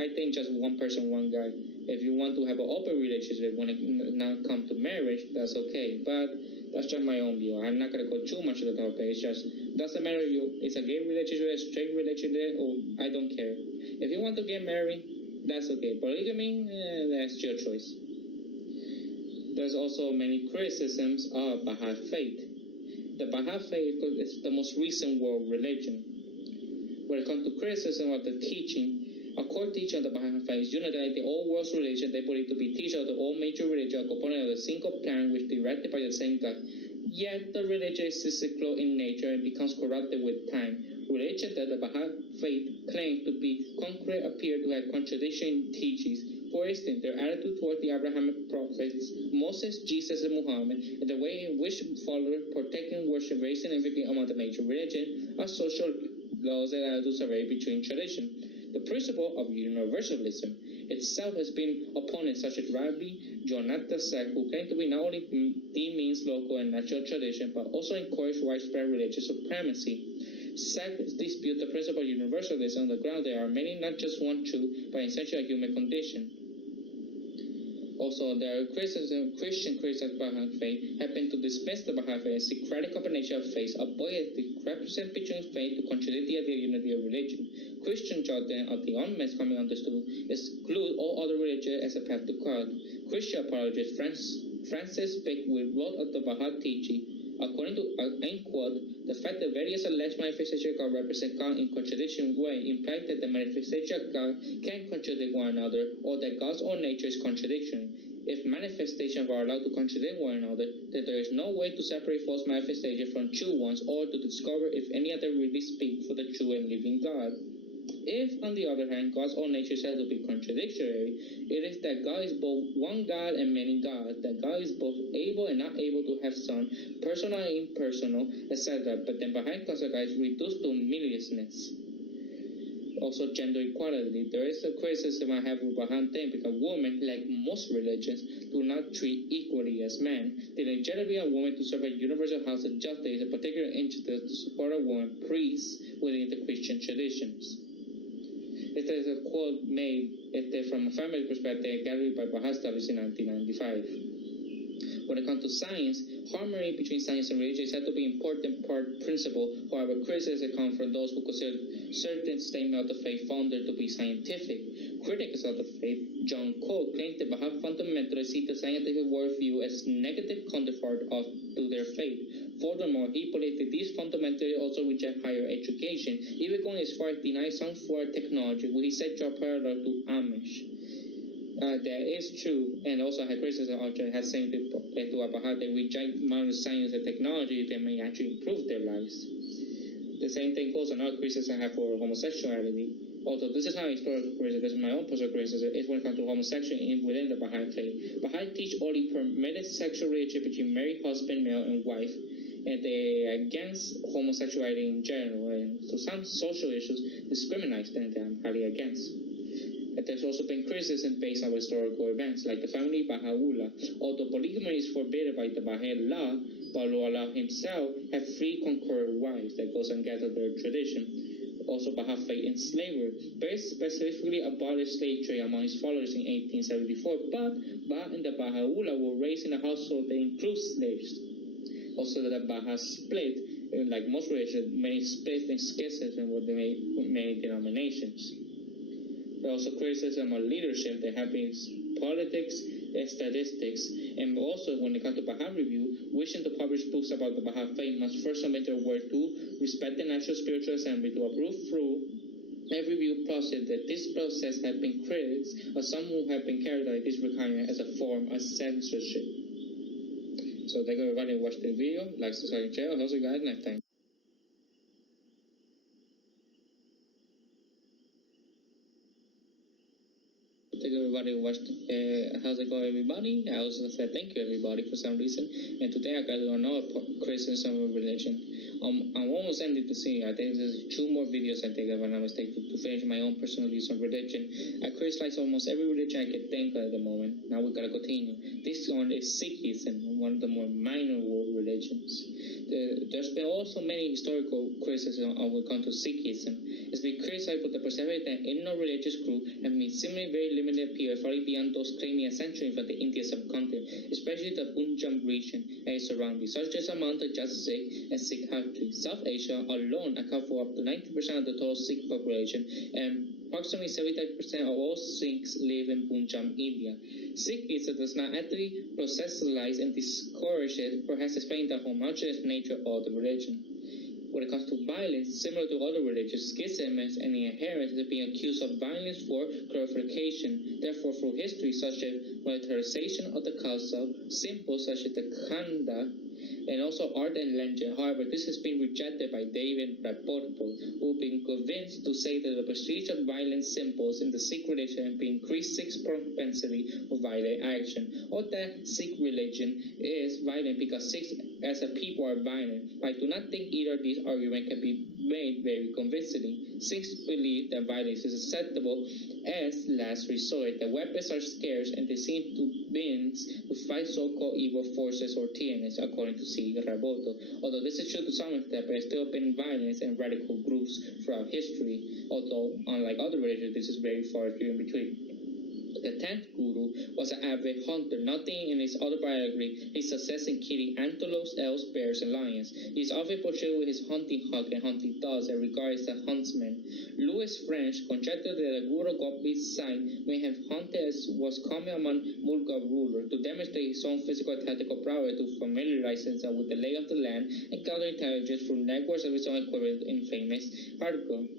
I think just one person, one guy. If you want to have an open relationship when it not come to marriage, that's okay. But that's just my own view. I'm not gonna go too much into the topic. It's just doesn't matter you. It's a gay relationship, a straight relationship, or I don't care. If you want to get married, that's okay. Polygamy, that's your choice. There's also many criticisms of Baha'i faith. The Baha'i faith is the most recent world religion. When it comes to criticism of the teaching, a core teaching of the Baha'i faith is unity, the all world's religion. They believe to be teacher of the all major religion, a component of the single plan which directed by the same God. Yet the religion is cyclical in nature and becomes corrupted with time. Religion that the Baha'i faith claims to be concrete appear to have contradiction in teachings. For instance, their attitude toward the Abrahamic prophets, Moses, Jesus, and Muhammad, and the way in which followers partake in worship very significant among the major religions, are social laws and attitudes vary between traditions. The principle of universalism itself has been opponents such as Rabbi Jonathan Sack, who claim to be not only the means local and natural tradition, but also encourage widespread religious supremacy. Sack dispute the principle of universalism on the ground there are many, not just one truth, but essentially a human condition. Also, there are Christian critics of Baha'i faith have been to dismiss the Baha'i faith as a secretic combination of faiths, avoid the represent between faith to contradict the idea of unity of religion. Christian Jordan of the unmasked commonly understood exclude all other religions as a path to God. Christian apologist Francis Beckwith wrote of the Baha'i teaching, according to, end quote, the fact that various alleged manifestations of God represent God in contradiction way implies that the manifestation of God can contradict one another, or that God's own nature is contradiction. If manifestations are allowed to contradict one another, then there is no way to separate false manifestations from true ones, or to discover if any other really speak for the true and living God. If, on the other hand, God's own nature is said to be contradictory, it is that God is both one God and many gods, that God is both able and not able to have Son, personal and impersonal, etc. But then behind concept God is reduced to meaninglessness. Also, gender equality. There is a criticism I have with Baha'i thing because women, like most religions, do not treat equally as men. The legitimacy of women to serve a universal house of justice is a particular interest to support a woman priest within the Christian traditions. This is a quote made from a family perspective gathered by Baha'i established in 1995. When it comes to science, harmony between science and religion is said to be an important principle. However, criticism comes from those who consider certain statements of the faith founded to be scientific. Critics of the faith, John Cole, claimed that Baha'i fundamentalists see the scientific worldview as negative counterpart to their faith. Furthermore, he believed that these fundamentalists also reject higher education, even going as far as denying some form of technology, which he said draw parallel to Amish. That is true, and also had criticism of has saying to Baha'i they reject modern science and technology that may actually improve their lives. The same thing goes on other criticism I have for homosexuality. Although this is not historical criticism, this is my own personal criticism, is when it comes to homosexuality within the Baha'i faith. Baha'i teach only permitted sexual relationship between married husband, male, and wife. and against homosexuality in general, and to some social issues, discrimination that I'm highly against. And there's also been criticism based on historical events, like the family Bahá'u'lláh. Although polygamy is forbidden by the Bahá'í law, Baha'u'lláh himself had 3 concurrent wives that goes against their tradition. Also, Bahá'í faith in slavery. Very specifically abolished slave trade among his followers in 1874, but Bahá'í and the Bahá'u'lláh were raised in a household that includes slaves. Also, the Bahá'í split, like most religions, many split in schism with many denominations. There also criticism of leadership that have been politics and statistics, and also when it comes to Bahá'í review, wishing to publish books about the Bahá'í faith must first submit their work to respect the National Spiritual Assembly to approve through a review process. That this process has been critics or some who have been characterized this requirement as a form of censorship. So thank you everybody who watched the video, like, subscribe, and share. I'll also guys next time. Thank you everybody who watched. How's it going, everybody? I also said thank you everybody for some reason. And today I got another criticism of religion. I'm almost ending the scene. I think there's 2 more videos I think if I'm not mistaken to finish my own personal views on religion. I criticize almost every religion I can think of at the moment. Now we gotta continue. This one is Sikhism, one of the more minor world religions. There's been also many historical criticism when it comes to Sikhism. It's been criticized for the perception that in no religious group have been seemingly very limited appeal far beyond those claiming a century from the Indian subcontinent, especially the Punjab region and its surroundings, such as among the just Sikh and Sikh South Asia alone account for up to 90% of the total Sikh population, and approximately 75% of all Sikhs live in Punjab, India. Sikhism does not actively proselytize and discourage it, perhaps explaining the homogeneous nature of the religion. When it comes to violence, similar to other religions, schism and inherent is being accused of violence for glorification. Therefore, through history such as militarization of the Khalsa, symbols such as the Khanda, and also art and legend. However, this has been rejected by David Raporto, who have been convinced to say that the prestige of violent symbols in the Sikh religion has been increased Sikhs' propensity for violent action, or that Sikh religion is violent because Sikhs as a people are violent. I do not think either of these arguments can be made very convincingly. Sikhs believe that violence is acceptable as last resort, that weapons are scarce, and they seem to means to fight so-called evil forces or tyrants, according to C. Raboto. Although this is true to some extent, there has still been violence and radical groups throughout history, although unlike other religions, this is very far few in between. The 10th Guru was an avid hunter, noting in his autobiography his success in killing antelopes, elks, bears, and lions. He is often portrayed with his hunting hawk and hunting dogs and regarded as a huntsman. Louis French conjectured that the Guru Gobi's sign may have hunted as was common among Mughal rulers to demonstrate his own physical and tactical prowess, to familiarize himself with the lay of the land and gather intelligence through networks of his own equivalent in famous article.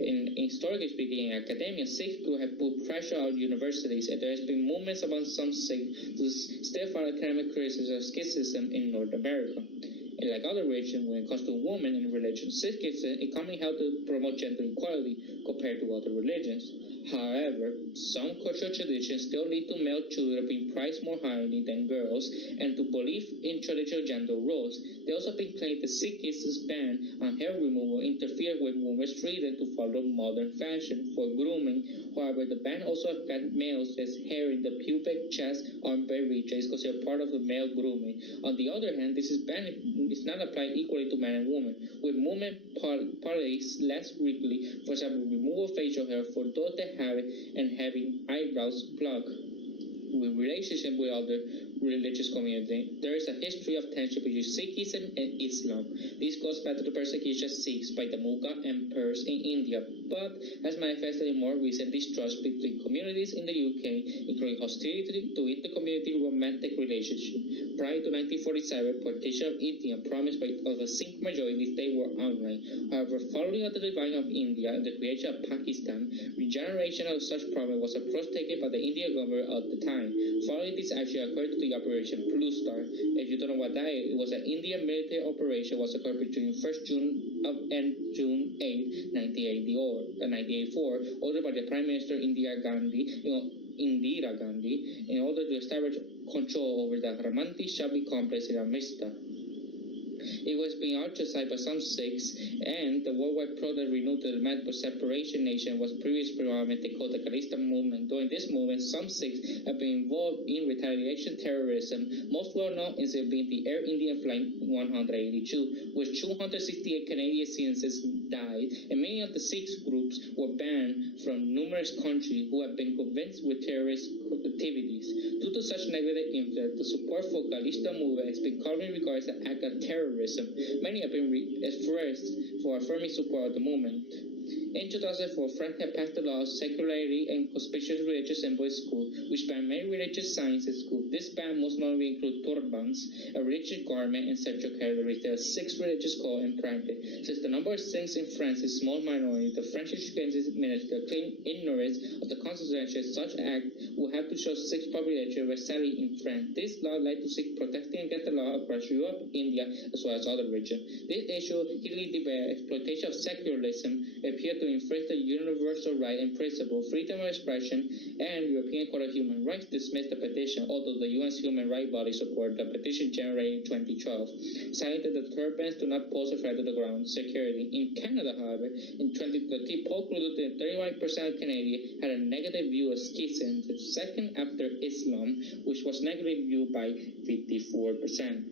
In historically speaking, in academia, Sikhs have put pressure on universities, and there has been movements among some Sikhs to stiff our academic criticism of Sikhism in North America. And like other religions, when it comes to women and religion, Sikhism is commonly held to promote gender equality compared to other religions. However, some cultural traditions still lead to male children being prized more highly than girls, and to believe in traditional gender roles. They also been claimed that Sikhism's ban on hair removal interfered with women's freedom to follow modern fashion for grooming. However, the ban also affects males as hair in the pubic, chest, armpit region is considered part of the male grooming. On the other hand, this is ban is not applied equally to men and women, with women policies less strictly. For example, removal of facial hair for those that have it and having eyebrows plucked. With relationship with other religious communities, there is a history of tension between Sikhism and Islam. This goes back to the persecution of Sikhs by the Mughal emperors in India, but has manifested in more recent distrust between communities in the UK, including hostility to inter-community romantic relationships. Prior to 1947, partition of India promised by the Sikh majority they were online. However, following the dividing of India and the creation of Pakistan, regeneration of such promise was a approach taken by the Indian government at the time. Following this action occurred to the Operation Blue Star. If you don't know what that is, it was an Indian military operation was occurred between 1st June and June 8, 1984, ordered by the Prime Minister Indira Gandhi in order to establish control over the Ramanti Shabi complex in Amritsar. It was being ostracized by some Sikhs, and the worldwide protest renewed the demand for separation nation was previous movement they called the Khalista movement. During this movement, some Sikhs have been involved in retaliation terrorism. Most well known is being the Air India Flight 182, which 268 Canadian citizens died, and many of the Sikh groups were banned from numerous countries who have been convinced with terrorist activities. Due to such negative influence, the support for Khalista movement has been commonly regarded as an act of terrorism. Many have been expressed for affirming support of the movement. In 2004, France had passed the law of secularity and conspicuous religious symbols school, which banned many religious signs in school. This ban most notably includes turbans, a religious garment, and sexual categories. There are 6 religious codes in practice. Since the number of Sikhs in France is a small minority, the French Education Minister claimed ignorance of the consequences of such act will have to show Sikh population residing in France. This law led to Sikhs protesting against the law across Europe, India, as well as other regions. This issue heatedly debated exploitation of secularism appeared to infringe the universal right and principle, freedom of expression, and European Court of Human Rights dismissed the petition, although the UN's human rights body supported the petition generated in 2012, citing that the turbans do not pose a threat to the ground security. In Canada, however, in 2013, poll concluded that 31% of Canadians had a negative view of Sikhism, the second after Islam, which was negatively viewed by 54%.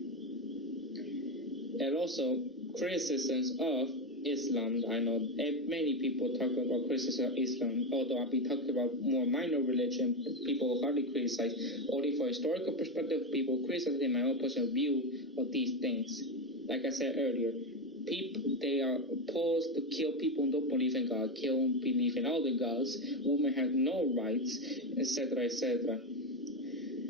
And also, criticisms of Islam. I know many people talk about criticism of Islam, although I'll be talking about more minor religion. People hardly criticize. Only for historical perspective, people criticize in my own personal view of these things. Like I said earlier, they are opposed to kill people who don't believe in God, kill and believe in other gods. Women have no rights, etc., etc.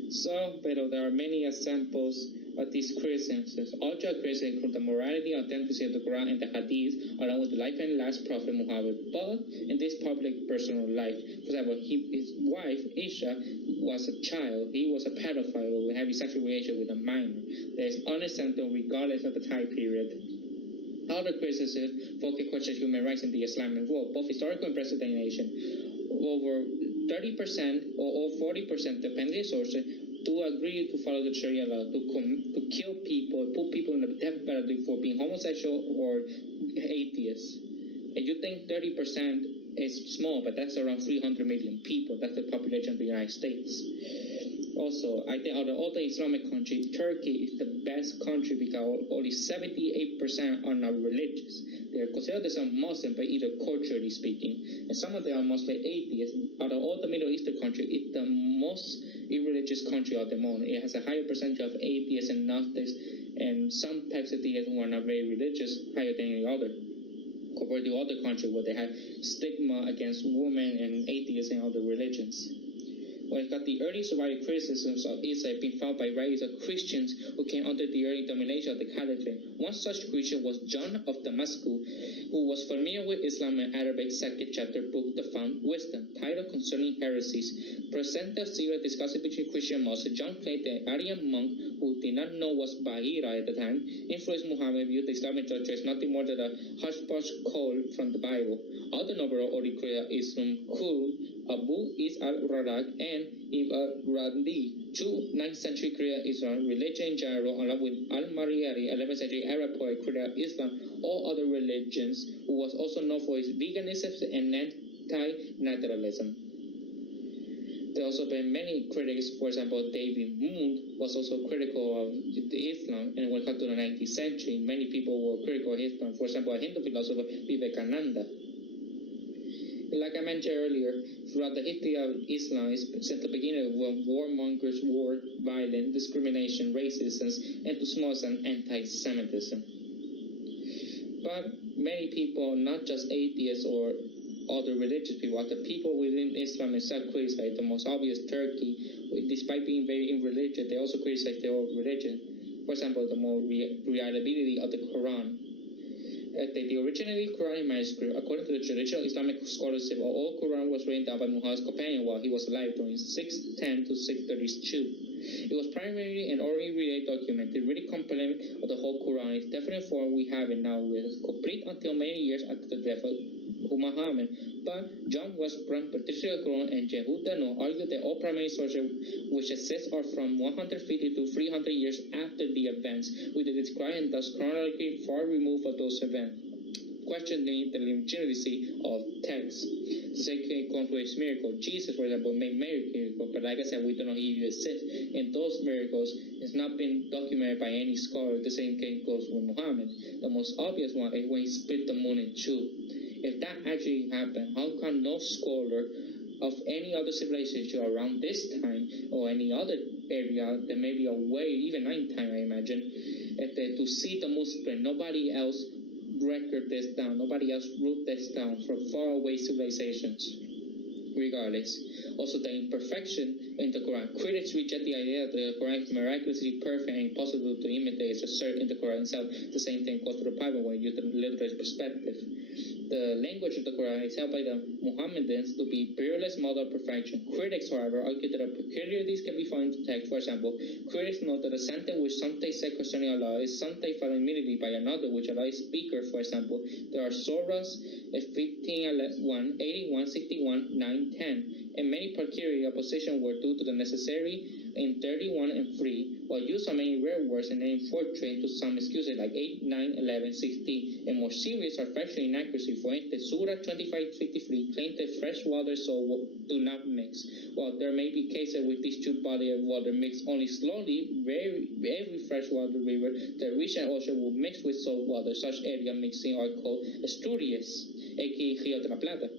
So, but there are many examples of these criticisms. All judge criticisms include the morality and authenticity of the Quran and the Hadith, along with the life and last prophet Muhammad. But in this public personal life, for example, his wife, Isha, was a child. He was a pedophile who had a sexual relation with a minor. That is unacceptable regardless of the time period. Other criticisms focus on question human rights in the Islamic world, both historical and present day nation. Over 30% or 40%, depending on sources, to agree to follow the Sharia law, to kill people, put people in the death penalty for being homosexual or atheists. And you think 30% is small, but that's around 300 million people. That's the population of the United States. Also, I think out of all the Islamic countries, Turkey is the best country because only 78% are not religious. They are considered as Muslim, but either culturally speaking, and some of them are mostly atheists. Out of all the Middle Eastern countries, it's the most irreligious country of them all. It has a higher percentage of atheists and Gnostics, and some types of theists who are not very religious, higher than any other. Compared to other countries where they have stigma against women and atheists and other religions. Well, it's got the early surviving criticisms of Islam being found by writers of Christians who came under the early domination of the Caliphate. One such Christian was John of Damascus, who was familiar with Islam and Arabic second chapter book, The Found Wisdom, titled Concerning Heresies. Present a serious discussion between Christian and Muslims. John claimed that an Aryan monk, who did not know was Bahira at the time, influenced Muhammad, viewed the Islamic church as nothing more than a hush-hush call from the Bible. Other noble early Christian Islam could Abu Is al-Radak and Ibn al-Randi, two 9th century Christian Islam, religion in general, along with al-Mariyari, 11th century Arab poet Christian Islam, all other religions, who was also known for his veganism and anti-naturalism. There have also been many critics, for example, David Moon was also critical of Islam, and when it comes to the 19th century, many people were critical of Islam. For example, a Hindu philosopher, Vivekananda. Like I mentioned earlier, throughout the history of Islam, since the beginning, when warmongers, war, violence, discrimination, racism, and to small extent, anti-Semitism. But many people, not just atheists or other religious people, the people within Islam itself criticize the most obvious Turkey. Despite being very irreligious, they also criticize their own religion. For example, the more reliability of the Quran. The originally Quranic manuscript, according to the traditional Islamic scholarship, all Quran was written down by Muhammad's companion while he was alive during 610 to 632. It was primarily an orally related document. It really complement of the whole Quran. It's definitely form we have it now with complete until many years after the death of Muhammad. But John Westbrook, Patricia Groen, and Yehuda No argued that all primary sources which exist are from 150 to 300 years after the events, with the described and thus chronologically far removed of those events, questioning the legitimacy of text. The second confluence miracle, Jesus, for example, made miracles, but like I said, we don't know he even exists. And those miracles has not been documented by any scholar. The same case goes with Muhammad. The most obvious one is when he split the moon in two. If that actually happened, how come no scholar of any other civilization around this time or any other area that may be away, even nighttime, I imagine, to see the moon split, nobody else record this down, nobody else wrote this down from far away civilizations? Regardless, also the imperfection in the Quran. Critics reject the idea that the Quran is miraculously perfect and impossible to imitate, as asserted in the Quran itself. The same thing goes to the Bible when you use the literary perspective. The language of the Quran is held by the Muhammadans to be peerless model of perfection. Critics, however, argue that peculiarities can be found in the text. For example, critics note that a sentence which sometimes said concerning Allah is sometimes followed immediately by another which Allah is speaker. For example, there are surahs 15, 1, 81, 61, 9, 10, and many peculiar opposition were due to the necessary in 31 and 3, while use of many rare words and name fortune to some excuses like 8, 9, 11, 16, and more serious are factual inaccuracy. For instance, Surah 25:53 claims that fresh water so do not mix. While there may be cases with these two bodies of water mix only slowly, every freshwater river that reach an ocean will mix with salt water. Such area mixing are called estuarios, aka Rio de la Plata.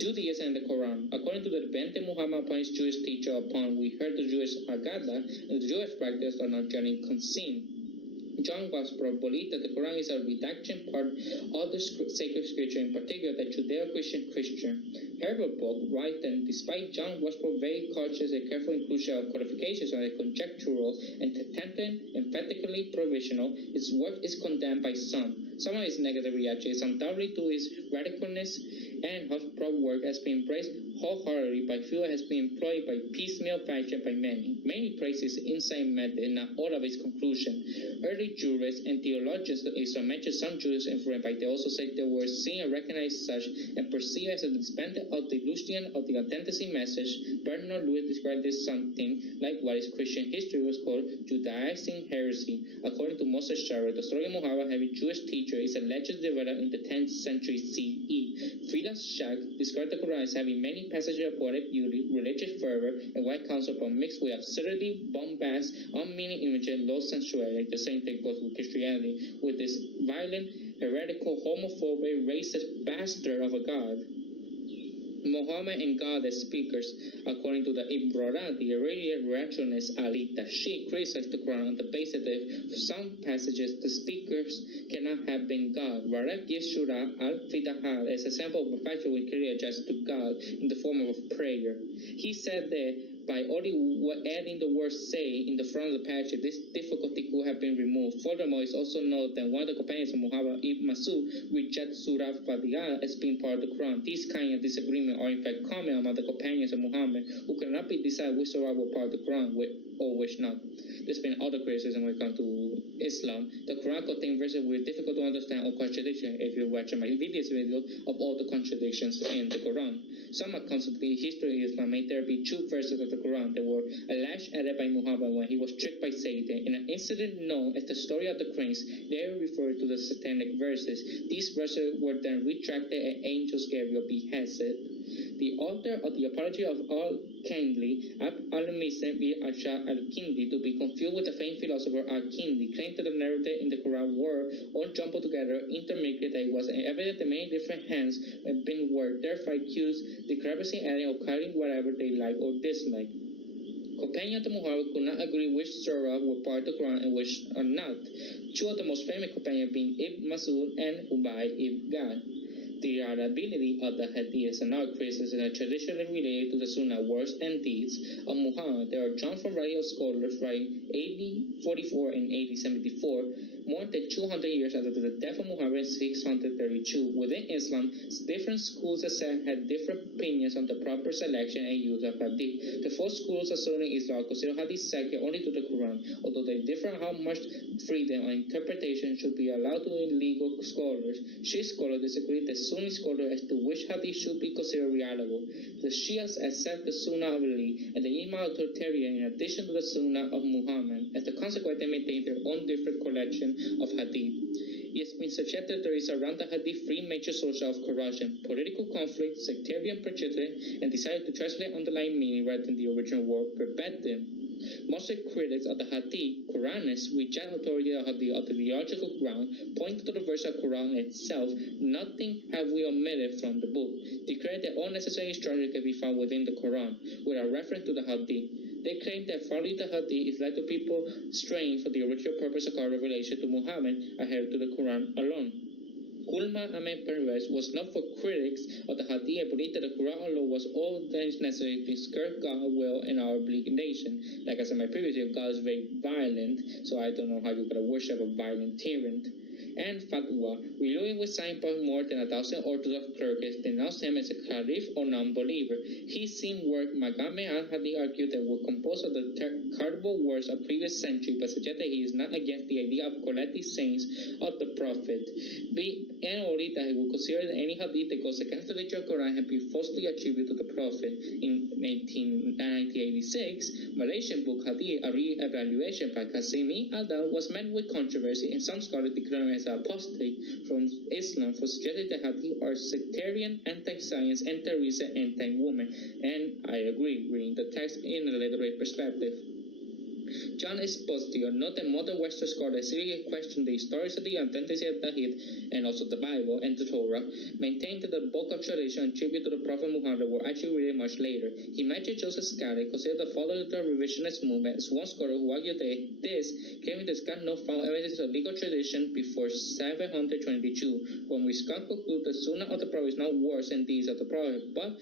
Judaism and the Quran. According to the Bente Muhammad upon his Jewish teacher, upon we heard the Jewish Haggadah and the Jewish practice are not generally concerned. John Westbrook believed that the Quran is a redaction part of the sacred scripture, in particular the Judeo-Christian Christian. Herbert Book writes that despite John Westbrook's very cautious and careful inclusion of qualifications on a conjectural and tentative, emphatically provisional, his work is condemned by some. Some of his negative reactions undoubtedly to his radicalness, and Westbrook's work has been praised wholeheartedly by few, has been employed by piecemeal fashion by many. Many praise his insight method and not all of his conclusion. Early jurists and theologians of Islam mention some Jews influenced by they also say they were seen and recognized such and perceived as a disbanded of the illusion of the authenticity message. Bernard Lewis described this something like what is Christian history was called Judaizing heresy. According to Moses Shara, the story of Muhammad having Jewish teacher is allegedly developed in the 10th century CE. Frida Shak described the Quran as having many passages of poetic beauty, religious fervor, and white counsel, but mixed with absurdity, bombast, unmeaning images, and low sensuality. The same thing goes with Christianity, with this violent, heretical, homophobic, racist bastard of a god. Muhammad and God as speakers. According to the Ibn Rada, the Iranian rationalist Ali Tashi criticized the Quran on the basis that some passages the speakers cannot have been God. Rada gives Surah Al-Fitahal as a sample of a factor we clearly addressed to God in the form of a prayer. He said that by only adding the word say in the front of the passage, this difficulty could have been removed. Furthermore, it's also noted that one of the companions of Muhammad, Ibn Masud, rejects Surah Fatiha as being part of the Quran. These kind of disagreements are in fact common among the companions of Muhammad, who cannot be decided which Surah were part of the Quran or which not. There's been other criticism when it comes to Islam. The Quran contains verses which are difficult to understand or contradiction. If you watch my previous video of all the contradictions in the Quran. Some accounts of the history of Islam may there be two verses of the Quran that were alleged added by Muhammad when he was tricked by Satan. In an incident known as the story of the cranes, they refer to the satanic verses. These verses were then retracted and angels Gabriel beheaded. The author of the Apology of Al-Kindi, Al-Misr Ashar Al-Kindi, to be confused with the famed philosopher Al-Kindi, claimed that the narrative in the Quran were all jumbled together, intermixed, that it was evident that many different hands had been worked, therefore accused the discrepancy adding or cutting whatever they like or dislike. Companions of Muhammad could not agree which surah were part of the Quran and which are not. Two of the most famous companions being Ibn Masud and Ubay ibn Gad. The reliability of the hadiths and other criticisms are traditionally related to the Sunnah words and deeds of Muhammad. There are John from radio scholars writing AD 44 and AD 74. more than 200 years after the death of Muhammad in 632. Within Islam, different schools had different opinions on the proper selection and use of hadith. The four schools of Sunni Islam consider hadith sacred only to the Quran, although they differ how much freedom and interpretation should be allowed to legal scholars. Shia scholars disagree with the Sunni scholars as to which hadith should be considered reliable. The Shias accept the Sunnah of Ali and the Imam authoritarian in addition to the Sunnah of Muhammad. As a consequence, they maintain their own different collection of hadith. It has been suggested there is around the hadith three major sources of corruption: political conflict, sectarian prejudice, and desire to translate underlying meaning rather than the original word verbatim. Most critics of the hadith, Quranists, reject authority of hadith on the theological ground, pointing to the verse of Quran itself. Nothing have we omitted from the book. Declare that all necessary instruction can be found within the Quran, without reference to the hadith. They claim that following the hadith is led to people straying from the original purpose of God's revelation to Muhammad adhered to the Quran alone. Kulma Ahmed Pervez was not for critics of the hadith and believed that the Quran alone was all that is necessary to skirt God's will and our obligation. Like I said in my previous video, God is very violent, so I don't know how you're going to worship a violent tyrant. And Fatwa, reviewing with signed by more than 1,000 Orthodox clerks, denounced him as a caliph or non-believer. His seen work, Magame al-Hadi, argued that were composed of the cardinal words of previous century, but suggested he is not against the idea of collecting sayings of the Prophet. And only that he would consider that any hadith that goes against the literal Quran had been falsely attributed to the Prophet. In 1986, Malaysian book Hadith, a re-evaluation by Qasimi Adal, was met with controversy, and some scholars declared him as an apostate from Islam for suggesting that hadith are sectarian, anti-science, anti-reason, anti-woman. And I agree, reading the text in a literary perspective. John Esposito, not a modern Western scholar, seriously questioned the historicity and authenticity of the Hadith and also the Bible and the Torah, maintained that the bulk of tradition and tribute to the Prophet Muhammad were actually written much later. He mentioned Joseph Scali, considered the father of the revisionist movement, as one scholar who argued that this, claiming that Scott no found evidence of legal tradition before 722, when we Scott conclude the Sunnah of the Prophet is not worse than these of the Prophet, but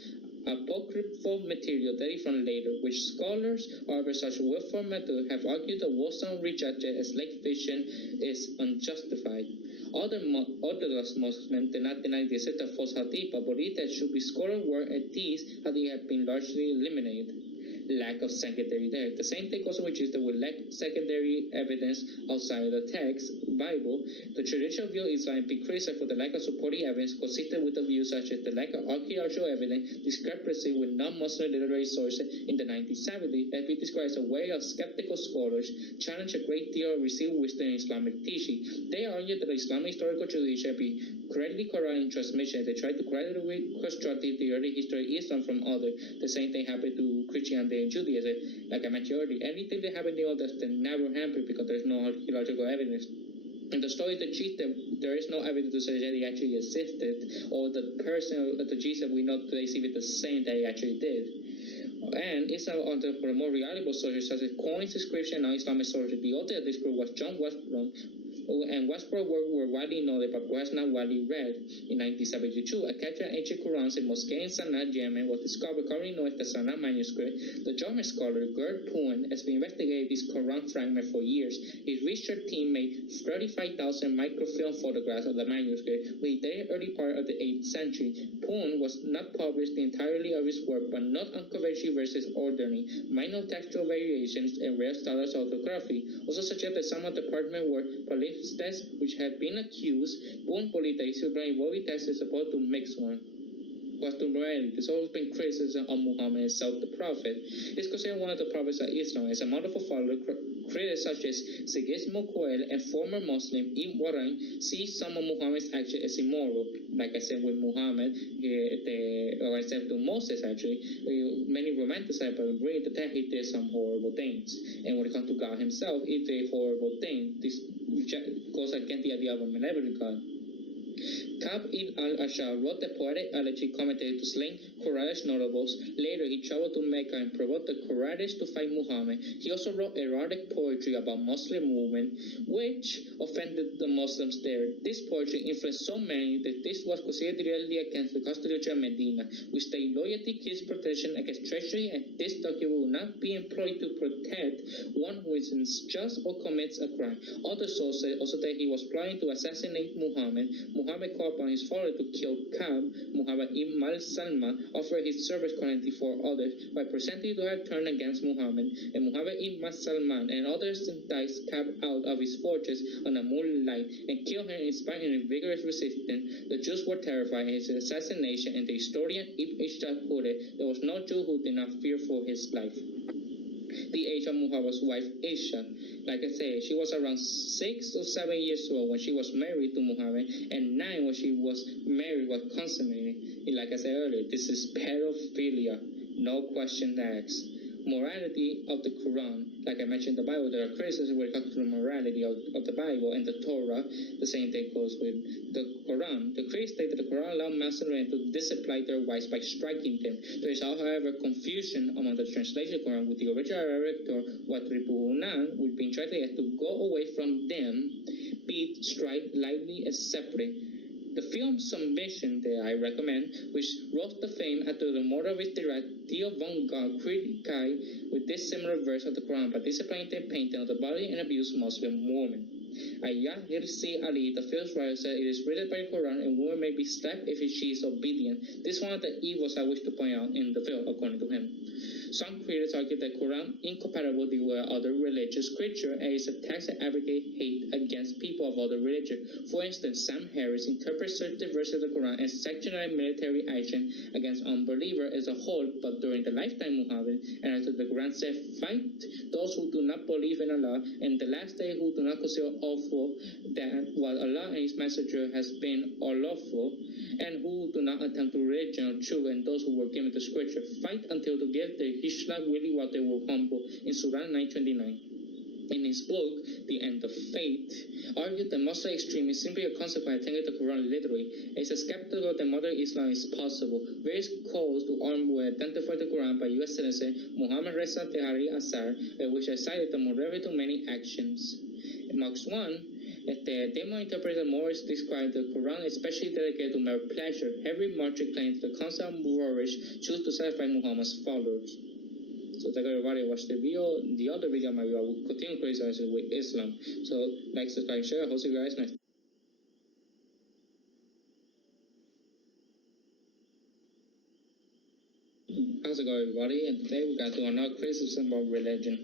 apocryphal material dated from later, which scholars, however, such willful method have argued that Wilson rejected as late fiction is unjustified. Other Orthodox Muslims did not deny the existence of false hadith, but believe that should be scholar work at these hadith have been largely eliminated. Lack of secondary text. The same thing also which is that we lack secondary evidence outside of the text, Bible. The traditional view of Islam has been criticized for the lack of supporting evidence consistent with the views such as the lack of archaeological evidence, discrepancy with non-Muslim literary sources in the 1970s, has been described as a way of skeptical scholars challenge a great deal of received wisdom in Islamic teaching. They argue that the Islamic historical tradition be correctly correct in transmission. They try to correctly reconstruct the early history of Islam from others. The same thing happened to Christianity and Judaism. Like I mentioned earlier, anything that happened in the Old Testament never happened because there's no archaeological evidence. And the story of the Jesus, there is no evidence to suggest he actually existed, or the person of the Jesus we know today seem the same that he actually did. And Islam for a more reliable sources such as coins, inscription, and Islamic sources. The author of this group was John Westbrook, and Westbrook's work were widely noted but was not widely read. In 1972, a catcher of ancient Qurans in Mosque in Sanaa, Yemen, was discovered commonly known as the Sanaa manuscript. The German scholar Gerd Poon has been investigating this Quran fragment for years. His research team made 35,000 microfilm photographs of the manuscript, which dated early part of the 8th century. Poon was not published entirely of his work, but not unconventional verses ordering, minor textual variations, and rare styles of orthography. Also suggest that some of the parchment were polypstes, which had been accused. Poon believed that Israeli Wovi text is supposed to mix one. There's always been criticism of Muhammad himself, the Prophet. He's considered one of the prophets of Islam. As a model for followers, critics such as Sigismund Coel and former Muslim Ibn Warren see some of Muhammad's actions as immoral. Like I said with Muhammad, or I said to Moses actually, many romanticize, but read the text, he did some horrible things. And when it comes to God himself, he did horrible things. This goes against the idea of a malevolent God. Ka'b ibn al-Ashar wrote the poetic elegy commentary to slain Quraysh notables. Later, he traveled to Mecca and provoked the Quraysh to fight Muhammad. He also wrote erotic poetry about Muslim women, which offended the Muslims there. This poetry influenced so many that this was considered directly against the custody of Medina, which state loyalty, kiss protection against treachery, and this document will not be employed to protect one who is unjust or commits a crime. Other sources also that he was planning to assassinate Muhammad. Muhammad called upon his father to kill Ka'b. Muhammad ibn al-Salman offered his service quality for others by presenting to have turned against Muhammad, and Muhammad ibn al-Salman and others enticed Ka'b out of his fortress on a moonlight and killed him in spite of his vigorous resistance. The Jews were terrified at his assassination, and the historian Ibn Ishaq put it, there was no Jew who did not fear for his life. The age of Muhammad's wife Aisha, like I said, she was around 6 or 7 years old when she was married to Muhammad, and 9 when she was married was consummated. And like I said earlier, this is pedophilia, no question asked. Morality of the Quran, like I mentioned in the Bible, there are criticisms when it comes to the morality of the Bible and the Torah. The same thing goes with the Quran. The critics state that the Quran allowed Muslims to discipline their wives by striking them. There is, however, confusion among the translation of the Quran, with the original Arabic Torah, Watribuhunan, which being translated to go away from them, beat, strike, lightly, and separate. The film Submission that I recommend, which rose to fame after the murder of its director Theo von Gogh, criticized with this similar verse of the Quran by disciplining and painting of the body and abuse Muslim women. Ayah Hirsi Ali, the film's writer, said it is written by the Quran and woman may be slapped if she is obedient. This is one of the evils I wish to point out in the film, according to him. Some critics argue that Quran incompatible with other religious scripture and is a text that advocates hate against people of other religions. For instance, Sam Harris interprets certain verses of the Quran as sectionary military action against unbelievers as a whole, but during the lifetime of Muhammad, and after the Quran said, fight those who do not believe in Allah, and the last day who do not consider awful that while Allah and His Messenger has been unlawful, and who do not attempt to religion or truth, and those who were given the scripture, fight until to give the Hijra really while they were humble, in Surah 929. In his book, The End of Faith, argued that Muslim extremism is simply a consequence of taking the Quran literally. It's skeptical that modern Islam is possible. Various calls to arm were identified the Quran by U.S. citizen Muhammad Reza Tehari Assar, which has cited the moderate to many actions. Marks 1. The demo interpreter Morris described the Quran especially dedicated to mere pleasure. Every martyr claims the concept of Moorish choose to satisfy Muhammad's followers. So thank you everybody who watched the video. The other video my video will continue criticizing with Islam. So like, subscribe, share. I'll see you guys next. How's it going, everybody? And today we're going to do another criticism of religion.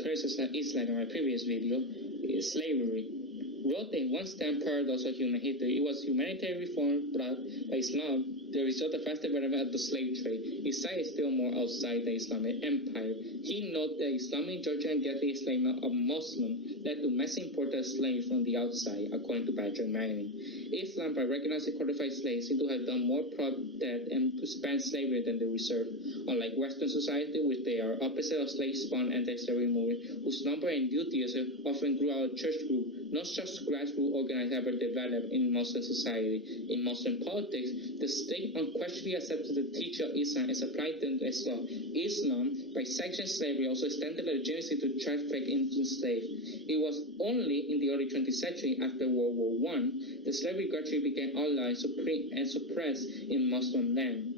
Criticism of Islam in my previous video is slavery. Wrote a one-stand paradox of human history. It was humanitarian reform brought by Islam, the result of faster development of the slave trade. His side is still more outside the Islamic empire. He noted that Islamic Georgia and Gethly enslavement of Muslims led to mass import of slaves from the outside, according to Patrick Manning. Islam, by recognizing codified slaves, seemed to have done more death and expand slavery than they reserve. Unlike Western society, which they are opposite of slave-spawn anti-slavery movement, whose number and duties often grew out of church group, no such grassroots organization ever developed in Muslim society. In Muslim politics, the state unquestionably accepted the teaching of Islam and applied them as law. Islam, by sanctioning slavery, also extended the legitimacy to traffic in slaves. It was only in the early 20th century, after World War I, that slavery gradually became outlawed and suppressed in Muslim land.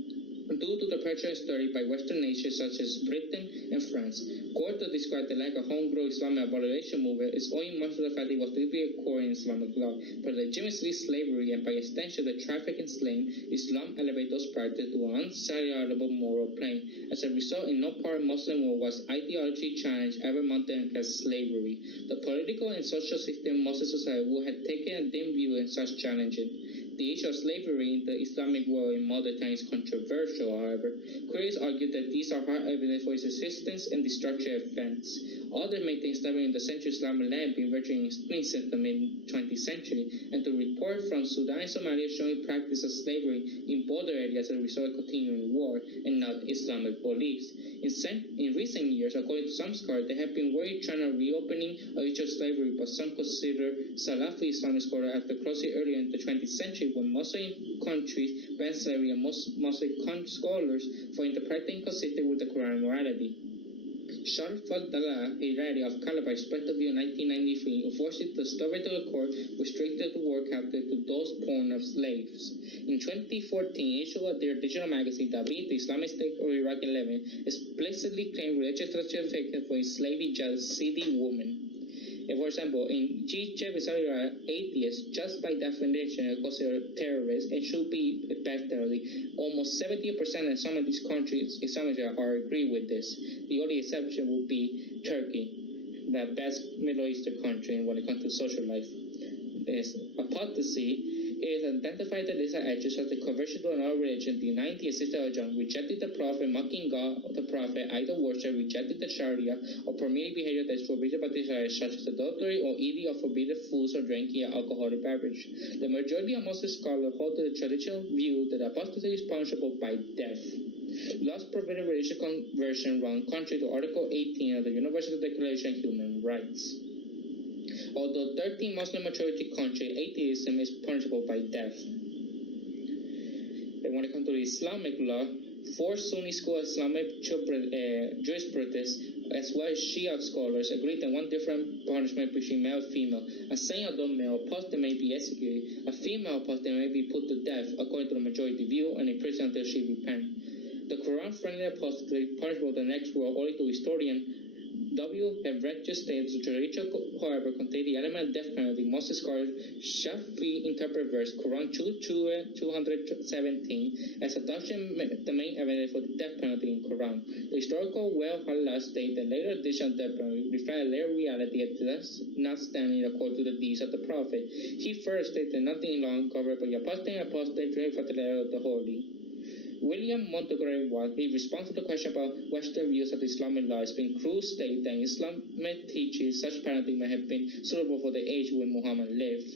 Due to the pressure studied by Western nations such as Britain and France, Corto described the lack of homegrown Islamic abolition movement as owing much to the fact it was deeply core in Islamic law. For legitimacy slavery and by extension the traffic in slaves, Islam elevated those practices to an unsalvageable moral plane. As a result, in no part of Muslim world was ideology challenged ever mounted against slavery. The political and social system of Muslim society would have taken a dim view in such challenges. The issue of slavery in the Islamic world in modern times is controversial, however. Critics argue that these are hard evidence for its existence and destructive events. Others maintain slavery in the central Islamic land being virtually extinct since the mid-20th century, and to report from Sudan and Somalia showing practice of slavery in border areas as a result of continuing war and not Islamic beliefs. In recent years, according to some scholars, there have been very trying to reopening of issue of slavery, but some consider Salafi Islamic scholars after closely earlier in the 20th century country where Muslim countries ban slavery and Muslim scholars for interpreting consistent with the Quran morality. Sharif al-Dala, a writer of Calabar, spread the view in 1993 and forced it to stop it to the court, restricted the war captive to those born of slaves. In 2014, issued of their digital magazine, David, the Islamic State of Iraq 11, explicitly claimed religious justification for enslaving Yazidi women. For example, in Egypt, atheists, just by definition, are considered terrorists and should be death penalty. Almost 70% in some of these countries, Islamists are agree with this. The only exception would be Turkey, the best Middle Eastern country when it comes to social life. This apostasy is identified that these are actions of the conversion to another religion, denying the existence of John, rejected the prophet, mocking God, the prophet, idol worship, rejected the Sharia, or permitting behavior that is forbidden by the Sharia, such as adultery or eating of forbidden foods or drinking an alcoholic beverage. The majority of Muslim scholars hold to the traditional view that apostasy is punishable by death. Laws prohibiting religious conversion run contrary to Article 18 of the Universal Declaration of Human Rights. Although 13 Muslim majority countries, atheism is punishable by death. And when it comes to the Islamic law, 4 Sunni school Islamic jurisprudence, as well as Shia scholars, agree that one different punishment between male and female. A sane adult male apostate may be executed. A female apostate may be put to death, according to the majority view, and imprisoned until she repents. The Quran-friendly apostate punishable in the next world, according to historian W. have registered states the tradition, however, contain the element of death penalty. Most scholars Shafi interpret verse Quran 217 as adoption the main evidence for the death penalty in Quran. The historical Well-Halal state that later addition of death penalty reflect a later reality as not standing according to the deeds of the Prophet. He first stated that nothing long covered by apostate driven from the letter of the Holy. William Montgomery Watt, in response to the question about Western views of Islamic law, has been cruel state that Islamic teaches such parenting may have been suitable for the age when Muhammad lived.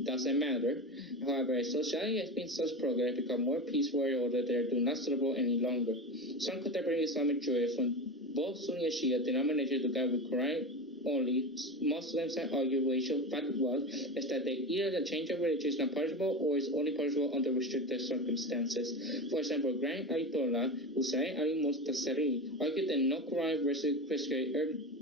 It doesn't matter. However, as society has been such progress, become more peaceful in order they are not suitable any longer. Some contemporary Islamic Jurists from both Sunni and Shia denominations together with Quran only Muslims have argued racial fatwa is that they either the change of religion is not punishable or is only punishable under restricted circumstances. For example, Grand Ayatollah Hussein Ali Mustasari argued that no Quran versus Christian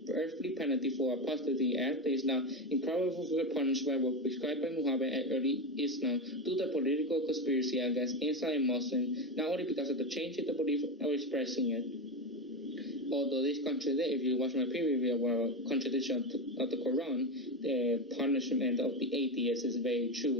earthly penalty for apostasy as there is now improbable for the punishment was prescribed by Muhammad and early Islam due to the political conspiracy against Islam and Muslims, not only because of the change in the belief or expressing it. Although this contradiction, if you watch my previous video, were contradiction of the Quran, the punishment of the atheist is very true.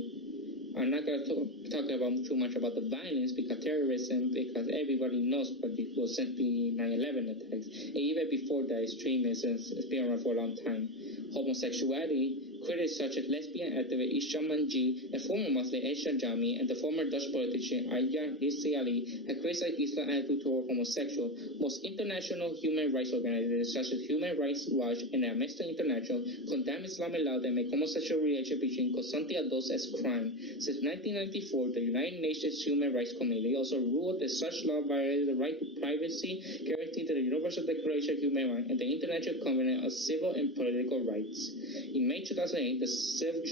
I'm not going to talk about too much about the violence because terrorism, because everybody knows what it was since the 9/11 attacks. And even before that, extremism has been around for a long time. Homosexuality, critics such as lesbian activist Isha Manji, a former Muslim Aisha Jami, and the former Dutch politician Ayaan Hirsi Ali have criticized Islam's attitude toward homosexuals. Most international human rights organizations such as Human Rights Watch and Amnesty International condemn Islamic law that make homosexual relations between consenting adults as crime. Since 1994, the United Nations Human Rights Committee also ruled that such law violated the right to privacy guaranteed in the Universal Declaration of Human Rights and the International Covenant of Civil and Political Rights. In May 2008, the civil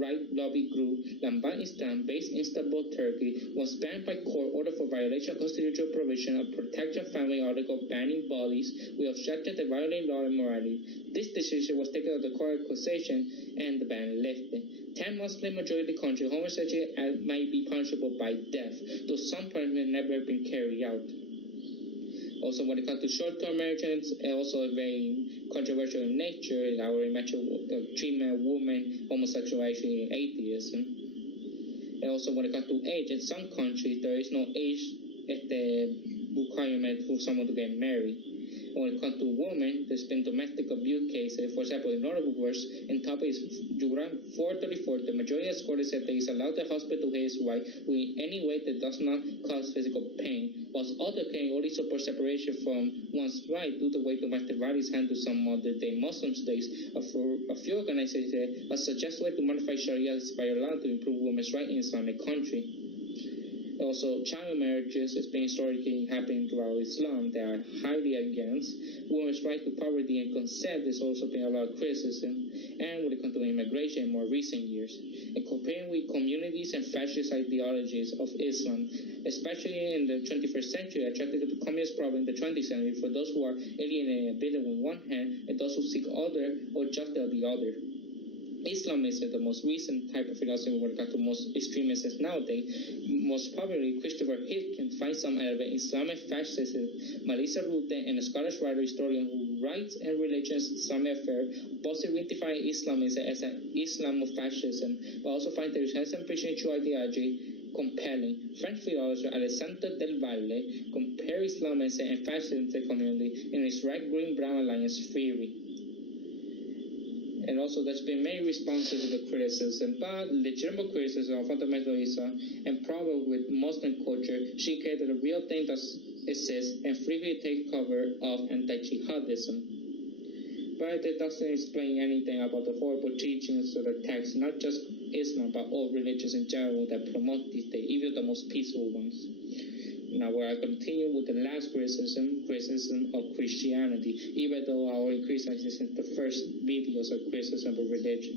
rights lobby group Lamban Islam, based in Istanbul, Turkey, was banned by court order for violation of constitutional provision of Protection of Family article banning bodies with objected to violate law and morality. This decision was taken of the court accusation and the ban lifted. 10 Muslim majority countries, homosexuality might be punishable by death, though some punishment never been carried out. Also, when it comes to short-term marriages, also very controversial in nature is our treatment of women, homosexuality, and atheism. And also, when it comes to age, in some countries there is no age at the requirement for someone to get married. When it comes to women, there's been domestic abuse cases. For example, in notable verse, in topic is Juran 434, the majority of scholars said that he's allowed the husband to hit his wife in any way that does not cause physical pain, whilst other can only support separation from one's wife due to the way domestic violence is handled some modern-day Muslim states. A few organizations have suggested way to modify Sharia by allowing to improve women's rights in Islamic country. Also, child marriages has been historically happening throughout Islam. They are highly against. Women's right to poverty and consent has also been a lot of criticism. And when it comes to immigration in more recent years, and comparing with communities and fascist ideologies of Islam, especially in the 21st century, attracted to the communist problem in the 20th century for those who are alienated and bitter with one hand and those who seek other or just the other. Islam is the most recent type of philosophy when it comes to most extremists nowadays. Most probably, Christopher Hill can find some element in Islamic fascism. Melissa Rute, and a Scottish writer historian who writes and religions Islamic affair, both identify Islam as an Islam of fascism, but also find the Islam preaching true ideology compelling. French philosopher Alexandre Del Valle compares Islam and fascism to the community in his red-green-brown alliance theory. And also, there's been many responses to the criticism, but legitimate criticism of fundamentalism and problem with Muslim culture, she created a real thing that exists and freely take cover of anti-jihadism. But it doesn't explain anything about the horrible teachings of the text, not just Islam, but all religions in general that promote these days, even the most peaceful ones. Now, we'll continue with the last criticism of Christianity, even though I already criticized the first videos of criticism of religion.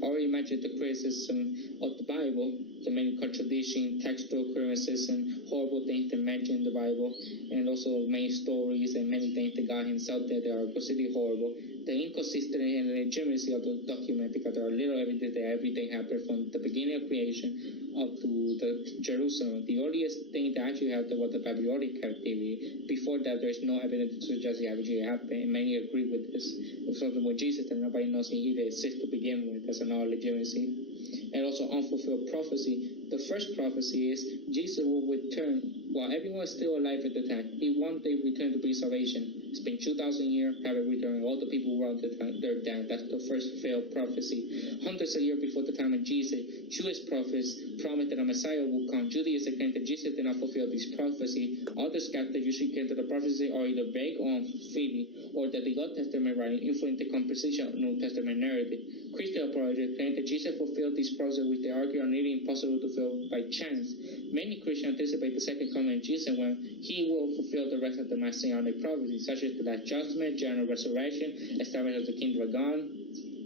I already mentioned the criticism of the Bible, the many contradictions, textual criticism, horrible things that mention in the Bible, and also many stories and many things that God himself did that are completely horrible. The inconsistency and legitimacy of the document, because there are little evidence that everything happened from the beginning of creation up to the Jerusalem. The earliest thing that actually happened was the Babylonian captivity. Before that, there's no evidence to suggest it actually happened, and many agree with this. With something with Jesus that nobody knows he even exists to begin with. That's another legitimacy. And also unfulfilled prophecy. The first prophecy is Jesus will return while everyone is still alive at the time. He one day return to bring salvation. It's been 2,000 years, haven't returned. All the people around the time, they're dead. That's the first failed prophecy. Hundreds of years before the time of Jesus, Jewish prophets promised that a Messiah will come. Judaism claimed that Jesus did not fulfill this prophecy. Other scholars usually claim that the prophecy are either vague or unfulfilling, or that the Old Testament writing influenced the composition of the New Testament narrative. Christian apologists claim that Jesus fulfilled this prophecy, which they argue are nearly impossible to fulfill by chance. Many Christians anticipate the second coming of Jesus when he will fulfill the rest of the Messianic prophecies, such as the last judgment, general resurrection, establishment of the kingdom of God,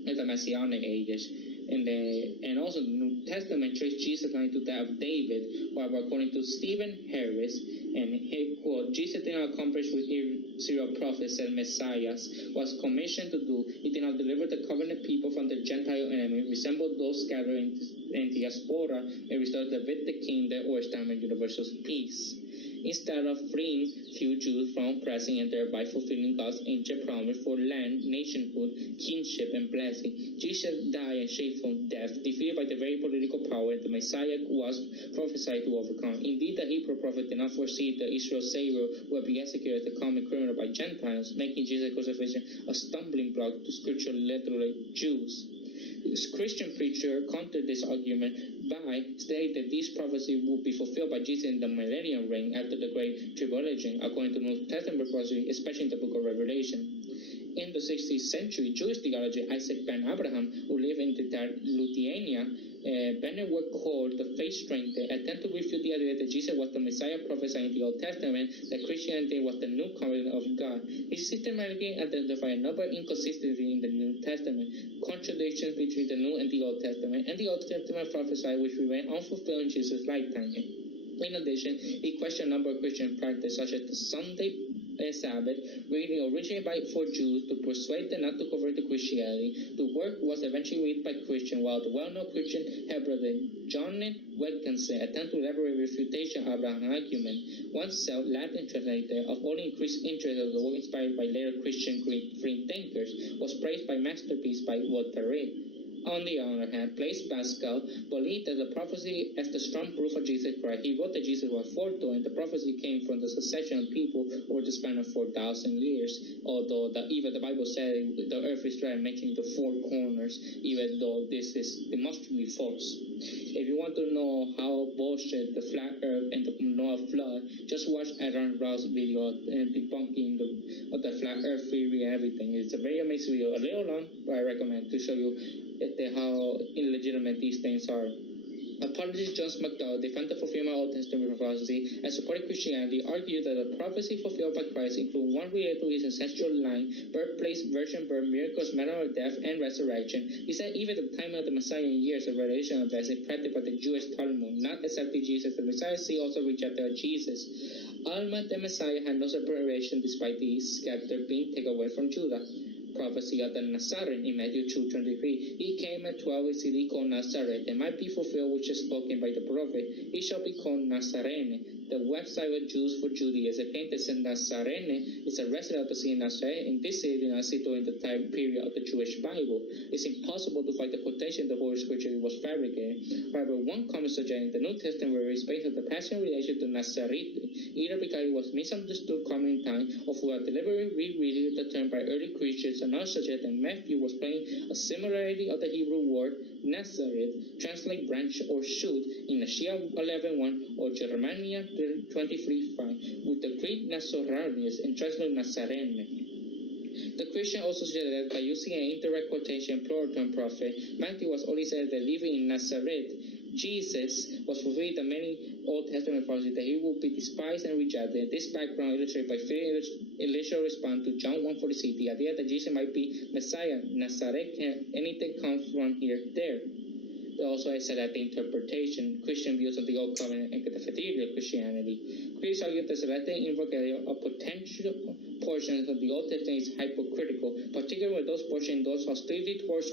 and the Messianic ages. And also the New Testament traced Jesus line to that of David, while according to Stephen Harris, and he quote, Jesus did not accomplish what serial prophets and messiahs was commissioned to do. He did not deliver the covenant people from the Gentile enemy, resembled those scattered in diaspora, and restore the Davidic kingdom or establish universal peace. Instead of freeing few Jews from oppressing and thereby fulfilling God's ancient promise for land, nationhood, kingship, and blessing, Jesus died a shameful death, defeated by the very political power the Messiah was prophesied to overcome. Indeed, the Hebrew prophet did not foresee the Israel Savior would be executed as a common criminal by Gentiles, making Jesus' crucifixion a stumbling block to scripture literate Jews. This Christian preacher countered this argument by stating that this prophecy would be fulfilled by Jesus in the millennium reign after the Great Tribulation, according to New Testament prophecy, especially in the book of Revelation. In the 16th century, Jewish theologian Isaac ben Abraham, who lived in Lithuania, Bennett was called the faith strengther, attempt to refute the idea that Jesus was the Messiah prophesied in the Old Testament, that Christianity was the new covenant of God. He systematically identified a number of inconsistencies in the New Testament, contradictions between the New and the Old Testament, and the Old Testament prophesied which remained unfulfilled in Jesus' lifetime. In addition, he questioned a number of Christian practices such as the Sunday Sabbath, reading originated for Jews to persuade them not to convert to Christianity. The work was eventually read by Christians, while the well-known Christian Hebrew John Wilkinson attempted to elaborate refutation of Abraham's argument. One self-Latin translator of only increased interest of the work inspired by later Christian free thinkers was praised by masterpiece by Voltaire. On the other hand, Blaise Pascal believed that the prophecy as the strong proof of Jesus Christ. He wrote that Jesus was foretold, and the prophecy came from the succession of people over the span of 4,000 years. Although even the Bible said the earth is flat, making the four corners, even though this is demonstrably false. If you want to know how bullshit the flat earth and the Noah flood, just watch Aaron Ross' video and debunking of the flat earth theory and everything. It's a very amazing video, a little long, but I recommend to show you how illegitimate these things are. Apologist John McDowell defended the fulfillment of Old Testament prophecy and supported Christianity, argued that the prophecy fulfilled by Christ include one related to his ancestral line, birthplace, virgin birth, miracles, manner of death, and resurrection. He said even the time of the Messiah years of revelation events implanted by the Jewish Talmud, not accepting Jesus, the Messiah see also rejected Jesus. Alma the Messiah had no separation despite the scepter being taken away from Judah. Prophecy of the Nazarene in Matthew 2:23. He came at 12 is city called Nazareth, and might be fulfilled which is spoken by the prophet. He shall be called Nazarene. The website of Jews for Judaism painted as Nazarene is a resident of the city of Nazareth. In this city did not sit during the time period of the Jewish Bible. It's impossible to find the quotation the Holy Scripture was fabricated. However, one comment suggesting the New Testament is based on the past relation to Nazareth, either because it was misunderstood common in time or for a deliberate rereading the term by early Christians. Another suggests that Matthew was playing a similarity of the Hebrew word Nazareth, translate branch or shoot in Isaiah 11:1 or Jeremiah 23:5, with the Greek Nazarenes and translate Nazarene. The Christian also suggested that by using an indirect quotation plural term prophet, Matthew was only said that living in Nazareth, Jesus was fulfilling the many Old Testament prophecies that he would be despised and rejected. This background illustrated by Elisha's response to John 1:46, the idea that Jesus might be Messiah, Nazareth, can anything come from here, there. They also accepted the interpretation, Christian views of the Old Covenant and the fidelity of Christianity. Critics argue that selecting invocation of potential portions of the Old Testament is hypocritical, particularly when those portions endorse hostility towards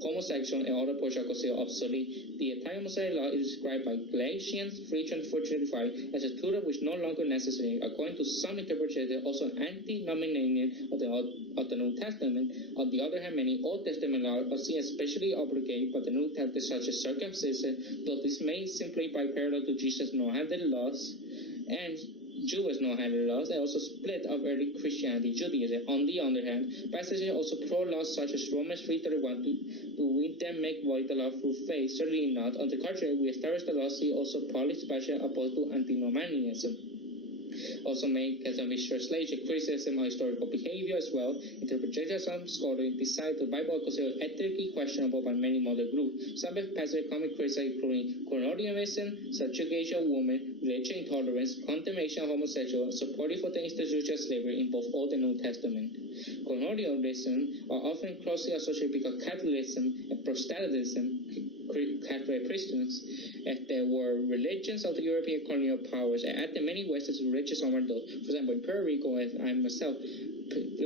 homosexual, and other portions are considered obsolete. The entire Mosaic Law is described by Galatians 3:24-25 as a tutor which no longer necessary. According to some interpreters, also anti-nominating of the New Testament. On the other hand, many Old Testament laws are seen especially obligated by the New Testament, such as circumcision, though this may simply by parallel to Jesus' no-handed laws and Jewish no-handed laws, and also split of early Christianity, Judaism. On the other hand, passages also pro-laws such as Romans 3:31 do we then make void the law through faith? Certainly not. On the contrary, we establish the law, see also Paul's special opposed to antinomianism. Also make as a mistranslation, criticism of historical behavior as well. Interpretations of scholars decide the Bible are considered ethically questionable by many modern groups. Some passages come criticism including colonialism, subjugation of women, religious intolerance, condemnation of homosexuals, supporting for the institution of slavery in both Old and New Testament. Colonialism are often closely associated with Catholicism and Protestantism, Catholic Christians, as there were religions of the European colonial powers and added many Western religious overdose. For example, in Puerto Rico, as I myself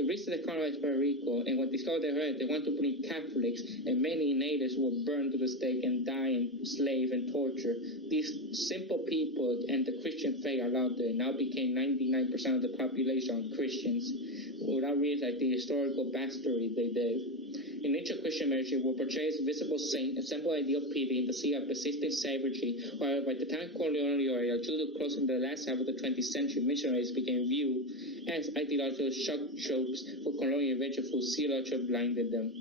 recently colonized Puerto Rico, and when they discovered their right, they want to bring Catholics, and many natives were burned to the stake and die in slave and torture. These simple people and the Christian faith allowed them now became 99% of the population Christians, without realizing the historical backstory they did. In ancient Christian marriage, it will portray as visible saint, a simple ideal piety in the sea of persistent savagery. However, by the time colonial era, Judah closing the last half of the 20th century, missionaries became viewed as ideological shock tropes for colonial invasion whose theology blinded them.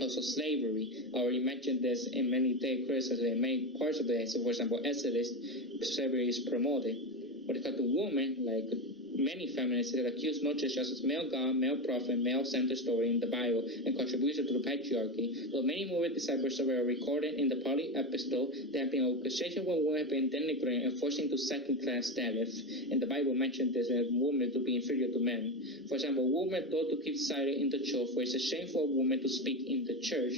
Also, slavery. I already mentioned this in many day criticism in many parts of the essay. For example, Exodus, slavery is promoted. When it comes to women, like many feminists that accuse Moses just as male God, male prophet, male-centered story in the Bible and contribution to the patriarchy. Though many movie disciples were recorded in the Pauline epistle, there have been occasions when women have been denigrated and forced into second-class status. And the Bible mentioned this as women to be inferior to men. For example, women told to keep silent in the church, for it's a shame for a woman to speak in the church.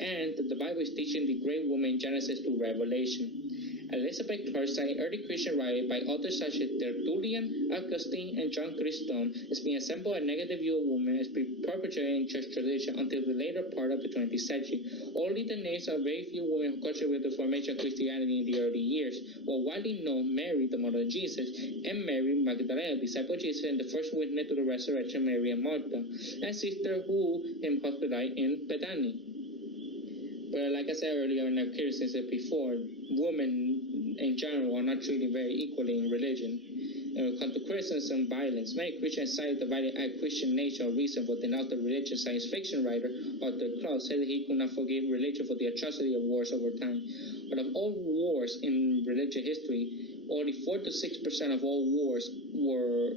And the Bible is teaching the great woman in Genesis to Revelation. Elizabeth Clark, citing early Christian writing by authors such as Tertullian, Augustine, and John Chrysostom, has been assembled a negative view of women as being perpetuated in church tradition until the later part of the 20th century. Only the names of very few women who contributed to the formation of Christianity in the early years, while widely known Mary, the mother of Jesus, and Mary Magdalene, disciple of Jesus, and the first witness to the resurrection, Mary and Martha, and sister who him hospitalized in Bethany. But like I said earlier, and I've criticized before, women in general are not treated very equally in religion. And when it comes to criticism and violence, many Christians cite the violent act Christian nature or reason for denounced the religious science fiction writer Arthur Clarke said that he could not forgive religion for the atrocity of wars over time. But of all wars in religious history, only 4 to 6% of all wars were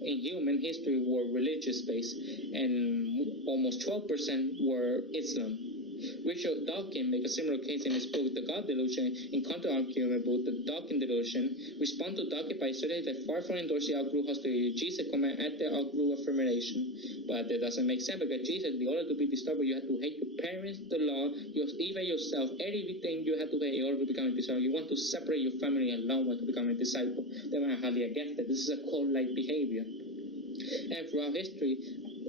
in human history were religious based, and almost 12% were Islam. Richard Dawkins makes a similar case in his book, The God Delusion, in counter-argument book, The Dawkins Delusion, respond to Dawkins by stating that far from endorsing outgrew hostility, Jesus command at the outgrew affirmation. But that doesn't make sense because Jesus, in order to be disturbed, you have to hate your parents, the law, even yourself, everything you have to hate in order to become a disciple. You want to separate your family alone to become a disciple. They are highly against it. This is a cult-like behavior. And throughout history,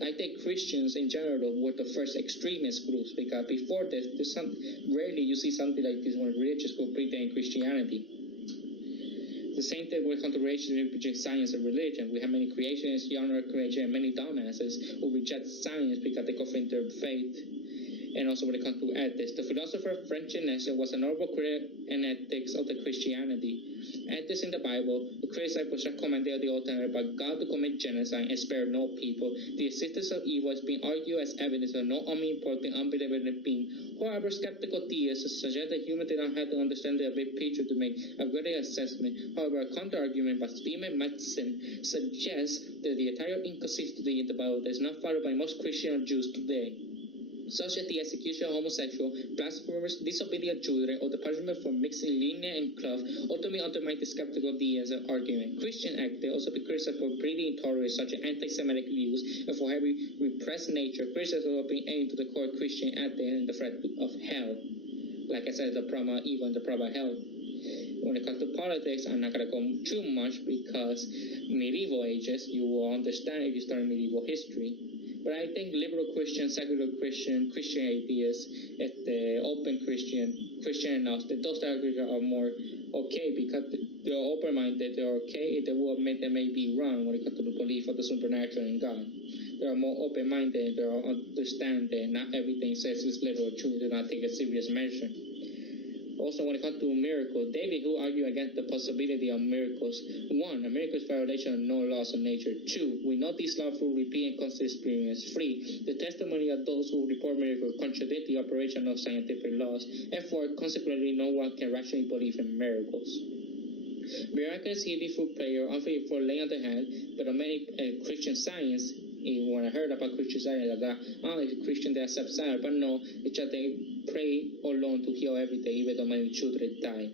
I think Christians in general were the first extremist groups because before this, rarely you see something like this when religious group pretend Christianity. The same thing with relationship between science and religion. We have many creationists, young creation, and many dumbasses who reject science because they confront their faith. And also when it comes to ethics, the philosopher French Nietzsche was a notable critic and ethics of the Christianity. Ethics in the Bible, the critics commanded the Old Testament by God to commit genocide and spare no people. The existence of evil is being argued as evidence of no omnipotent, unbelievable being. However, skeptical theists suggest that humans did not have to understand the big picture to make a good assessment. However, a counter-argument by Stephen Maxim suggests that the entire inconsistency in the Bible is not followed by most Christian Jews today, such as the execution of homosexual, blasphemers, disobedient children, or the punishment for mixing linear and cloth, ultimately undermine the skeptical deism argument. Christian acts also be criticized for breeding intolerance, such as anti-Semitic views, and for having repressed nature. Criticism of being aimed to the core Christian ethic and the threat of hell. Like I said, the problem of evil and the problem of hell. When it comes to politics, I'm not going to go too much because medieval ages, you will understand if you study medieval history. But I think liberal Christian, secular Christian, Christian atheists, the open Christian enough, that those are more okay because they're open-minded, they're okay, they will admit they may be wrong when it comes to the belief of the supernatural in God. They are more open-minded, they understand that not everything says is literal truth, do not take a serious measure. Also, when it comes to miracles, David, who argued against the possibility of miracles. 1. A miracle is violation of no laws of nature. 2. We know these laws through repeat and constant experience. 3. The testimony of those who report miracles contradict the operation of scientific laws. And 4. Consequently, no one can rationally believe in miracles. Miraculous healing through prayer, often for laying on the hand, but on many Christian science, when I heard about Christian science, I thought, it's a Christian that accepts science, but no, it's just they pray alone to heal every day, even though many children die.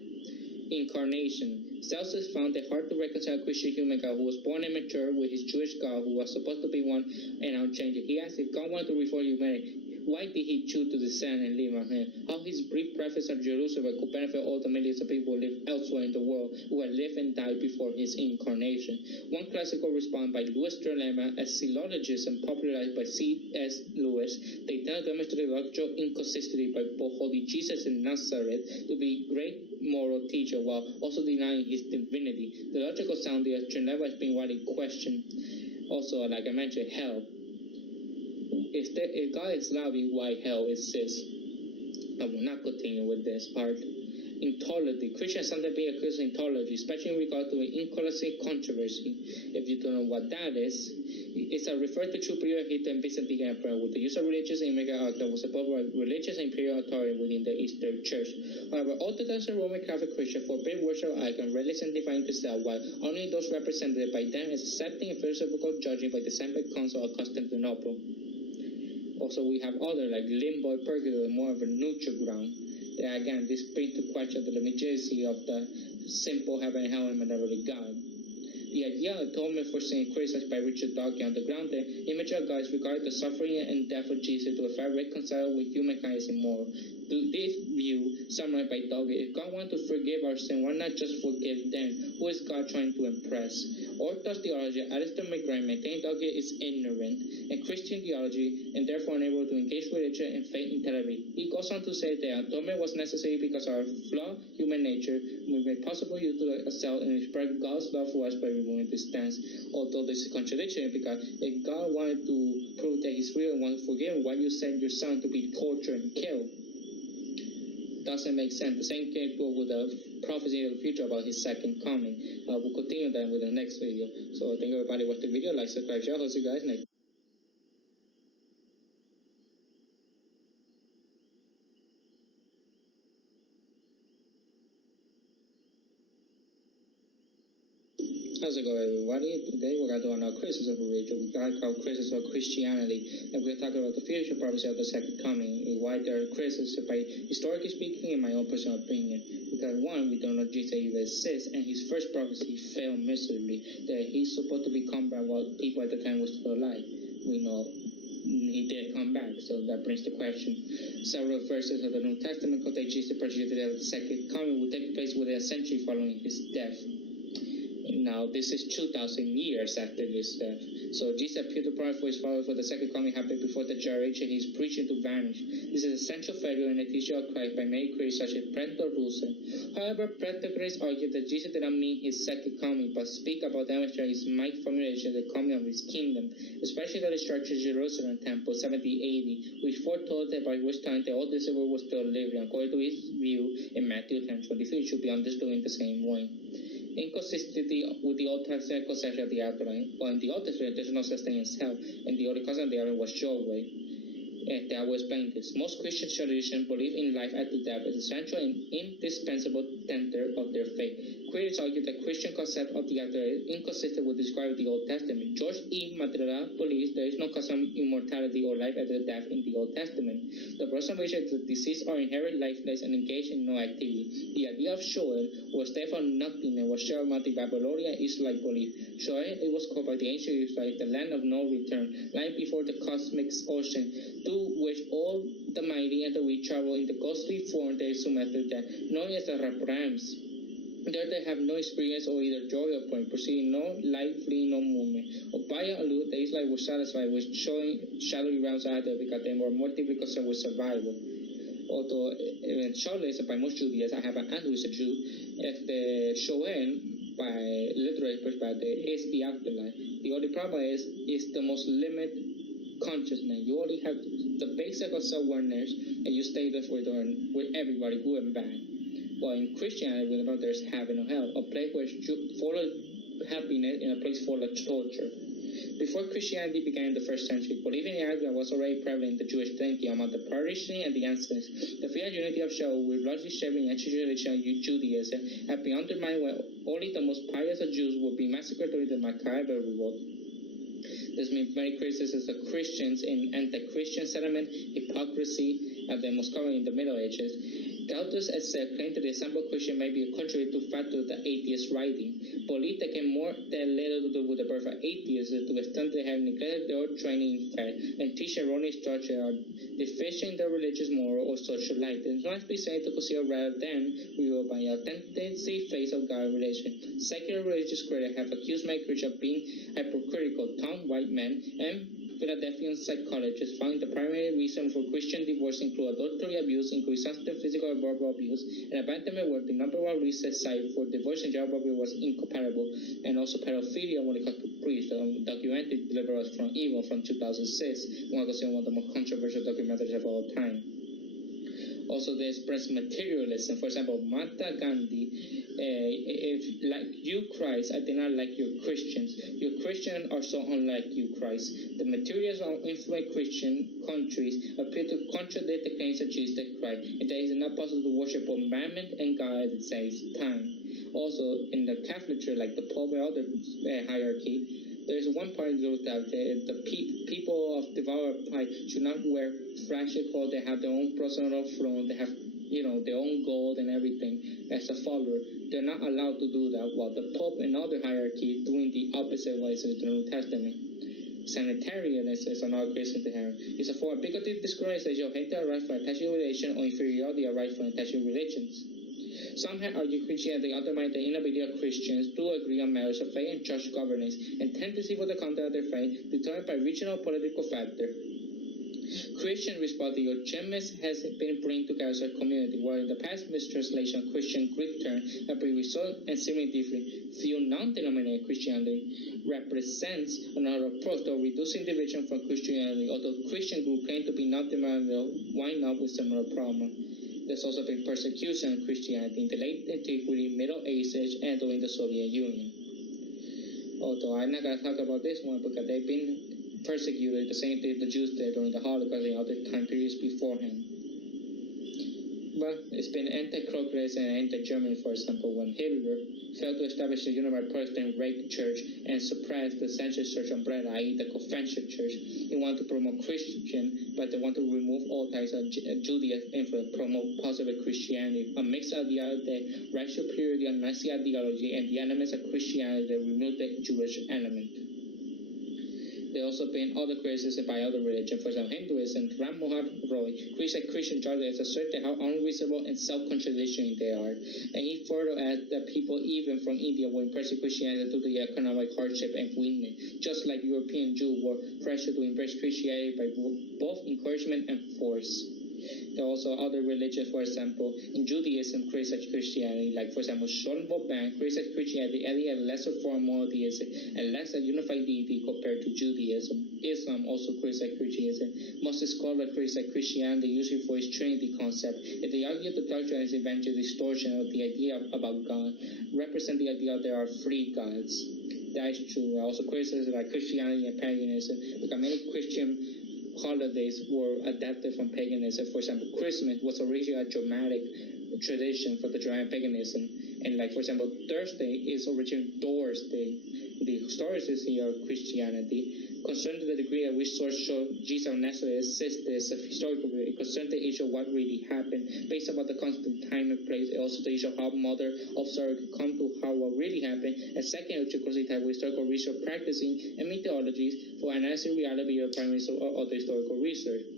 Incarnation. Celsus found it hard to reconcile a Christian human God who was born and mature with his Jewish God who was supposed to be one and unchanging. He asked if God wanted to reform humanity, why did he choose to descend and live on him? How his brief preface of Jerusalem could benefit all the millions of people who live elsewhere in the world who had lived and died before his incarnation. One classical response by Louis Lemma, a syllogism popularized by C.S. Lewis, they now demonstrate logical inconsistency by both holding Jesus in Nazareth to be great moral teacher while also denying his divinity. The logical sounding of Lemma has been widely questioned. Also, like I mentioned, hell. If God is loving, why hell exists? I will not continue with this part. Ontology. Christians sometimes being accused of ontology, especially in regard to an incolicate controversy. If you don't know what that is, it's a referred to superior Hitler and Byzantine Emperor with the use of religious and mega act that was above religious and imperial authority within the Eastern Church. However, Orthodox and Roman Catholic Christians forbid worship of icons, rarely sanctifying themselves, while only those represented by them as accepting and philosophical judging by the Second Council of Constantinople. Also, we have other like limbo, purgatory, more of a neutral ground. That again, this brings to question the legitimacy of the simple heaven and hell and benevolent God. The idea of atonement for sin, criticized by Richard Dawkins, on the ground that image of God is regarded the suffering and death of Jesus to affect reconcile with humankind is immoral. To this view, summarized by Dawkins, if God wants to forgive our sin, why not just forgive them? Who is God trying to impress? Orthodox theology, Alistair McGrath maintained Dawkins is ignorant, and Christian theology, and therefore unable to engage religion and faith intellectually. He goes on to say that atonement was necessary because our flawed human nature would make possible you to excel and express God's love for us by removing distance. Although this is a contradiction because if God wanted to prove that He's real and wants to forgive, why you send your son to be tortured and killed? Doesn't make sense. The same case goes with the prophecy of the future about his second coming. We'll continue that with the next video. So thank you everybody watch the video, like, subscribe, share. I'll see you guys next. How's it going, everybody? Today we're gonna do another quick criticism of religion. We gotta call criticism of Christianity, and we're talking about the future prophecy of the second coming, and why there are criticisms by historically speaking and my own personal opinion. Because one, we don't know Jesus even exists, and his first prophecy failed miserably. That he's supposed to be come back while people at the time were still alive. We know he didn't come back, so that brings the question. Several verses of the New Testament contain Jesus predicted that the second coming would take place within a century following his death. Now, this is 2,000 years after his death. So Jesus appeared to provide for his followers for the second coming happened before the generation he's preaching to vanish. This is a central failure in the teaching of Christ by many critics such as Brent Russell. However, Brent critics argue that Jesus did not mean his second coming, but speak about demonstrating his might formulation the coming of his kingdom, especially the destruction of Jerusalem temple 70 AD, which foretold that by which time the old Israel was still living, according to his view in Matthew 10:23, should be understood in the same way. Inconsistency with the Old Testament conception of the afterlife. Well, in the Old Testament, there's no such thing as hell, and the only concept of the afterlife was Yahweh. And that was explain this. Most Christian traditions believe in life after death as a central and indispensable center of their faith. Critics argue that Christian concept of the afterlife is inconsistent with describing the Old Testament. George E. Matrela believes there is no concept of immortality or life after death in the Old Testament. The person wishes that the deceased are inherently lifeless and engaged in no activity. The idea of Sheol, or state of nothingness, was shared among the Babylonian Israelite belief. Sheol, it was called by the ancient Israelites the land of no return, lying before the cosmic ocean, through which all the mighty and the weak travel in the ghostly form they assume after death, known as the Raprams. There they have no experience or either joy or point, perceiving no light, fleeing no movement. Or by a allude, the Israelites were satisfied with showing shadowy realms out there because they were more deeply concerned with survival. Although eventually, by most Judaism, I have an aunt who is a Jew, if the Shoel, by literary perspective, is the afterlife. The only problem is the most limited consciousness. You only have the basic of self-awareness, and you stay there with everybody, good and bad. Well, in Christianity, we know there's heaven or hell, a place where full of happiness and a place full of torture. Before Christianity began in the first century, believing in Israel was already prevalent in the Jewish thinking among the parishioners and the ancients. The fear and unity of Sheol, with largely sharing ancient religion and Judaism, have been undermined when only the most pious of Jews would be massacred during the Maccabean revolt. This means many criticisms of Christians in anti-Christian sentiment, hypocrisy, and the most common in the Middle Ages. Gautus claimed that the example of Christian may be contrary to fact of the atheist writing. Belief that can more than little to do with the birth of atheists to the extent they have neglected their own training in faith and teach erroneous structure are deficient in their religious, moral, or social life. It must be said to consider rather than revealed by authenticity, face of God religion. Secular religious critics have accused many Christians of being hypocritical, town white men, and Philadelphian psychologists found the primary reason for Christian divorce include adultery abuse, increased substance, physical and verbal abuse, and abandonment, where the number one reason cited for divorce and child abuse was incompatible, and also pedophilia when it comes to priests. Documentary Deliver Us from Evil from 2006, one of the most controversial documentaries of all time. Also, they express materialism. For example, Mahatma Gandhi, if like you, Christ, I did not like your Christians. Your Christians are so unlike you, Christ. The materialism of influential Christian countries appear to contradict the claims of Jesus Christ, and that it is not possible to worship both mammon and God at the same time. Also, in the Catholic Church, like the Pope and other hierarchy, there is one part of that the people of devout type should not wear flashy clothes. They have their own personal throne. They have, their own gold and everything. As a follower, they're not allowed to do that. While the Pope and other hierarchy doing the opposite ways of the New Testament. Sanitarianism is another Christian to have. It's a form of bigoted discrimination of hate right for attaching relation or inferiority right for attaching religions. Some have argued Christianity undermined the inability of Christians to agree on matters of faith and church governance, and tendency for the content of their faith determined by regional political factor. Christian response to your Gemis has been bring together as a community, where in the past mistranslation of Christian Greek term have been result and seemingly different. Few non-denominational Christianity represents another approach to reducing division from Christianity, although Christian group claim to be non-denominational, wind up with similar problem. There's also been persecution of Christianity in the late antiquity, Middle Ages, and during the Soviet Union. Although I'm not going to talk about this one because they've been persecuted the same thing the Jews did during the Holocaust and other time periods beforehand. Well, it's been anti-progress and anti-German, for example, when Hitler failed to establish the Unified Protestant Rake Church and suppressed the Central Church umbrella, i.e. the Convention Church. He wanted to promote Christian, but they want to remove all types of Judaism influence, promote positive Christianity, a mixed idea of the racial purity and Nazi ideology, and the elements of Christianity that remove the Jewish element. There also been other criticisms by other religions. For example, Hinduism, Ram Mohan Roy criticized Christian Judaism asserted how unreasonable and self-contradictory they are. And he further added that people even from India were impressed with Christianity due to the economic hardship and weakness, just like European Jews were pressured to embrace Christianity by both encouragement and force. There are also other religions, for example, in Judaism, criticized Christianity, like, for example, Shon Boban criticized Christianity as a lesser form of monotheism and less a unified deity compared to Judaism. Islam also criticized Christianity. Most scholars criticize Christianity usually for its Trinity concept, and they argue the doctrine is eventually distortion of the idea about God, represent the idea that there are three gods. That is true. Also criticism like Christianity and paganism, because many Christian holidays were adapted from paganism. For example, Christmas was originally a Germanic tradition for the Germanic paganism. And like, for example, Thursday is originally Doors Day. The historicity of Christianity concerned the degree at which sources show Jesus of Nazareth existed as a historical period. It concerned the issue of what really happened based about the constant time and place, and also the issue of how mother observed come to how what really happened. And second, which consists of historical research practicing and methodologies for analyzing reality of primary or other historical research.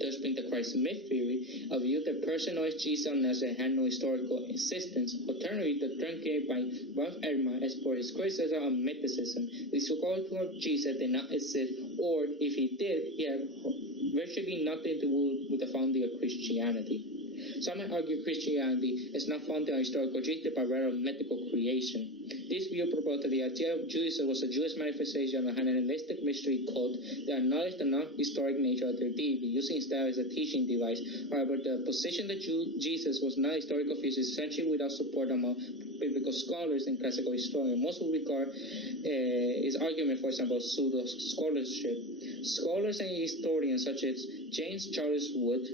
There's been the Christ myth theory, a view that personalized Jesus of Nazareth had no historical existence. Alternatively, the term created by Ralph Erdman explores his criticism of mythicism. The so-called Jesus did not exist, or if he did, he had virtually nothing to do with the founding of Christianity. Some might argue Christianity is not founded on historical Jesus, but rather on mythical creation. This view proposed that the idea of Judaism was a Jewish manifestation of an Hellenistic mystery cult that acknowledged the non-historic nature of their deity, using instead as a teaching device. However, the position that Jesus was not a historical figure is essentially without support among biblical scholars and classical historians. Most would regard his argument, for example, pseudo-scholarship. Scholars and historians such as James Charles Wood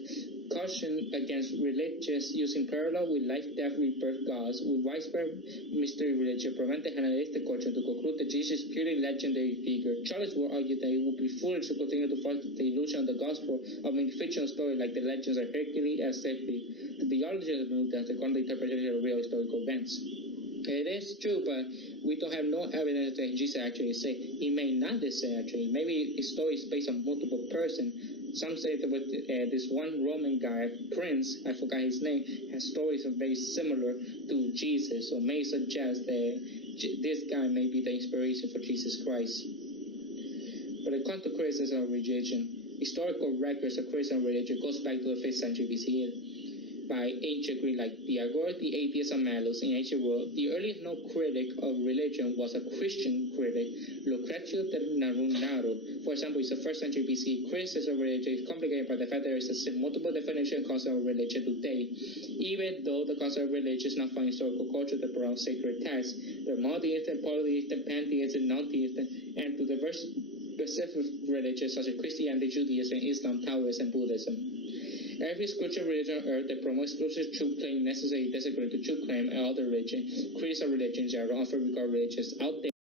caution against religious using parallel with life-death rebirth gods with widespread mystery religion prevent the Hellenistic culture to conclude that Jesus is purely legendary figure. Charles Wood argued that it would be foolish to continue to foster the illusion of the gospel of a fictional story like the legends of Hercules and Cephas. The theology of the New Testament the interpretation of real historical events. It is true, but we don't have no evidence that Jesus actually said. He may not say actually. Maybe his story is based on multiple persons. Some say that with, this one Roman guy, Prince, I forgot his name, has stories that are very similar to Jesus, so may suggest that this guy may be the inspiration for Jesus Christ. But it comes to criticism of religion. Historical records of Christian religion goes back to the 5th century BCE. By ancient Greek like Diagoras, the atheist of Malus in ancient world. The earliest known critic of religion was a Christian critic, Lucrezio del Narunaro. For example, it's the 1st century BC. Criticism of religion is complicated by the fact that there is a multiple definition and concept of religion today. Even though the concept of religion is not found in historical culture that around sacred texts, there are monotheism, polytheism, pantheism, non-theism, and to diverse specific religions such as Christianity, Judaism, Islam, Taoism, and Buddhism. Every scripture religion on earth that promotes exclusive truth claim necessarily disagree to truth claim and other religions, critics of religions are often regarded religions outdated.